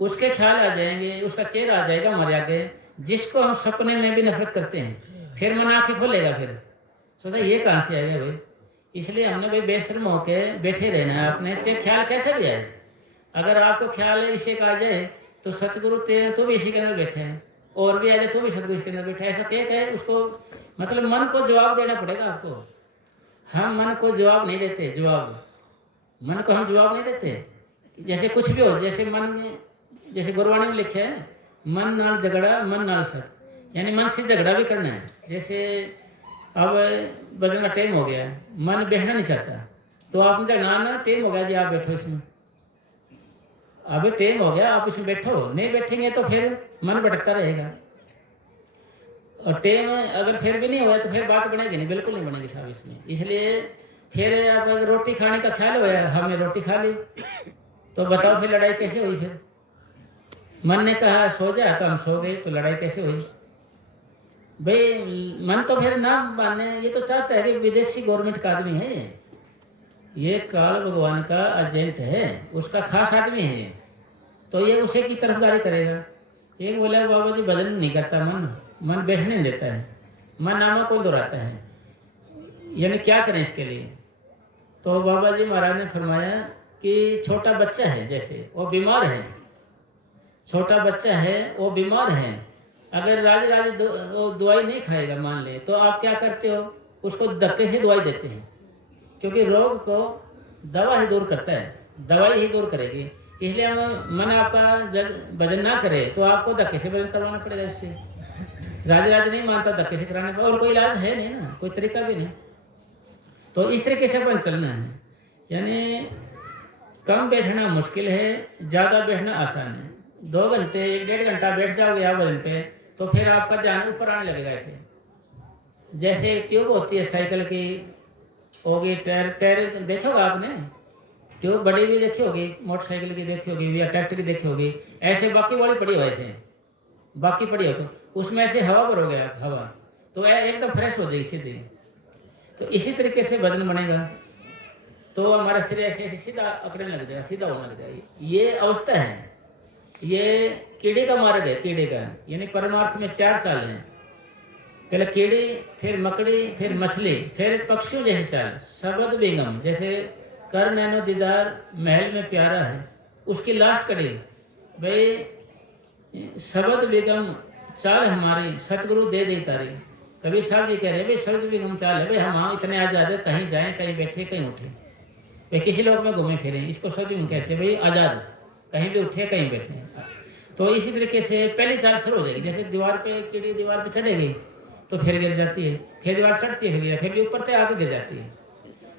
उसके ख्याल आ जाएंगे, उसका चेहरा आ जाएगा हमारे आगे, जिसको हम सपने में भी नफरत करते हैं, फिर मन आँखें खोलेगा, फिर सोचा ये कहाँ से आएगा भाई। इसलिए हमने भाई बेशर्म होकर बैठे रहना है अपने, चाहे ख्याल कैसे भी आए। अगर आपको ख्याल इसी का आ जाए तो सतगुरु तेरे तो भी इसी के अंदर बैठे हैं, और भी आ जाए तो भी सतगुरु के अंदर बैठे है, ऐसा एक है। उसको मतलब मन को जवाब देना पड़ेगा आपको। हम मन को जवाब नहीं देते, मन को हम जवाब नहीं देते। जैसे कुछ भी हो, जैसे मन, जैसे गुरबाणी में लिखे है, मन नाल झगड़ा मन नाल सर, यानी मन से झगड़ा भी करना है। जैसे अब भजन का टाइम हो गया, मन बैठना नहीं चाहता, तो आपने झगड़ा ना, टाइम हो गया जी, आप बैठो इसमें, अभी टाइम हो गया, आप इसमें बैठो, नहीं बैठेंगे तो फिर मन भटकता रहेगा। और टाइम अगर फिर भी नहीं हुआ तो फिर बात बनेगी नहीं, बिल्कुल नहीं बनेगी साहब इसमें। इसलिए फिर अब अगर रोटी खाने का ख्याल हुआ, हमने रोटी खा ली, तो बताओ फिर लड़ाई कैसे हुई? फिर मन ने कहा सो जा, तो हम सो गए, तो लड़ाई कैसे हुई भाई? मन तो फिर ना माने, ये तो चाहता है कि विदेशी गवर्नमेंट का आदमी है ये काल भगवान का एजेंट है, उसका खास आदमी है, तो ये उसे की तरफदारी करेगा। एक बोला बाबा जी भजन नहीं करता मन बैठने नहीं देता है, मन नामा को दोहराता है, यानी क्या करें इसके लिए? तो बाबा जी महाराज ने फरमाया कि छोटा बच्चा है, जैसे वो बीमार है, छोटा बच्चा है वो बीमार है, अगर राज दवाई नहीं खाएगा मान ले, तो आप क्या करते हो? उसको धक्के से दवाई देते हैं, क्योंकि रोग को दवा ही दूर करता है, दवाई ही दूर करेगी। इसलिए हम मन आपका जब भजन ना करे तो आपको धक्के से भजन करवाना पड़ेगा। इससे राज नहीं मानता धक्के से कराने का, और कोई इलाज है नहीं ना, कोई तरीका भी नहीं। तो इस तरीके से अपन चलना है, यानी कम बैठना मुश्किल है, ज़्यादा बैठना आसान है। 2 घंटे 1-1.5 घंटा बैठ जाओगे आप भजन पे, तो फिर आपका ध्यान ऊपर आने लगेगा। ऐसे जैसे ट्यूब होती है साइकिल की, होगी टायर देखोगे आपने, ट्यूब बड़ी भी देखी होगी, मोटरसाइकिल की देखी होगी या ट्रैक्टर की देखी होगी, ऐसे बाकी वाली पड़ी हो, ऐसे बाकी पड़ी हो, तो उसमें ऐसे हवा भरोगे आप, हवा तो एकदम फ्रेश हो जाएगी सीधी। तो इसी तरीके से भजन बनेगा, तो हमारा शरीर ऐसे ऐसे सीधा अकड़ने लग जाएगा, सीधा होने लग जाएगा। ये अवस्था है, ये कीड़े का मार्ग है, कीड़े का, यानी परमार्थ में 4 चाल हैं, पहले कीड़ी, फिर मकड़ी, फिर मछली, फिर पक्षियों जैसे चाल। शब्द बेगम, जैसे कर नैनो दीदार महल में प्यारा है, उसकी लास्ट कड़ी भाई शब्द बेगम चाल हमारी सतगुरु दे दे तारी। कभी साहब जी कह रहे भाई शब्द बेगम चाल है भाई, हम इतने आजाद है, कहीं जाएं कहीं बैठे कहीं उठे भाई, किसी लोग में घूमे फिरे, इसको शब्द बेगम कहते हैं भाई, आजाद, कहीं भी उठे कहीं बैठे। तो इसी तरीके से पहली चाल शुरू हो जाएगी। जैसे दीवार पे कीड़ी दीवार पे चढ़ेगी तो फिर गिर जाती है, फिर दीवार चढ़ती है, फिर भी ऊपर से आगे गिर जाती है।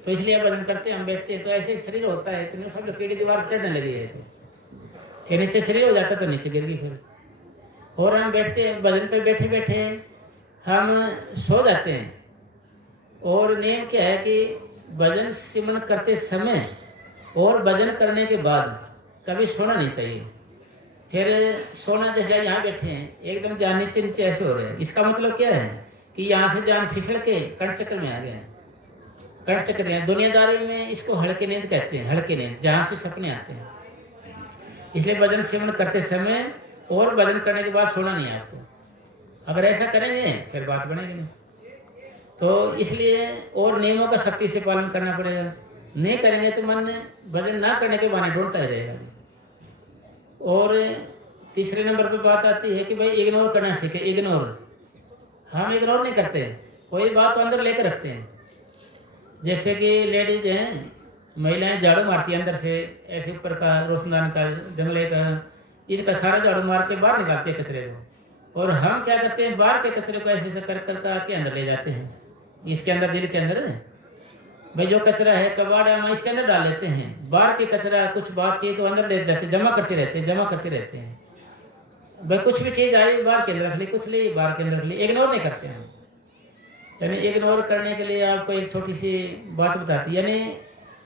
तो इसलिए अब भजन करते हैं, हम बैठते हैं तो ऐसे शरीर होता है, इतने सब कीड़ी दीवार चढ़ने लगी है, ऐसे फिर नीचे शरीर हो जाता तो नीचे गिर गई फिर। और हम बैठते हैं भजन पे, बैठे बैठे हम सो जाते हैं। और नियम क्या है कि भजन सिमरन करते समय और भजन करने के बाद कभी सोना नहीं चाहिए। फिर सोना, जैसे यहाँ बैठे हैं एकदम जान नीचे नीचे ऐसे हो रहे हैं, इसका मतलब क्या है कि यहाँ से जान फिसल के कण चक्र में आ गया है। कण चक्र है दुनियादारी में, इसको हल्के नींद कहते हैं, हल्के नींद जहाँ से सपने आते हैं। इसलिए भजन सेवन करते समय और भजन करने के बाद सोना नहीं है आपको। अगर ऐसा करेंगे फिर बात बनेगी नहीं। तो इसलिए और नियमों का सख्ती से पालन करना पड़ेगा, नहीं करेंगे तो मन भजन ना करने के बहाने ढूंढता ही रहेगा। और तीसरे नंबर पे बात आती है कि भाई इग्नोर करना सीखे। इग्नोर, हम इग्नोर नहीं करते, कोई बात तो अंदर लेकर रखते हैं। जैसे कि लेडीज हैं, महिलाएं झाड़ू मारती है अंदर से, ऐसे ऊपर का रोशनदान का जंगले का, इनका सारा झाड़ू मार के बाहर निकालते हैं कचरे को। और हम क्या करते हैं, बाहर के कचरे को ऐसे ऐसे कर कर के अंदर ले जाते हैं, इसके अंदर दिल के अंदर भाई जो कचरा है कबाड़ हम इसके अंदर डाल लेते हैं। बाहर के कचरा कुछ बातचीत तो अंदर ले जाते, जमा करते रहते हैं, जमा करते रहते हैं। भाई कुछ भी चीज़ आई बाहर के अंदर रख ली, कुछ ली बाहर के अंदर रख ली, इग्नोर नहीं करते हैं। यानी इग्नोर करने के लिए आपको एक छोटी सी बात बताती, यानी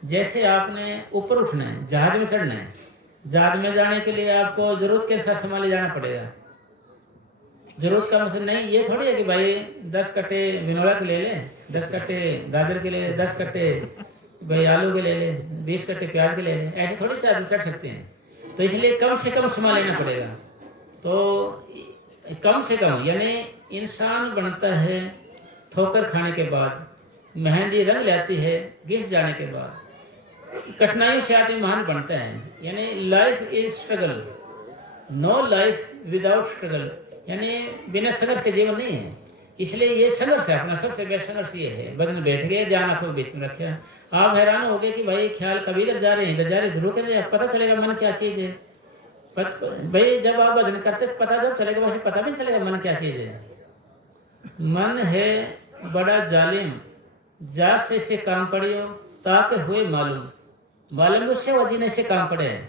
जैसे आपने ऊपर उठना है, जहाज में चढ़ना है, जहाज में जाने के लिए आपको जरूरत के अनुसार सामान ले जाना पड़ेगा। जरूरत का मतलब नहीं ये थोड़ी है कि भाई 10 कट्टे विनोला के ले लें, 10 कट्टे गाजर के ले लें, 10 कट्टे भाई आलू के ले लें, 20 कट्टे प्याज के ले लें, ऐसे थोड़ी सा कर सकते हैं। तो इसलिए कम से कम सामान लेना पड़ेगा। तो कम से कम, यानी इंसान बनता है ठोकर खाने के बाद, मेहंदी रंग लाती है घिस जाने के बाद, कठिनाइयों से आदमी महान बनता है। यानी life is struggle, no life without struggle, यानी बिना संघर्ष के जीवन नहीं है। इसलिए ये संघर्ष है अपना, सबसे बेस्ट संघर्ष ये है। बदन बैठ गए, ध्यान आंखों के बीच में रखे, आप हैरान हो गए कि भाई ख्याल कभी इधर जा रहे हैं, इधर जा रहे हैं, रुके नहीं, पता चलेगा मन क्या चीज़ है। भाई जब आप भजन करते पता जब चलेगा, वैसे पता भी नहीं चलेगा मन क्या चीज़ है। मन है बड़ा जालिम, जा से काम पड़ियो ताकि हुए मालूम। मालूम उससे वजीने से काम पड़े है,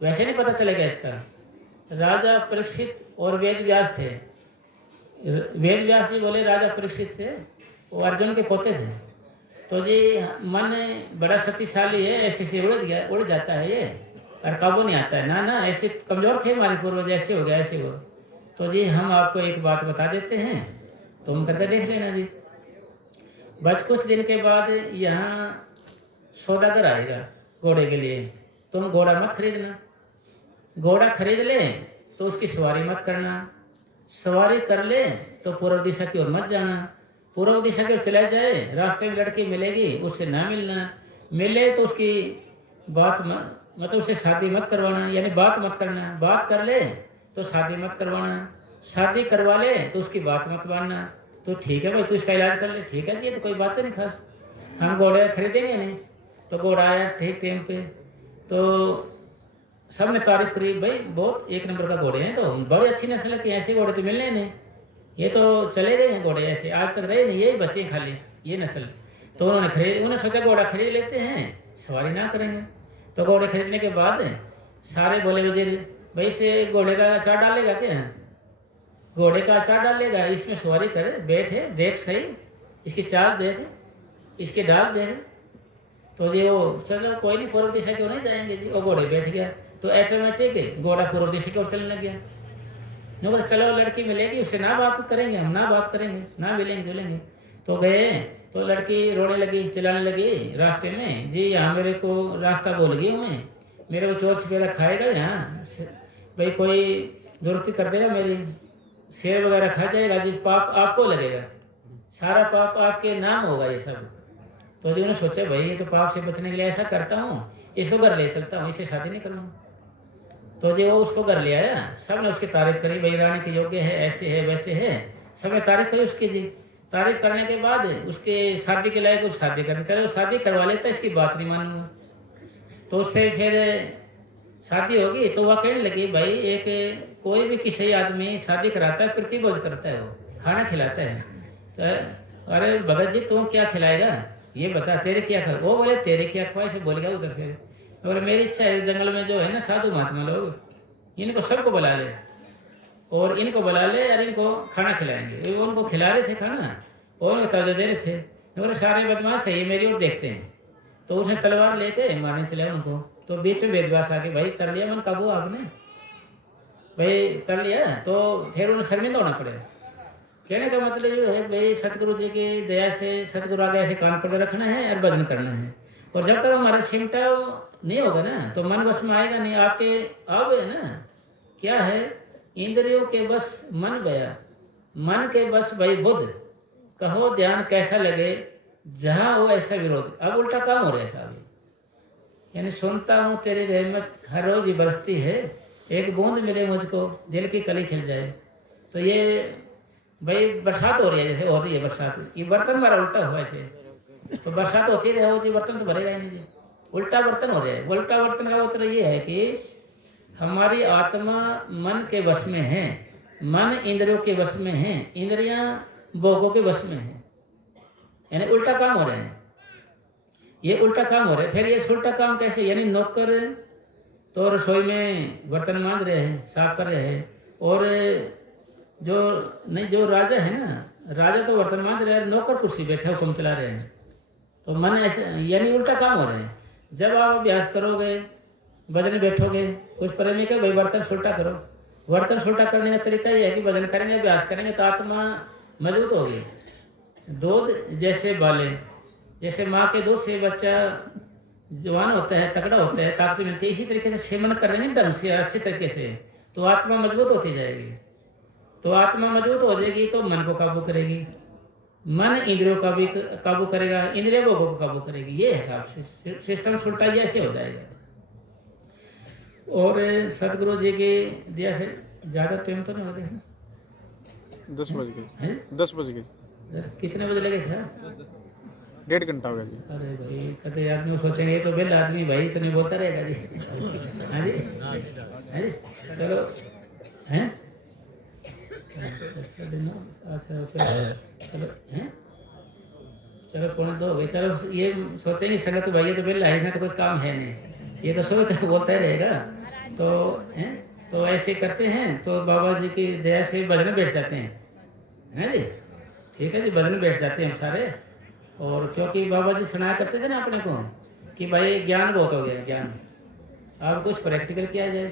वैसे नहीं पता चलेगा इसका। राजा परीक्षित और वेद व्यास थे। वेद व्यास जी बोले राजा परीक्षित थे, वो अर्जुन के पोते थे। तो जी मन बड़ा शक्तिशाली है, ऐसे से उड़ जाता है ये, और काबू नहीं आता है। ना ना, ऐसे कमजोर थे हमारे पूर्वज, ऐसे हो गया ऐसे हो। तो जी हम आपको एक बात बता देते हैं, तुम करके देख लेना जी। बस कुछ दिन के बाद यहाँ सौदागर आएगा घोड़े के लिए, तुम घोड़ा मत खरीदना। घोड़ा खरीद ले तो उसकी सवारी मत करना, सवारी कर ले तो पूर्व दिशा की ओर मत जाना। पूर्व दिशा की ओर चला जाए, रास्ते में लड़की मिलेगी उससे ना मिलना, मिले तो उसकी बात मतलब उससे शादी मत करवाना, यानी बात मत करना। बात कर ले तो शादी मत करवाना, शादी करवा ले तो उसकी बात मत मानना। तो ठीक है भाई, तू इसका इलाज कर ले। ठीक है जी, तो कोई बात नहीं खास, हम घोड़े खरीदेंगे नहीं। तो घोड़ा आया ठीक टाइम पे, तो सबने तारीफ करी, भाई बहुत एक नंबर का घोड़े हैं, तो बड़ी अच्छी नस्ल की, ऐसे घोड़े तो मिलने नहीं, ये तो चले गए हैं घोड़े, ऐसे आज तक रहे नहीं, यही बचे खाली ये नस्ल। तो उन्होंने सोचा घोड़ा खरीद लेते हैं, सवारी ना करेंगे। तो घोड़े खरीदने के बाद सारे बोले वजीर, भाई से घोड़े का अचार डालेगा क्या? घोड़े का अचार डालेगा, इसमें सवारी करे, बैठे देख सही, इसकी चाल देख, इसके डाल देख। तो जी वो चलो कोई नहीं, पूर्व दिशा क्यों नहीं जाएंगे जी। वो घोड़े बैठ गया तो ऑटोमेटिक घोड़ा पूर्व दिशा की ओर चलने लग गया। मगर चलो लड़की मिलेगी उससे ना बात करेंगे, हम ना बात करेंगे, ना मिलेंगे जुलेंगे। तो गए तो लड़की रोने लगी, चिल्लाने लगी रास्ते में, जी यहाँ मेरे को रास्ता भूल गई हूँ मैं, मेरे को चोट वगैरह खाएगा यहाँ, भाई कोई जरूरती कर देगा मेरी, शेर वगैरह खा जाएगा जी, पाप आपको लगेगा, सारा पाप आपके नाम होगा ये सब। तो जी उन्होंने सोचा भाई ये तो पाप से बचने के लिए ऐसा करता हूँ, इसको घर ले चलता हूँ, इससे शादी नहीं करूँगा। तो जी वो उसको घर ले आया, सब ने उसकी तारीफ करी, भाई रानी के योग्य है, ऐसे है वैसे है, सब ने तारीफ करी उसकी जी। तारीफ करने के बाद उसके शादी के लायक शादी करनी चाहिए, शादी करवा लेता, इसकी बात नहीं मानूंगा। तो उससे फिर शादी होगी तो वह कहने लगी, भाई एक कोई भी किसी आदमी शादी कराता है प्रतिभोज करता है, वो खाना खिलाता है। तो अरे भगत जी तू क्या खिलाएगा ये बता, तेरे क्या खा? वो बोले तेरे क्या ख्वाहिश है, बोल गया उधर से। और मेरी इच्छा है जंगल में जो है ना साधु महात्मा लोग, इनको सबको बुला ले, और इनको बुला ले और इनको खाना खिलाएंगे। वो उनको खिला रहे थे खाना और उनको ताजा दे रहे थे, और सारे बदमाश है ये मेरी ओर देखते हैं। तो उसने तलवार लेके मारने चला उनको। तो बीच में वेदव्यास आके, भाई कर लिया मन काबू आपने, भाई कर लिया। तो फिर उन्हें शर्मिंदा होना पड़ेगा। कहने का मतलब ये है भाई सतगुरु जी की दया से, सतगुरु आगे ऐसे कान पकड़ रखना है और भजन करना है। और जब तक हमारा सिमटा नहीं होगा ना तो मन बस में आएगा नहीं। आपके अब है ना क्या है, इंद्रियों के बस मन गया, मन के बस भाई बुद्ध, कहो ध्यान कैसा लगे जहाँ हो ऐसा विरोध। अब उल्टा काम हो रहा है साहब, यानी सुनता हूँ तेरी रहमत हर रोज ही बरसती है, एक बूंद मिले मुझको दिल की कली खिल जाए। तो ये भाई बरसात हो रही है, जैसे हो रही है बरसात, ये बर्तन हमारा उल्टा हुआ ऐसे, तो बरसात होती रहे होती, बर्तन तो भरेगा ही नहीं जी, उल्टा बर्तन हो रहा है। उल्टा बर्तन का उत्तर ये है कि हमारी आत्मा मन के वश में है, मन इंद्रियों के वश में है, इंद्रियां भोगों के वश में है, यानी उल्टा काम हो रहे हैं। ये उल्टा काम हो रहा है। फिर ये उल्टा काम कैसे, यानी नौकर तो रसोई में बर्तन मांज रहे हैं, साफ कर रहे हैं, और जो राजा है ना, राजा तो बर्तन मांज रहे हैं, नौकर कुर्सी बैठा हुक्म चला रहे हैं। तो मन ऐसे यानी उल्टा काम हो रहे हैं। जब आप अभ्यास करोगे, भजन बैठोगे, कुछ पर नहीं भाई बर्तन सुलटा करो। बर्तन सुलटा करने का तरीका ये है कि भजन करेंगे, अभ्यास करेंगे तो आत्मा मजबूत होगी। दूध जैसे बाले, जैसे माँ के दूध से बच्चा जवान होता है, तगड़ा होता है, ताकत मिलती है, इसी तरीके से सेवन करेंगे ढंग से अच्छे तरीके से तो आत्मा मजबूत होती जाएगी। तो आत्मा मजबूत हो जाएगी तो मन को काबू करेगी, मन इंद्रियों का भी काबू करेगा, इंद्रिय भोगों को काबू करेगी। ये हिसाब से सिस्टम सुलटा ऐसे हो जाएगा। और सदगुरु जी की दया से ज़्यादा टाइम तो नहीं होते हैं, 10 बज गए, 10 बज गए। कितने बजे लगे थे? 1.5 घंटा हो गया जी। अरे भाई कभी आदमी सोचेंगे ये तो बेल आदमी भाई इतने बोलता रहेगा जी। हाँ जी, हाँ जी, चलो हैं अच्छा फिर चलो हैं, चलो 1:45 हो गए। चलो ये सोचेंगे संगत तो भाई ये तो बिल है ना, तो कुछ काम है नहीं, ये तो सुबह तक बोलता ही रहेगा। तो हैं, तो ऐसे करते हैं तो बाबा जी की दया से भजन बैठ जाते हैं जी। ठीक है जी, भजन बैठ जाते हैं हम सारे। और क्योंकि बाबा जी सुनाया करते थे ना अपने को कि भाई ज्ञान बहुत हो गया, ज्ञान अब कुछ प्रैक्टिकल किया जाए,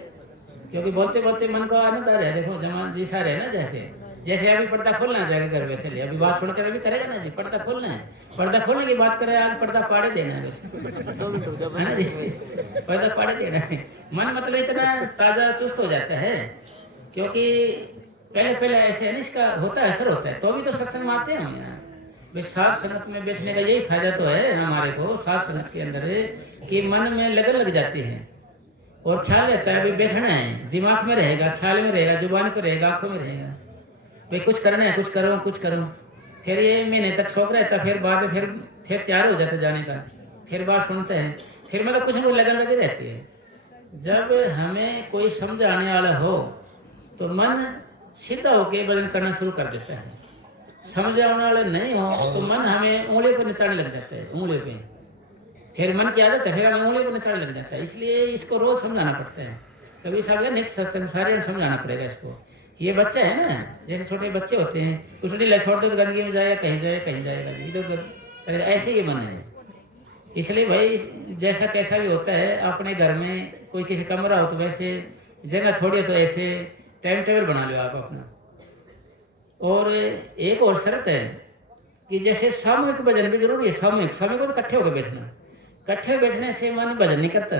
क्योंकि बोलते बोलते मन को आनंद आ रहा है। देखो जमान जी सारे है ना, जैसे जैसे अभी पर्दा खोलना जाएगा घर वैसे लिए, अभी बात सुनकर अभी करेगा ना जी, पर्दा खोलना है, पर्दा खोलने की बात करें, आज पर्दा पाड़े देना है बस, है ना जी, पर्दा पाड़े देना है। मन मतलब इतना ताज़ा चुस्त हो जाता है, क्योंकि पहले पहले ऐसे नहीं, इसका होता है असर होता है, तो अभी तो सत्संग में आते हैं हम यहाँ। भाई साथ संगत में बैठने का यही फायदा तो है हमारे को, साथ संगत के अंदर कि मन में लगन लग जाती है और ख्याल रहता है, अभी बैठना है, दिमाग में रहेगा, ख्याल में रहेगा, जुबान पे रहेगा, आंखों में रहेगा, भाई कुछ करना है, कुछ करो कुछ करो। फिर ये महीने तक शौक रहता, फिर बाद में फिर तैयार हो जाता जाने का, फिर बात सुनते हैं, फिर मतलब कुछ न कुछ लगन लगी रहती है। जब हमें कोई समझ आने वाला हो तो मन सीधा होके भजन करना शुरू कर देता है, समझ आने वाला नहीं हो तो मन हमें उंगली पर नचाने लग जाता है, उंगली पे, फिर मन की आदत है, फिर हमें उंगली पर नचाने लग जाता है। इसलिए इसको रोज समझाना पड़ता है, कभी सब नित्य सत्संग सारे समझाना पड़ेगा इसको। ये बच्चा है ना, जैसे छोटे बच्चे होते हैं, कुछ नहीं छोड़ दो गंदगी में जाएगा, कहीं जाएगा इधर उधर, ऐसे ही मन है। इसलिए भाई जैसा कैसा भी होता है, अपने घर में कोई किसी कमरा हो तो वैसे जगह थोड़ी, तो ऐसे टाइम टेबल बना लो आप अपना। और एक और शर्त है कि जैसे सामूहिक भजन भी जरूरी है, सामूहिक सामूहिक तो इकट्ठे होकर बैठना, इकट्ठे बैठने से मन भजन नहीं करता।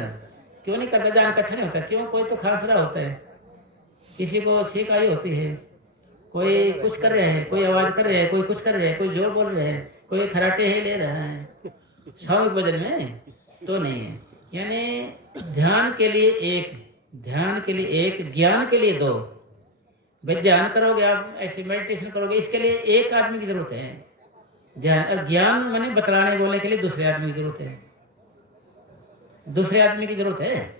क्यों नहीं करता? जान इकट्ठा नहीं होता, क्यों? कोई तो खास रहा होता है, किसी को छींक आई होती है, कोई कुछ कर रहे हैं, कोई आवाज कर रहे हैं, कोई कुछ कर रहे हैं, कोई जोर बोल रहे हैं, कोई खराटे ही ले रहा है। सामूहिक भजन में तो नहीं है, यानी ध्यान के लिए एक, ध्यान के लिए एक, ज्ञान के लिए दो। भाई ध्यान करोगे आप, ऐसे मेडिटेशन करोगे, इसके लिए एक आदमी की जरूरत है ध्यान, और ज्ञान माने बतलाने बोलने के लिए दूसरे आदमी की जरूरत है, दूसरे आदमी की जरूरत है।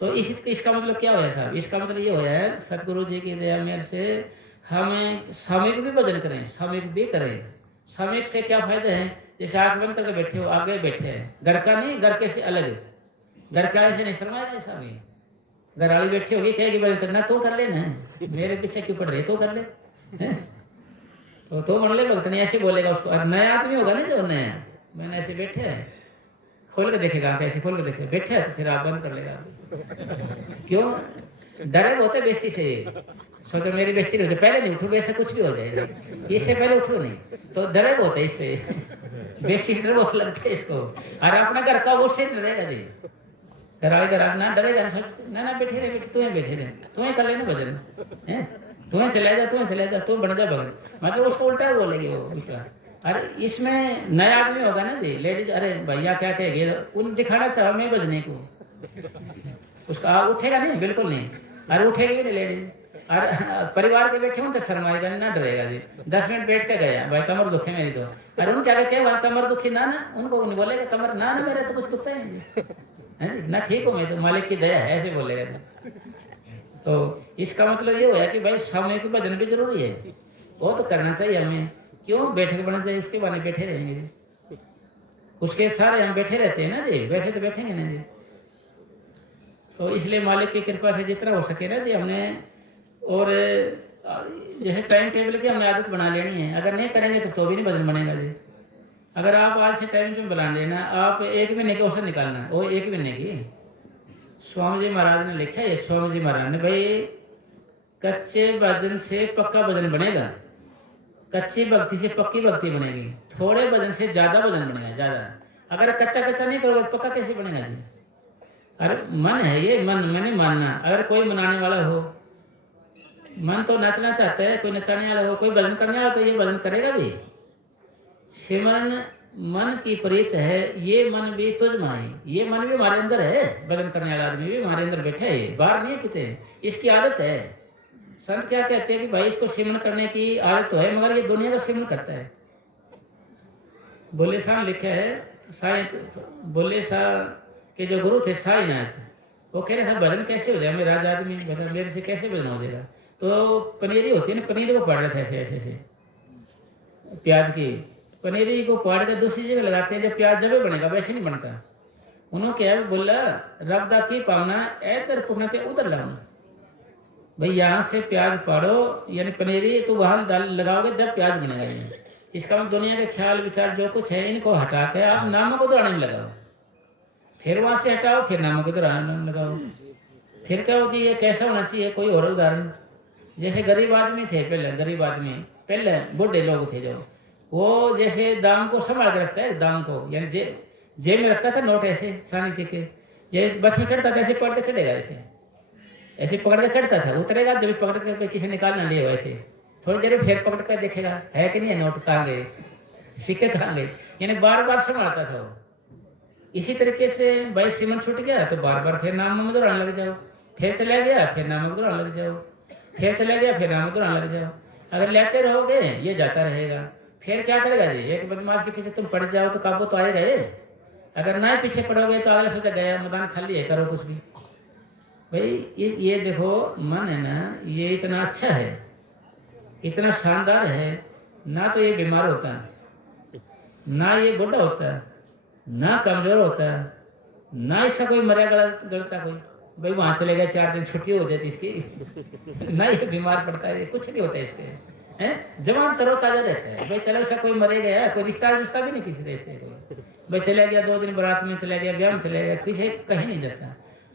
तो इसका मतलब क्या होया साहब? इसका मतलब ये होया है सतगुरु जी की दया मेरे से हमें सामूहिक भी भजन करें, सामूहिक भी करें। सामूहिक से क्या फायदा है? जैसे आंख बंद करके बैठे हो, आगे बैठे हैं, घर का नहीं, घर के से अलग, घर के वाले से नहीं शर्माया जाए सामने, घर वाली बैठी होगी, कहेगी भजन करना तो कर लेना, मेरे पीछे क्यों पड़ रहे, तो कर ले, तो मन ले भक्त नहीं, ऐसे बोलेगा उसको। और नया आदमी होगा ना जो नया, मैंने ऐसे बैठे हैं, खोल के देखेगा, कैसे खोल के देखेगा, बैठे है तो फिर आप बंद कर लेगा। क्यों? डरे होते बेइज्जती से, सोचो मेरी बेइज्जती नहीं होती, पहले नहीं उठो, वैसे कुछ भी हो जाएगा, इससे पहले उठो नहीं, तो डरे बहुत है इससे, बेइज्जती डर बहुत लगता है इसको। और अपना घर का वो से डरेगा जी, घर ना डरेगा ना, सोच ना बैठे रहे, तुम्हें बैठे रहे, तुम्हें कर लेना भजन है, तुम्हें चले जा, तुम बन जा भगत, मतलब उसको उल्टा बोलेगी वो उसका। अरे इसमें नया आदमी होगा ना जी, लेडीज, अरे भैया क्या कहेंगे, उन दिखाना चाहो मैं बजने को, उसका उठेगा नहीं, बिल्कुल नहीं, अरे उठेगी नहीं लेडीज। और परिवार के बैठे हों तो शर्माएगा ना, डरेगा जी। 10 मिनट बैठ के गया, भाई कमर दुखे मेरी तो, अरे उन क्या कहते हैं कमर दुखी ना, उनको नहीं बोलेगा कमर ना, मेरा तो कुछ दुखता है जी, ना ठीक हो मैं तो, मालिक की दया है, ऐसे बोलेगा। तो इसका मतलब ये होया कि भाई सामूहिक भजन भी जरूरी है, वो तो करना चाहिए हमें। क्यों? बैठक बना चाहिए, उसके बारे बैठे रहेंगे जी, उसके सारे हम बैठे रहते हैं ना जी, वैसे तो बैठेंगे ना जी। तो इसलिए मालिक की कृपा से जितना हो सके ना जी हमने, और जैसे टाइम टेबल की हमने आदत बना लेनी है, अगर नहीं करेंगे तो भी नहीं भजन बनेगा जी। अगर आप आज से टाइम टेबल बना लेना, आप 1 महीने के अवसर निकालना, वो 1 महीने की, स्वामी जी महाराज ने लिखा है, स्वामी जी महाराज ने, भाई कच्चे भजन से पक्का भजन बनेगा, कच्ची भक्ति से पक्की भक्ति बनेगी, थोड़े भजन से ज्यादा भजन बनेगा, ज्यादा। अगर कच्चा नहीं करोगे तो पक्का कैसे बनेगा जी? अरे मन है ये, मन मैंने मानना, अगर कोई मनाने वाला हो, मन तो नाचना चाहता है, कोई नचाने वाला हो, कोई भजन करने वाला, तो ये भजन करेगा भी। सिमरन मन की प्रीत है, ये मन भी तुझ माही, ये मन भी हमारे अंदर है, भजन करने वाला आदमी भी हमारे अंदर बैठा है, बाहर नहीं है कितने, इसकी आदत है। संत क्या कहते हैं कि भाई इसको सिमरन करने की आदत तो है, मगर ये दुनिया का सिमरन करता है। बोले शाह लिखा है, बोले शाह के जो गुरु थे साईनाथ, वो कह रहे थे भजन कैसे हो जाए, मैं राजा आदमी भजन मेरे से कैसे भजन हो जाएगा? तो पनीरी होती है ना, पनीर को पाड़ रहे थे ऐसे ऐसे ऐसे प्याज की, पनीरी को पाड़ के दूसरी जगह लगाते हैं, जब प्याज जब बनेगा वैसे नहीं बनता। उन्होंने क्या बोला, रब दा की पावना इधर पुगना ते उधर लाना। भाई यहाँ से प्याज पाड़ो, यानी पनीरी तो वहां डाल लगाओगे जब प्याज बनेगा। ये इसका मतलब दुनिया के ख्याल विचार जो कुछ है इनको हटा के आप नामों को दोहराने में लगाओ, फिर वहां से हटाओ, फिर नामों को दोहराने में लगाओ। फिर क्या होगी, ये कैसा होना चाहिए? कोई और उदाहरण, जैसे गरीब आदमी थे पहले, गरीब आदमी पहले बूढ़े लोग थे जो, वो जैसे दाम को संभाल के रखता है, दाम को यानी जेब में रखता था नोट ऐसे सानी के, ये बस में चढ़ता था ऐसे पकड़ के चढ़ेगा, ऐसे ऐसे पकड़ के चढ़ता था, उतरेगा जब पकड़ के किसी निकालना लिए वैसे थोड़ी देर फिर पकड़ कर देखेगा है कि नहीं है नोट, कहाँ गए सिक्के, कहाँ गए, यानी बार बार संभालता था वो। इसी तरीके से भाई सीमन छूट गया तो बार बार फिर नाम में दोहराने लग जाओ, फिर चला गया फिर नाम में दोहराने लग जाओ, फिर चला गया फिर नाम में दोहराने लग जाओ। अगर लेते रहोगे ये जाता रहेगा, फिर क्या करेगा जी, एक बदमाश के पीछे तुम पड़ जाओ तो काबू तो आएगा ये, अगर ना पीछे पड़ोगे तो अगले सोचा गया मैदान खाली है, करो कुछ भी। भाई ये देखो मन है ना, ये इतना अच्छा है, इतना शानदार है ना, तो ये बीमार होता ना, ये बुढ़ा होता ना, कमजोर होता ना, इसका कोई मरिया गलता कोई, भाई वहां चले गए 4 दिन छुट्टी हो जाती इसकी ना, ये बीमार पड़ता है, कुछ नहीं होता इसके, हैं जवान तरोताजा रहता है। भाई चलो इसका कोई मरे गया, कोई रिश्ता भी नहीं किसी देश से, कोई भाई चला गया 2 दिन बारात में चला गया, ब्याह में चला गया, किसी कहीं नहीं जाता।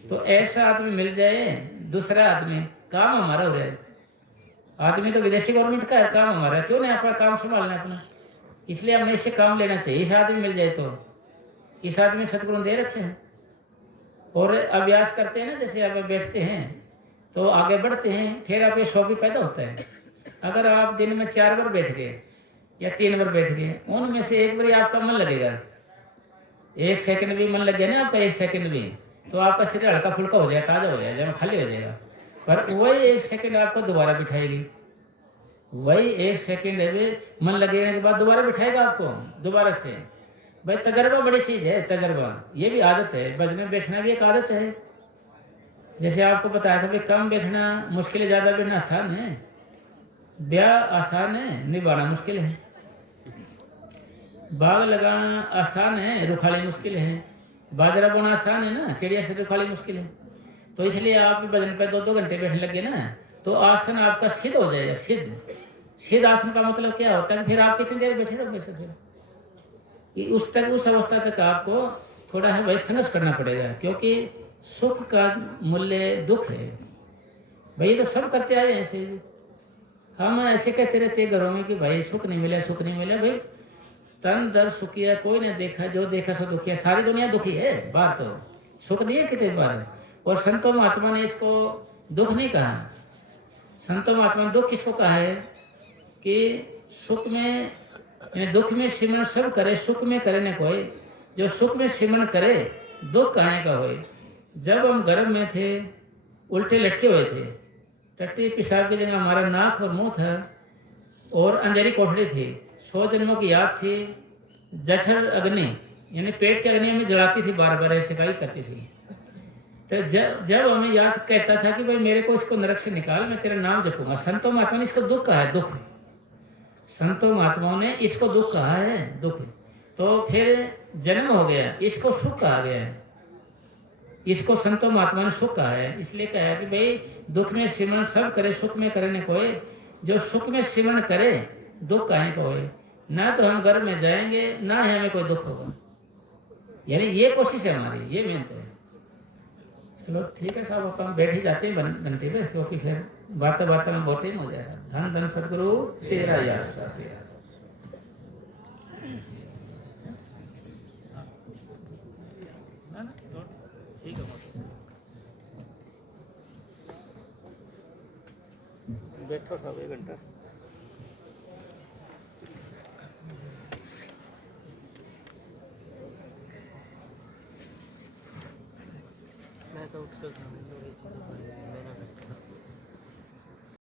तो ऐसा आदमी मिल जाए, दूसरा आदमी काम हमारा हो जाए, आदमी तो विदेशी गवर्नमेंट का है, काम हमारा, क्यों नहीं अपना काम संभालना अपना, इसलिए हमें इससे काम लेना चाहिए। इस आदमी मिल जाए तो, इस आदमी सदगुण दे रखे हैं, और अभ्यास करते हैं ना, जैसे आप बैठते हैं तो आगे बढ़ते हैं, फिर आप ये शौक भी पैदा होता है। अगर आप दिन में 4 बार बैठ गए या 3 बार बैठ गए, उनमें से एक बार आपका मन लगेगा, 1 सेकंड भी मन लग गया ना आपका, 1 सेकंड भी, तो आपका शरीर हल्का फुल्का हो जाएगा, ताजा हो जाएगा, जब खाली हो जाएगा। पर वही 1 सेकंड आपको दोबारा बिठाएगी, वही 1 सेकंड मन लगने के बाद दोबारा बिठाएगा आपको दोबारा से। भाई तजर्बा बड़ी चीज है, तजर्बा, ये भी आदत है, बजने बैठना भी एक आदत है। जैसे आपको बताया था भाई कम बैठना मुश्किल है, ज्यादा बैठना आसान है, ब्याह आसान है, निभाना मुश्किल है, बाग लगाना आसान है, रुखाली मुश्किल है, बाजरा बोना आसान है ना, चिड़िया से रुखाली मुश्किल है। तो इसलिए आप भजन पे 2-2 घंटे बैठने लगे ना, तो आसन आपका सिद्ध हो जाएगा। सिद्ध आसन का मतलब क्या होता है, फिर आप कितनी देर बैठे रहोगे, फिर उस अवस्था तक आपको थोड़ा है भाई संघर्ष करना पड़ेगा, क्योंकि सुख का मूल्य दुख है। भाई तो सब करते आए ऐसे, हम ऐसे कहते रहते घरों में कि भाई सुख नहीं मिला, सुख नहीं मिला। भाई तन दर सुखिया कोई ने देखा, जो देखा सो दुखिया, सारी दुनिया दुखी है, बात तो सुख नहीं है कितने बार। और संतों महात्मा ने इसको दुख नहीं कहा, संतों महात्मा ने दुख किसको कहा है कि सुख में, दुख में सिमरण सब करे, सुख में करे न कोई, जो सुख में सिमरण करे दुख कहां का होए। जब हम गर्भ में थे उल्टे लटके हुए थे, टट्टी पेशाब के दिन हमारा नाक और मुंह था, और अंधेरी कोठड़ी थी, 100 जन्मों की याद थी, जठर अग्नि यानी पेट की अग्नि हमें जलाती थी, बार बार ऐसे शिकायत करती थी। तो जब हमें याद कहता था कि भाई मेरे को इसको नरक से निकाल, मैं तेरा नाम जपूंगा, संतों महात्मा ने इसको दुख कहा है, दुख, संतों महात्माओं ने इसको दुख कहा है, दुख। तो फिर जन्म हो गया, इसको सुख कहा गया है, इसको संतों महात्मा ने सुख कहा है। इसलिए कहा है कि भाई दुख में सिमरण सब करे, सुख में करे न कोई, जो सुख में सिमरण करे दुख काहे को होए। ना तो हम घर में जाएंगे, ना ही हमें कोई दुख होगा, यानी ये कोशिश है हमारी, ये मेहनत है। चलो ठीक है साहब, अपन बैठ ही जाते हैं घंटे पे, क्योंकि फिर बातें बातें में बहुत टाइम हो जाएगा। धन धन सदगुरु तेरा याद। बैठो साहब 1 घंटा। मैं तो उठ कर